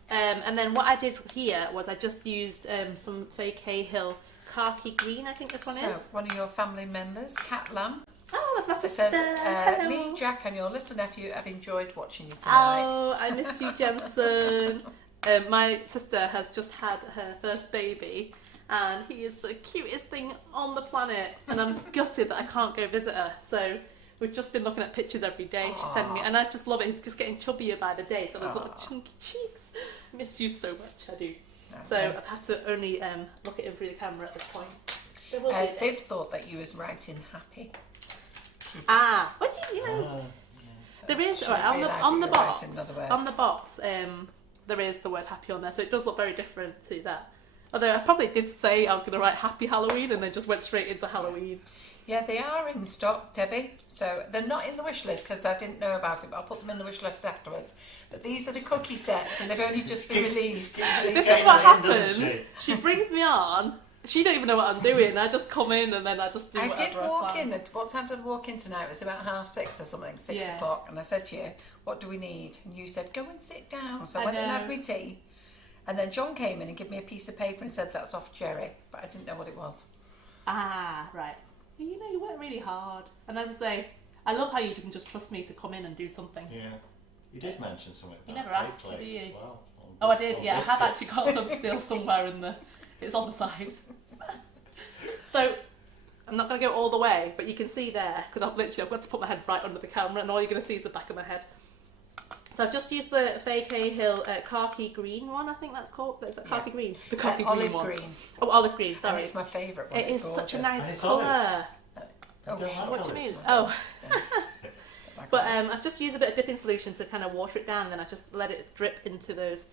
And then what I did here was I just used some fake Cahill khaki green. I think this one is. So one of your family members, Cat Lamb. Oh, it's my It sister. says, me, Jack, and your little nephew have enjoyed watching you tonight. Oh, I miss you, Jensen. My sister has just had her first baby, and he is the cutest thing on the planet. And I'm gutted that I can't go visit her. So We've just been looking at pictures every day. She's sending me, and I just love it. He's just getting chubbier by the day. He's got those little chunky cheeks. I miss you so much. I do. So I've had to only look at him through the camera at this point. Viv thought that you was writing happy. Well, there is on the box. There is the word happy on there, so it does look very different to that. Although I probably did say I was going to write Happy Halloween and then just went straight into Halloween. Yeah, they are in stock, Debbie. So they're not in the wish list because I didn't know about it, but I'll put them in the wish list afterwards. But these are the cookie sets and they've only just been released. This is what happens. She brings me on. She don't even know what I'm doing. I just come in and then I just do whatever I did walk in. What time did I walk in tonight? It was about 6:30 or something, 6 o'clock. And I said to you, what do we need? And you said, go and sit down. So I went and had my tea. And then John came in and gave me a piece of paper and said, that's off Gerry. But I didn't know what it was. Right. You know, you work really hard. And as I say, I love how you can just trust me to come in and do something. Yeah. You did mention something about you never asked, did you? As well. I did, I have actually got some still somewhere in the... It's on the side. So, I'm not going to go all the way, but you can see there, because I've got to put my head right under the camera, and all you're going to see is the back of my head. So I've just used the Faye Cahill khaki green one, I think that's called. Is that khaki green? The khaki green one. Green. Oh, olive green, sorry. And it's my favourite one. It is such a nice colour. What do you mean? Oh. But I've just used a bit of dipping solution to kind of water it down, and then I just let it drip into those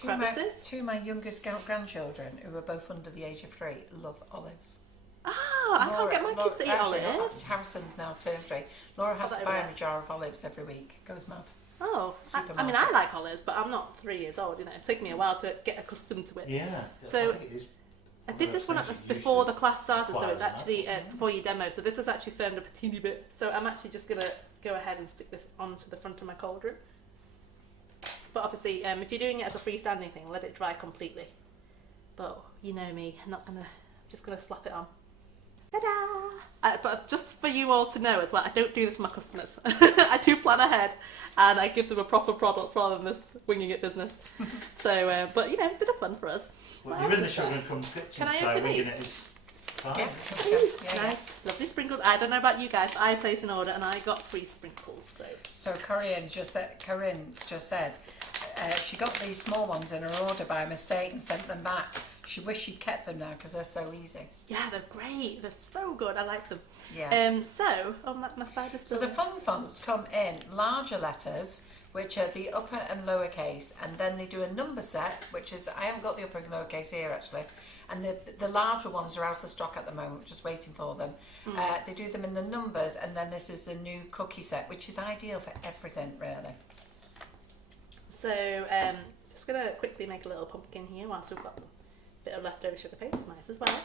crevices. Two of my youngest grandchildren, who are both under the age of 3, love olives. I can't get my kids to eat olives. Harrison's now turned 3. Laura has to buy him a jar of olives every week. Goes mad. I mean, I like olives, but I'm not 3 years old. You know, it's taken me a while to get accustomed to it. Yeah. So I did this one before the class started, so it's actually before you demo. So this has actually firmed up a teeny bit. So I'm actually just gonna go ahead and stick this onto the front of my cauldron. But obviously, if you're doing it as a freestanding thing, let it dry completely. But you know me, I'm just gonna slap it on. Ta-da! But just for you all to know as well, I don't do this for my customers. I do plan ahead, and I give them a proper product rather than this winging it business. So, but you know, it's a bit of fun for us. Well, you're in the Sugar and Crumbs Kitchen, so winging it is fine. Yeah, please. Nice, lovely sprinkles. I don't know about you guys, but I placed an order and I got free sprinkles. So Corinne just said she got these small ones in her order by mistake and sent them back. She wished she'd kept them now because they're so easy. Yeah, they're great. They're so good. I like them. Yeah. My spider's still... So the fun fonts come in larger letters, which are the upper and lowercase, and then they do a number set, which is, I haven't got the upper and lowercase here actually, and the larger ones are out of stock at the moment, just waiting for them. They do them in the numbers, and then this is the new cookie set, which is ideal for everything, really. So, just going to quickly make a little pumpkin here whilst we've got bit of leftover sugar paste, nice as well.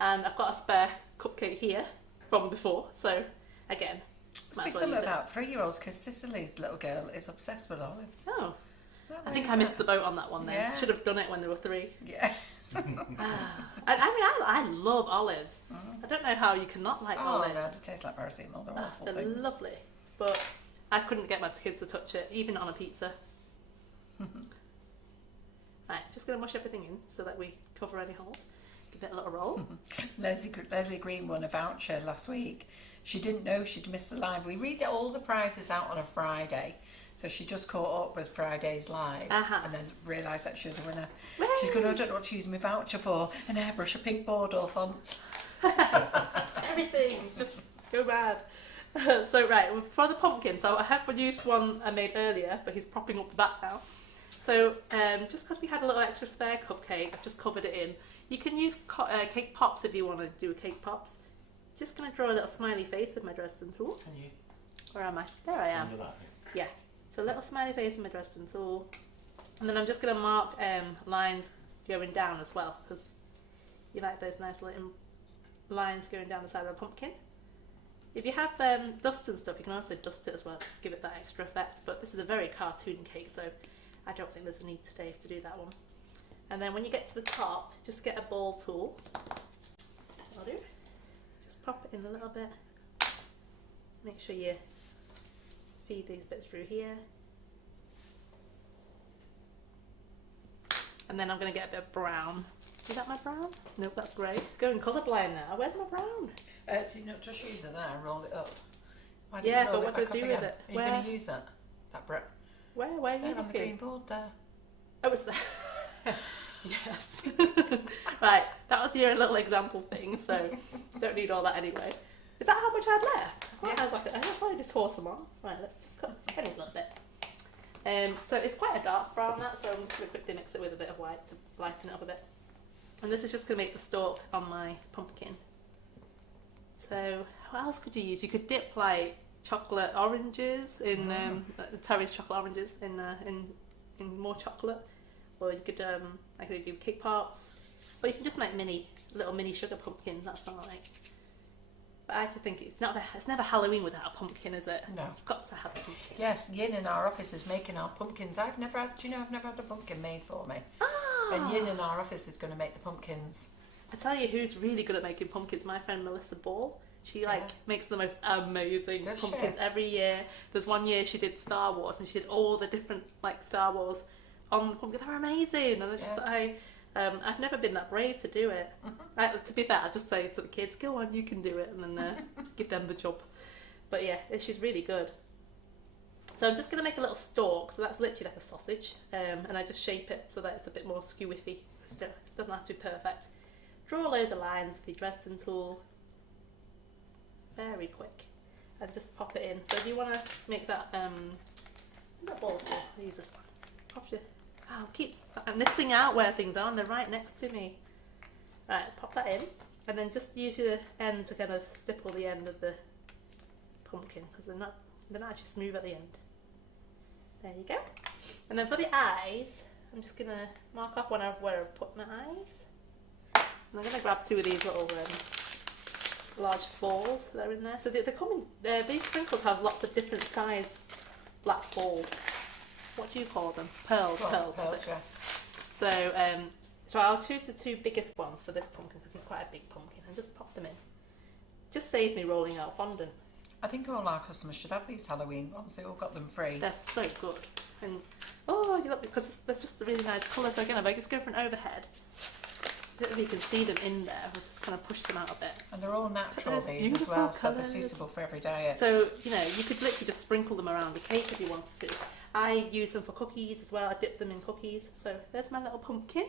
And I've got a spare cupcake here from before, so again, must be something about 3-year-olds because Cicely's little girl is obsessed with olives. Oh, I think I missed the boat on that one then. Yeah. Should have done it when they were 3. Yeah. I love olives. I don't know how you cannot like olives. No, they taste like paracetamol. They're awful they're things. Lovely, but I couldn't get my kids to touch it, even on a pizza. Right, just going to mush everything in so that we cover any holes. Give it a little roll. Leslie Green won a voucher last week. She didn't know she'd missed the live. We read all the prizes out on a Friday, so she just caught up with Friday's live and then realised that she was a winner. Yay! She's going, I don't know what to use my voucher for. An airbrush, a pink board or fonts. Everything. Just go mad. So right, for the pumpkin, so I have produced one I made earlier, but he's propping up the back now. So just because we had a little extra spare cupcake, I've just covered it in. You can use cake pops if you want to do cake pops. Just going to draw a little smiley face with my Dresden tool. Can you? Where am I? There I am. Under that. Yeah. So a little smiley face with my Dresden tool. And then I'm just going to mark lines going down as well, because you like those nice little lines going down the side of a pumpkin. If you have dust and stuff, you can also dust it as well, just give it that extra effect. But this is a very cartoon cake, so I don't think there's a need today to do that one. And then when you get to the top, just get a ball tool. That'll do. Just pop it in a little bit. Make sure you feed these bits through here. And then I'm going to get a bit of brown. Is that my brown? Nope, that's grey. Going colourblind now. Where's my brown? Do you not just use it there and roll it up? Why didn't Yeah, you roll but it what do back I do up with again? it? Are you going to use that brick? Where are you There on the green looking? board there. Oh, it's there. Yes. Right, that was your little example thing, so don't need all that anyway. Is that how much I had left? I thought I was probably just pour some on. Right, let's just cut a little bit. So it's quite a dark brown that, so I'm just going to quickly mix it with a bit of white to lighten it up a bit. And this is just going to make the stalk on my pumpkin. So what else could you use? You could dip like chocolate oranges in Terry's chocolate oranges in more chocolate, or you could I could do cake pops, or you can just make little mini sugar pumpkin. That's what I like. But I just think it's never Halloween without a pumpkin, is it? No. You've got to have a pumpkin. Yes, Yin in our office is making our pumpkins. I've never had a pumpkin made for me. And Yin in our office is going to make the pumpkins. I tell you who's really good at making pumpkins, my friend Melissa Ball. She makes the most amazing pumpkins every year. There's one year she did Star Wars and she did all the different Star Wars on the pumpkins. They were amazing, and I've never been that brave to do it. To be fair, I just say to the kids, "Go on, you can do it," and then give them the job. But yeah, she's really good. So I'm just going to make a little stalk. So that's literally like a sausage, and I just shape it so that it's a bit more skewiffy. It doesn't have to be perfect. Draw loads of lines with the Dresden tool. Very quick, and just pop it in. So if you want to make that ball tool, I'll use this one. Just pop your. I'm missing out where things are, and they're right next to me. Right, pop that in, and then just use your end to kind of stipple the end of the pumpkin because they're not actually smooth at the end. There you go. And then for the eyes, I'm just gonna mark off where I've put my eyes. And I'm gonna grab two of these little large balls that are in there. So these sprinkles have lots of different size black balls. What do you call them? Pearls. Pearls. Yeah. So I'll choose the two biggest ones for this pumpkin because it's quite a big pumpkin, and just pop them in. Just saves me rolling out fondant. I think all our customers should have these Halloween ones. They all got them free. They're so good. And you look, because there's just the really nice colours. So again, if I just go for an overhead, if you can see them in there, we'll just kind of push them out a bit. And they're all natural these as well, so they're suitable for every diet. So you could literally just sprinkle them around the cake if you wanted to. I use them for cookies as well. I dip them in cookies. So there's my little pumpkin.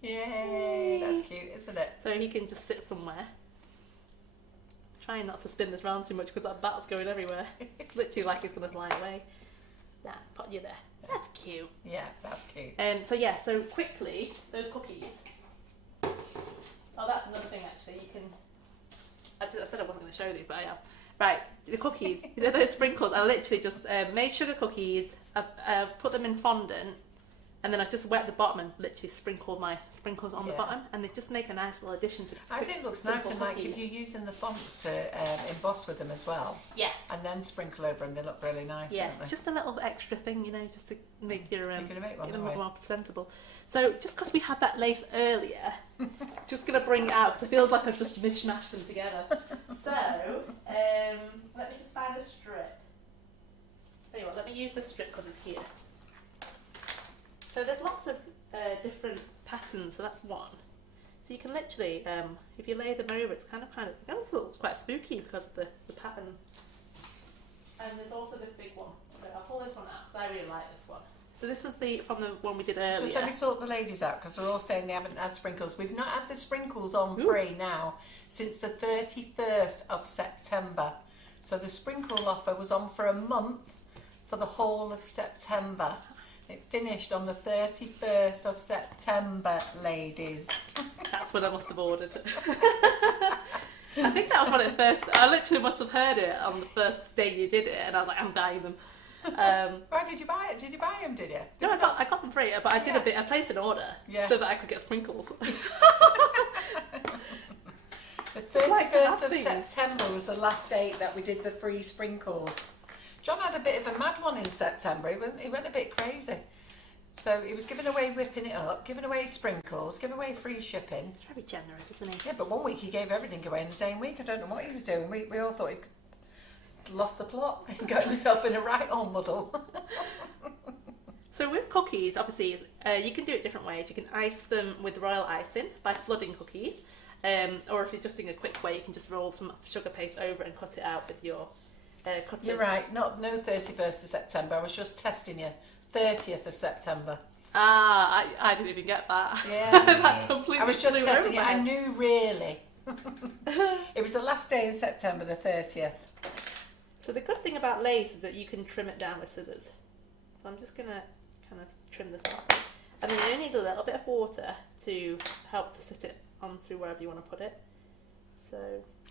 Yay! That's cute, isn't it? So he can just sit somewhere. Trying not to spin this round too much because that bat's going everywhere. It's literally like it's going to fly away. Nah, put you there. That's cute. Yeah, that's cute. So quickly, those cookies. Oh, that's another thing actually. You can. Actually, I said I wasn't going to show these, but I am. Right, the cookies. Those sprinkles. I literally just made sugar cookies. Put them in fondant, and then I just wet the bottom and literally sprinkled my sprinkles on the bottom, and they just make a nice little addition to. I think it looks nice, and like if you're using the fonts to emboss with them as well. Yeah. And then sprinkle over them, they look really nice. Yeah, don't they? it's just a little extra thing, just to make your You're gonna make one, them more presentable. So just because we had that lace earlier, just gonna bring it out because it feels like I've just mishmashed them together. So let me just find a strip. Tell you what, let me use this strip because it's here. So there's lots of different patterns, so that's one. So you can literally, if you lay them over, it's kind of, it also looks quite spooky because of the pattern. And there's also this big one. So I'll pull this one out because I really like this one. So this was from the one we did earlier. Just let me sort the ladies out because they're all saying they haven't had sprinkles. We've not had the sprinkles on free now since the 31st of September. So the sprinkle offer was on for a month for the whole of September. It finished on the 31st of September, ladies. That's when I must have ordered it. I think that was when it first. I literally must have heard it on the first day you did it, and I was like, I'm buying them. Why did you buy it? Did you buy them? Did you? No, I got them free, but I did I placed an order so that I could get sprinkles. The 31st of September was the last date that we did the free sprinkles. John had a bit of a mad one in September. He went a bit crazy. So he was giving away whipping it up, giving away sprinkles, giving away free shipping. It's very generous, isn't he? Yeah, but one week he gave everything away in the same week. I don't know what he was doing. We all thought he lost the plot and got himself in a right old muddle. So with cookies, obviously, you can do it different ways. You can ice them with royal icing by flooding cookies. Or if you're just doing a quick way, you can just roll some sugar paste over and cut it out with your cutters. You're right, no 31st of September, I was just testing you. 30th of September. Ah, I didn't even get that. Yeah. That completely I was just flew testing you, over. I knew really. It was the last day in September, the 30th. So the good thing about lace is that you can trim it down with scissors. So I'm just going to kind of trim this off. And then you only need a little bit of water to help to sit it onto wherever you want to put it. So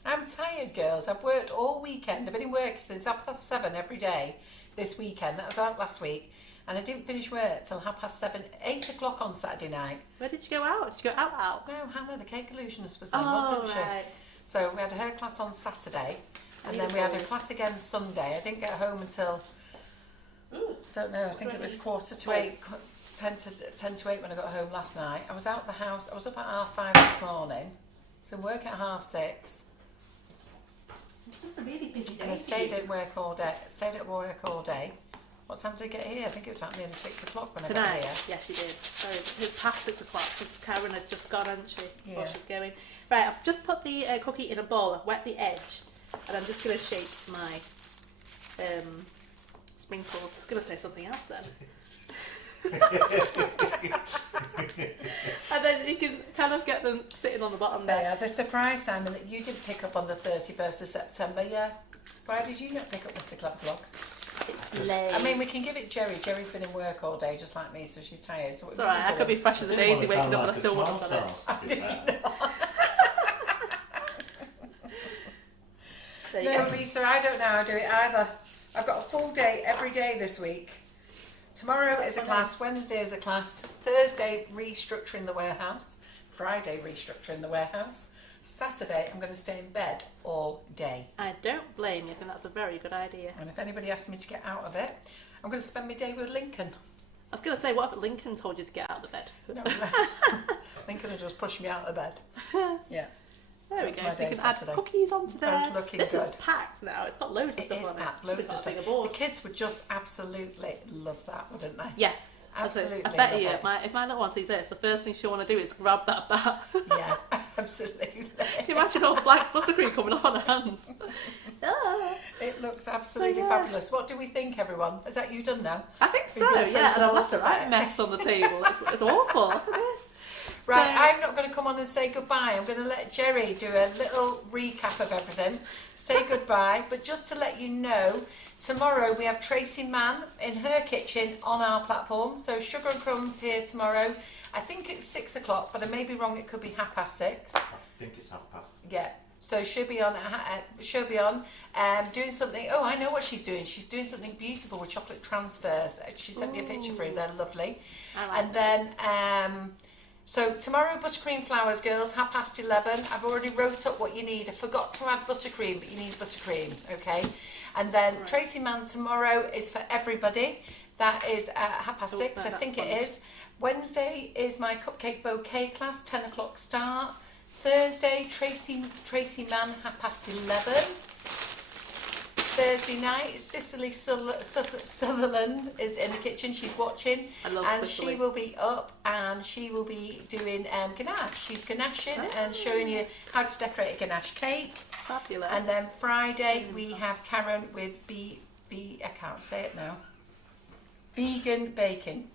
I'm tired, girls. I've worked all weekend. I've been in work since 7:30 every day this weekend. That was out last week. And I didn't finish work till 7:30, 8 o'clock on Saturday night. where did you go out? Did you go out? No, Hannah, the cake illusionist was there, wasn't she? Right. So we had her class on Saturday, and then we had her class again Sunday. I didn't get home until, don't know, I think it was 7:45, 10 to 8 when I got home last night. I was out the house, I was up at 5:30 this morning, was in work at 6:30, It's just a really busy day. and I stayed at work all day. What time did I get here? I think it was about nearly 6 o'clock when I got Tonight? here. Yes, she did. So it's past 6 o'clock because Karen had just gone, hadn't she? Yeah. Before she's going. Right, I've just put the cookie in a bowl. I've wet the edge, and I'm just going to shape my sprinkles. I was going to say something else then. And then you can kind of get them sitting on the bottom there. Yeah, the surprise, Simon, that you didn't pick up on the 31st of September, yeah? Why did you not pick up Mr. Clever Vlogs? It's late. I mean, we can give it Gerry. Gerry's been in work all day, just like me, so she's tired. So It's alright, I could be fresh as a daisy waking up and I still wouldn't have done it. Did you not? There you No, go. Lisa, I don't know how to do it either. I've got a full day every day this week. Tomorrow is a class, Wednesday is a class, Thursday restructuring the warehouse, Friday restructuring the warehouse, Saturday I'm going to stay in bed all day. I don't blame you, I think that's a very good idea. And if anybody asks me to get out of it, I'm going to spend my day with Lincoln. I was going to say, what if Lincoln told you to get out of the bed? No, Lincoln will just push me out of bed. Yeah. There we That's go, my so you day can add Saturday. cookies onto there. That's looking This is good. packed now, it's got loads of It stuff is on packed, it. loads We've got of a stuff. bigger The board. kids would just absolutely love that, wouldn't they? Yeah. Absolutely. I bet love you, it. if my little one sees this, the first thing she'll want to do is grab that bat. Yeah, absolutely. Can you imagine all the black buttercream coming off on her hands? Ah. It looks absolutely yeah. fabulous. What do we think, everyone? Is that you done now? I think so, We've got yeah. And I've all left a stuff right out. mess on the table. It's awful. Look at this. Right, So- I'm not going to come on and say goodbye. I'm going to let Gerry do a little recap of everything, say goodbye. But just to let you know, tomorrow we have Tracy Mann in her kitchen on our platform. So Sugar and Crumbs here tomorrow. I think it's 6 o'clock, but I may be wrong. It could be 6:30. I think it's 30:30. Yeah. So she'll be on. Doing something. Oh, I know what she's doing. She's doing something beautiful with chocolate transfers. She sent me a picture through. They're lovely. I like And then, so tomorrow buttercream flowers, girls, 11:30. I've already wrote up what you need. I forgot to add buttercream, but you need buttercream, okay? And then Right. Tracy Mann tomorrow is for everybody. That is at 6:30. no, I that's think fine. it is. Wednesday is my cupcake bouquet class, 10 o'clock start. Thursday, Tracy Mann, 11:30. Thursday night, Cicely Sutherland is in the kitchen. She's watching, I love and Cicely. she will be up and she will be doing ganache. She's ganaching and showing you how to decorate a ganache cake. Fabulous. And then Friday we have Karen with I can't say it now. Vegan bacon.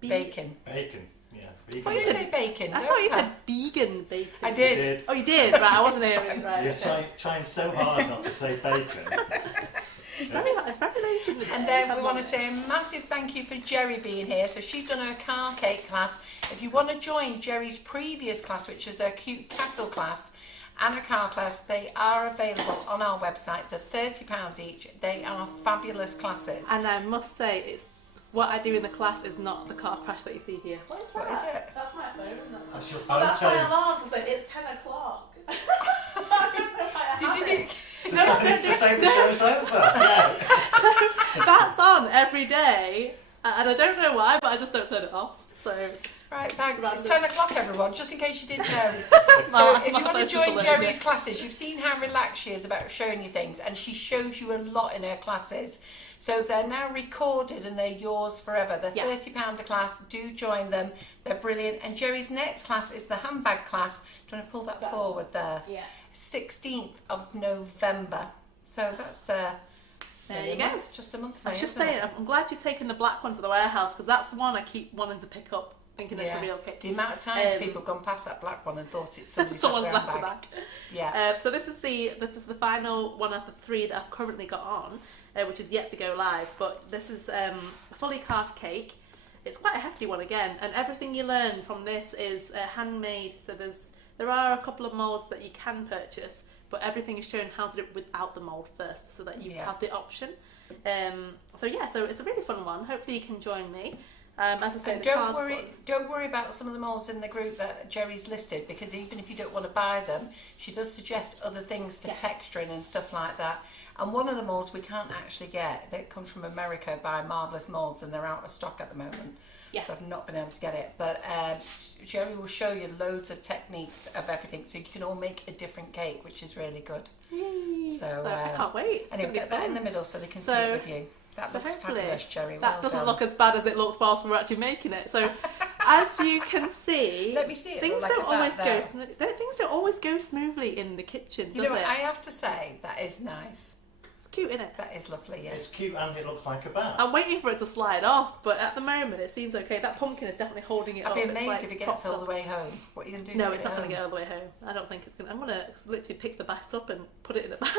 Bacon. Bacon, yeah. Vegan. Why do you say bacon? I don't thought you I? said vegan bacon. I You did. did. Oh, you did? Right, I wasn't hearing right. You're trying so hard not to say bacon. It's very late in the day. And then I we want to love say a massive thank you for Gerry being here. So she's done her car cake class. If you want to join Gerry's previous class, which is her cute tassel class, and a car class, they are available on our website. They're £30 each. They are fabulous classes. And I must say, it's what I do in the class is not the car crash that you see here. What is What is it? That's my phone. That's your Oh, phone that's my tone. alarm to say it's 10 o'clock. I don't know why I Did have you it. need... To say the show's over. Yeah. That's on every day, and I don't know why, but I just don't turn it off. So Right, thanks. That's It's it. 10 o'clock, everyone, just in case you didn't know. So My- if you my want to phone's join just Gerry's allergic. classes, you've seen how relaxed she is about showing you things, and she shows you a lot in her classes. So they're now recorded and they're yours forever. They're Yeah. £30 a class. Do join them. They're brilliant. And Gerry's next class is the handbag class. Do you want to pull that forward there? yeah. 16th of November. So that's There you go. Just a month away. I was just isn't saying, it? I'm glad you've taken the black one to the warehouse because that's the one I keep wanting to pick up, thinking it's a real cake. The amount of times people have gone past that black one and thought it's someone's left bag. the bag. Yeah. So this is the final one of the 3 that I've currently got on, which is yet to go live. But this is a fully carved cake. It's quite a hefty one again, and everything you learn from this is handmade. So there are a couple of moulds that you can purchase, but everything is shown how to do it without the mould first, so that you have the option. So it's a really fun one. Hopefully you can join me. As I said, don't worry about some of the moulds in the group that Gerry's listed, because even if you don't want to buy them, she does suggest other things for texturing and stuff like that. And one of the moulds we can't actually get, that comes from America by Marvellous Moulds, and they're out of stock at the moment. Yeah. So I've not been able to get it. But Gerry will show you loads of techniques of everything, so you can all make a different cake, which is really good. Yay. So I can't wait. Anyway, get that in the middle so they can see it with you. That looks fabulous, Gerry. That doesn't look as bad as it looks whilst we're actually making it. So, as you can see, let me see it. Things don't always go smoothly in the kitchen. You know what? I have to say that is nice. Cute, isn't it? That is lovely, yeah. It's cute and it looks like a bat. I'm waiting for it to slide off, but at the moment it seems okay. That pumpkin is definitely holding it I'd up. be amazed if it gets all the way home. What are you going to do? No, it's not going to get all the way home. I don't think it's going to. I'm going to literally pick the bat up and put it in the bag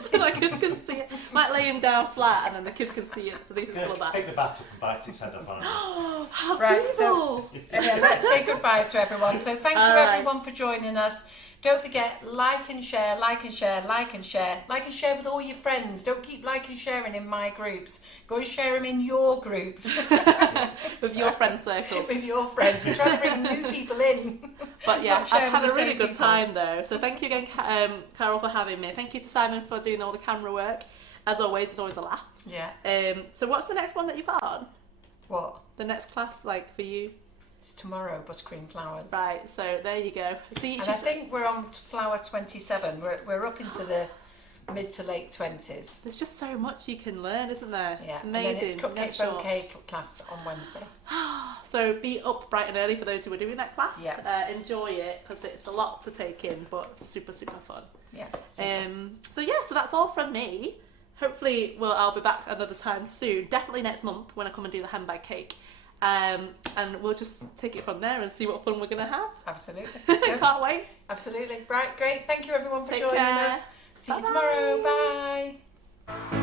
so my kids can see it. Might lay him down flat and then the kids can see it. At least it's still a bat. Pick the bat up and bite its head off on it. Oh, how right, simple! So let's say goodbye to everyone. So thank you everyone for joining us. Don't forget, like and share, like and share, like and share. Like and share with all your friends. Don't keep like and sharing in my groups. Go and share them in your groups. With your friend circles. With your friends. We're trying to bring new people in. But yeah, I've had a really good time though. So thank you again, Carol, for having me. Thank you to Simon for doing all the camera work. As always, it's always a laugh. Yeah. So what's the next one that you've got on? What? The next class, like, for you? It's tomorrow, buttercream flowers. Right, so there you go. See, and I think we're on flower 27. We're up into the mid to late 20s. There's just so much you can learn, isn't there? Yeah. It's amazing. And then it's cupcake bouquet class on Wednesday. So be up bright and early for those who are doing that class. Yeah. Enjoy it because it's a lot to take in, but super, super fun. Yeah. So that's all from me. Hopefully, I'll be back another time soon. Definitely next month when I come and do the handbag cake. And we'll just take it from there and see what fun we're going to have. Absolutely. Can't wait. Absolutely. Right, great. Thank you everyone for Take joining care. us. See Bye-bye. you tomorrow. Bye.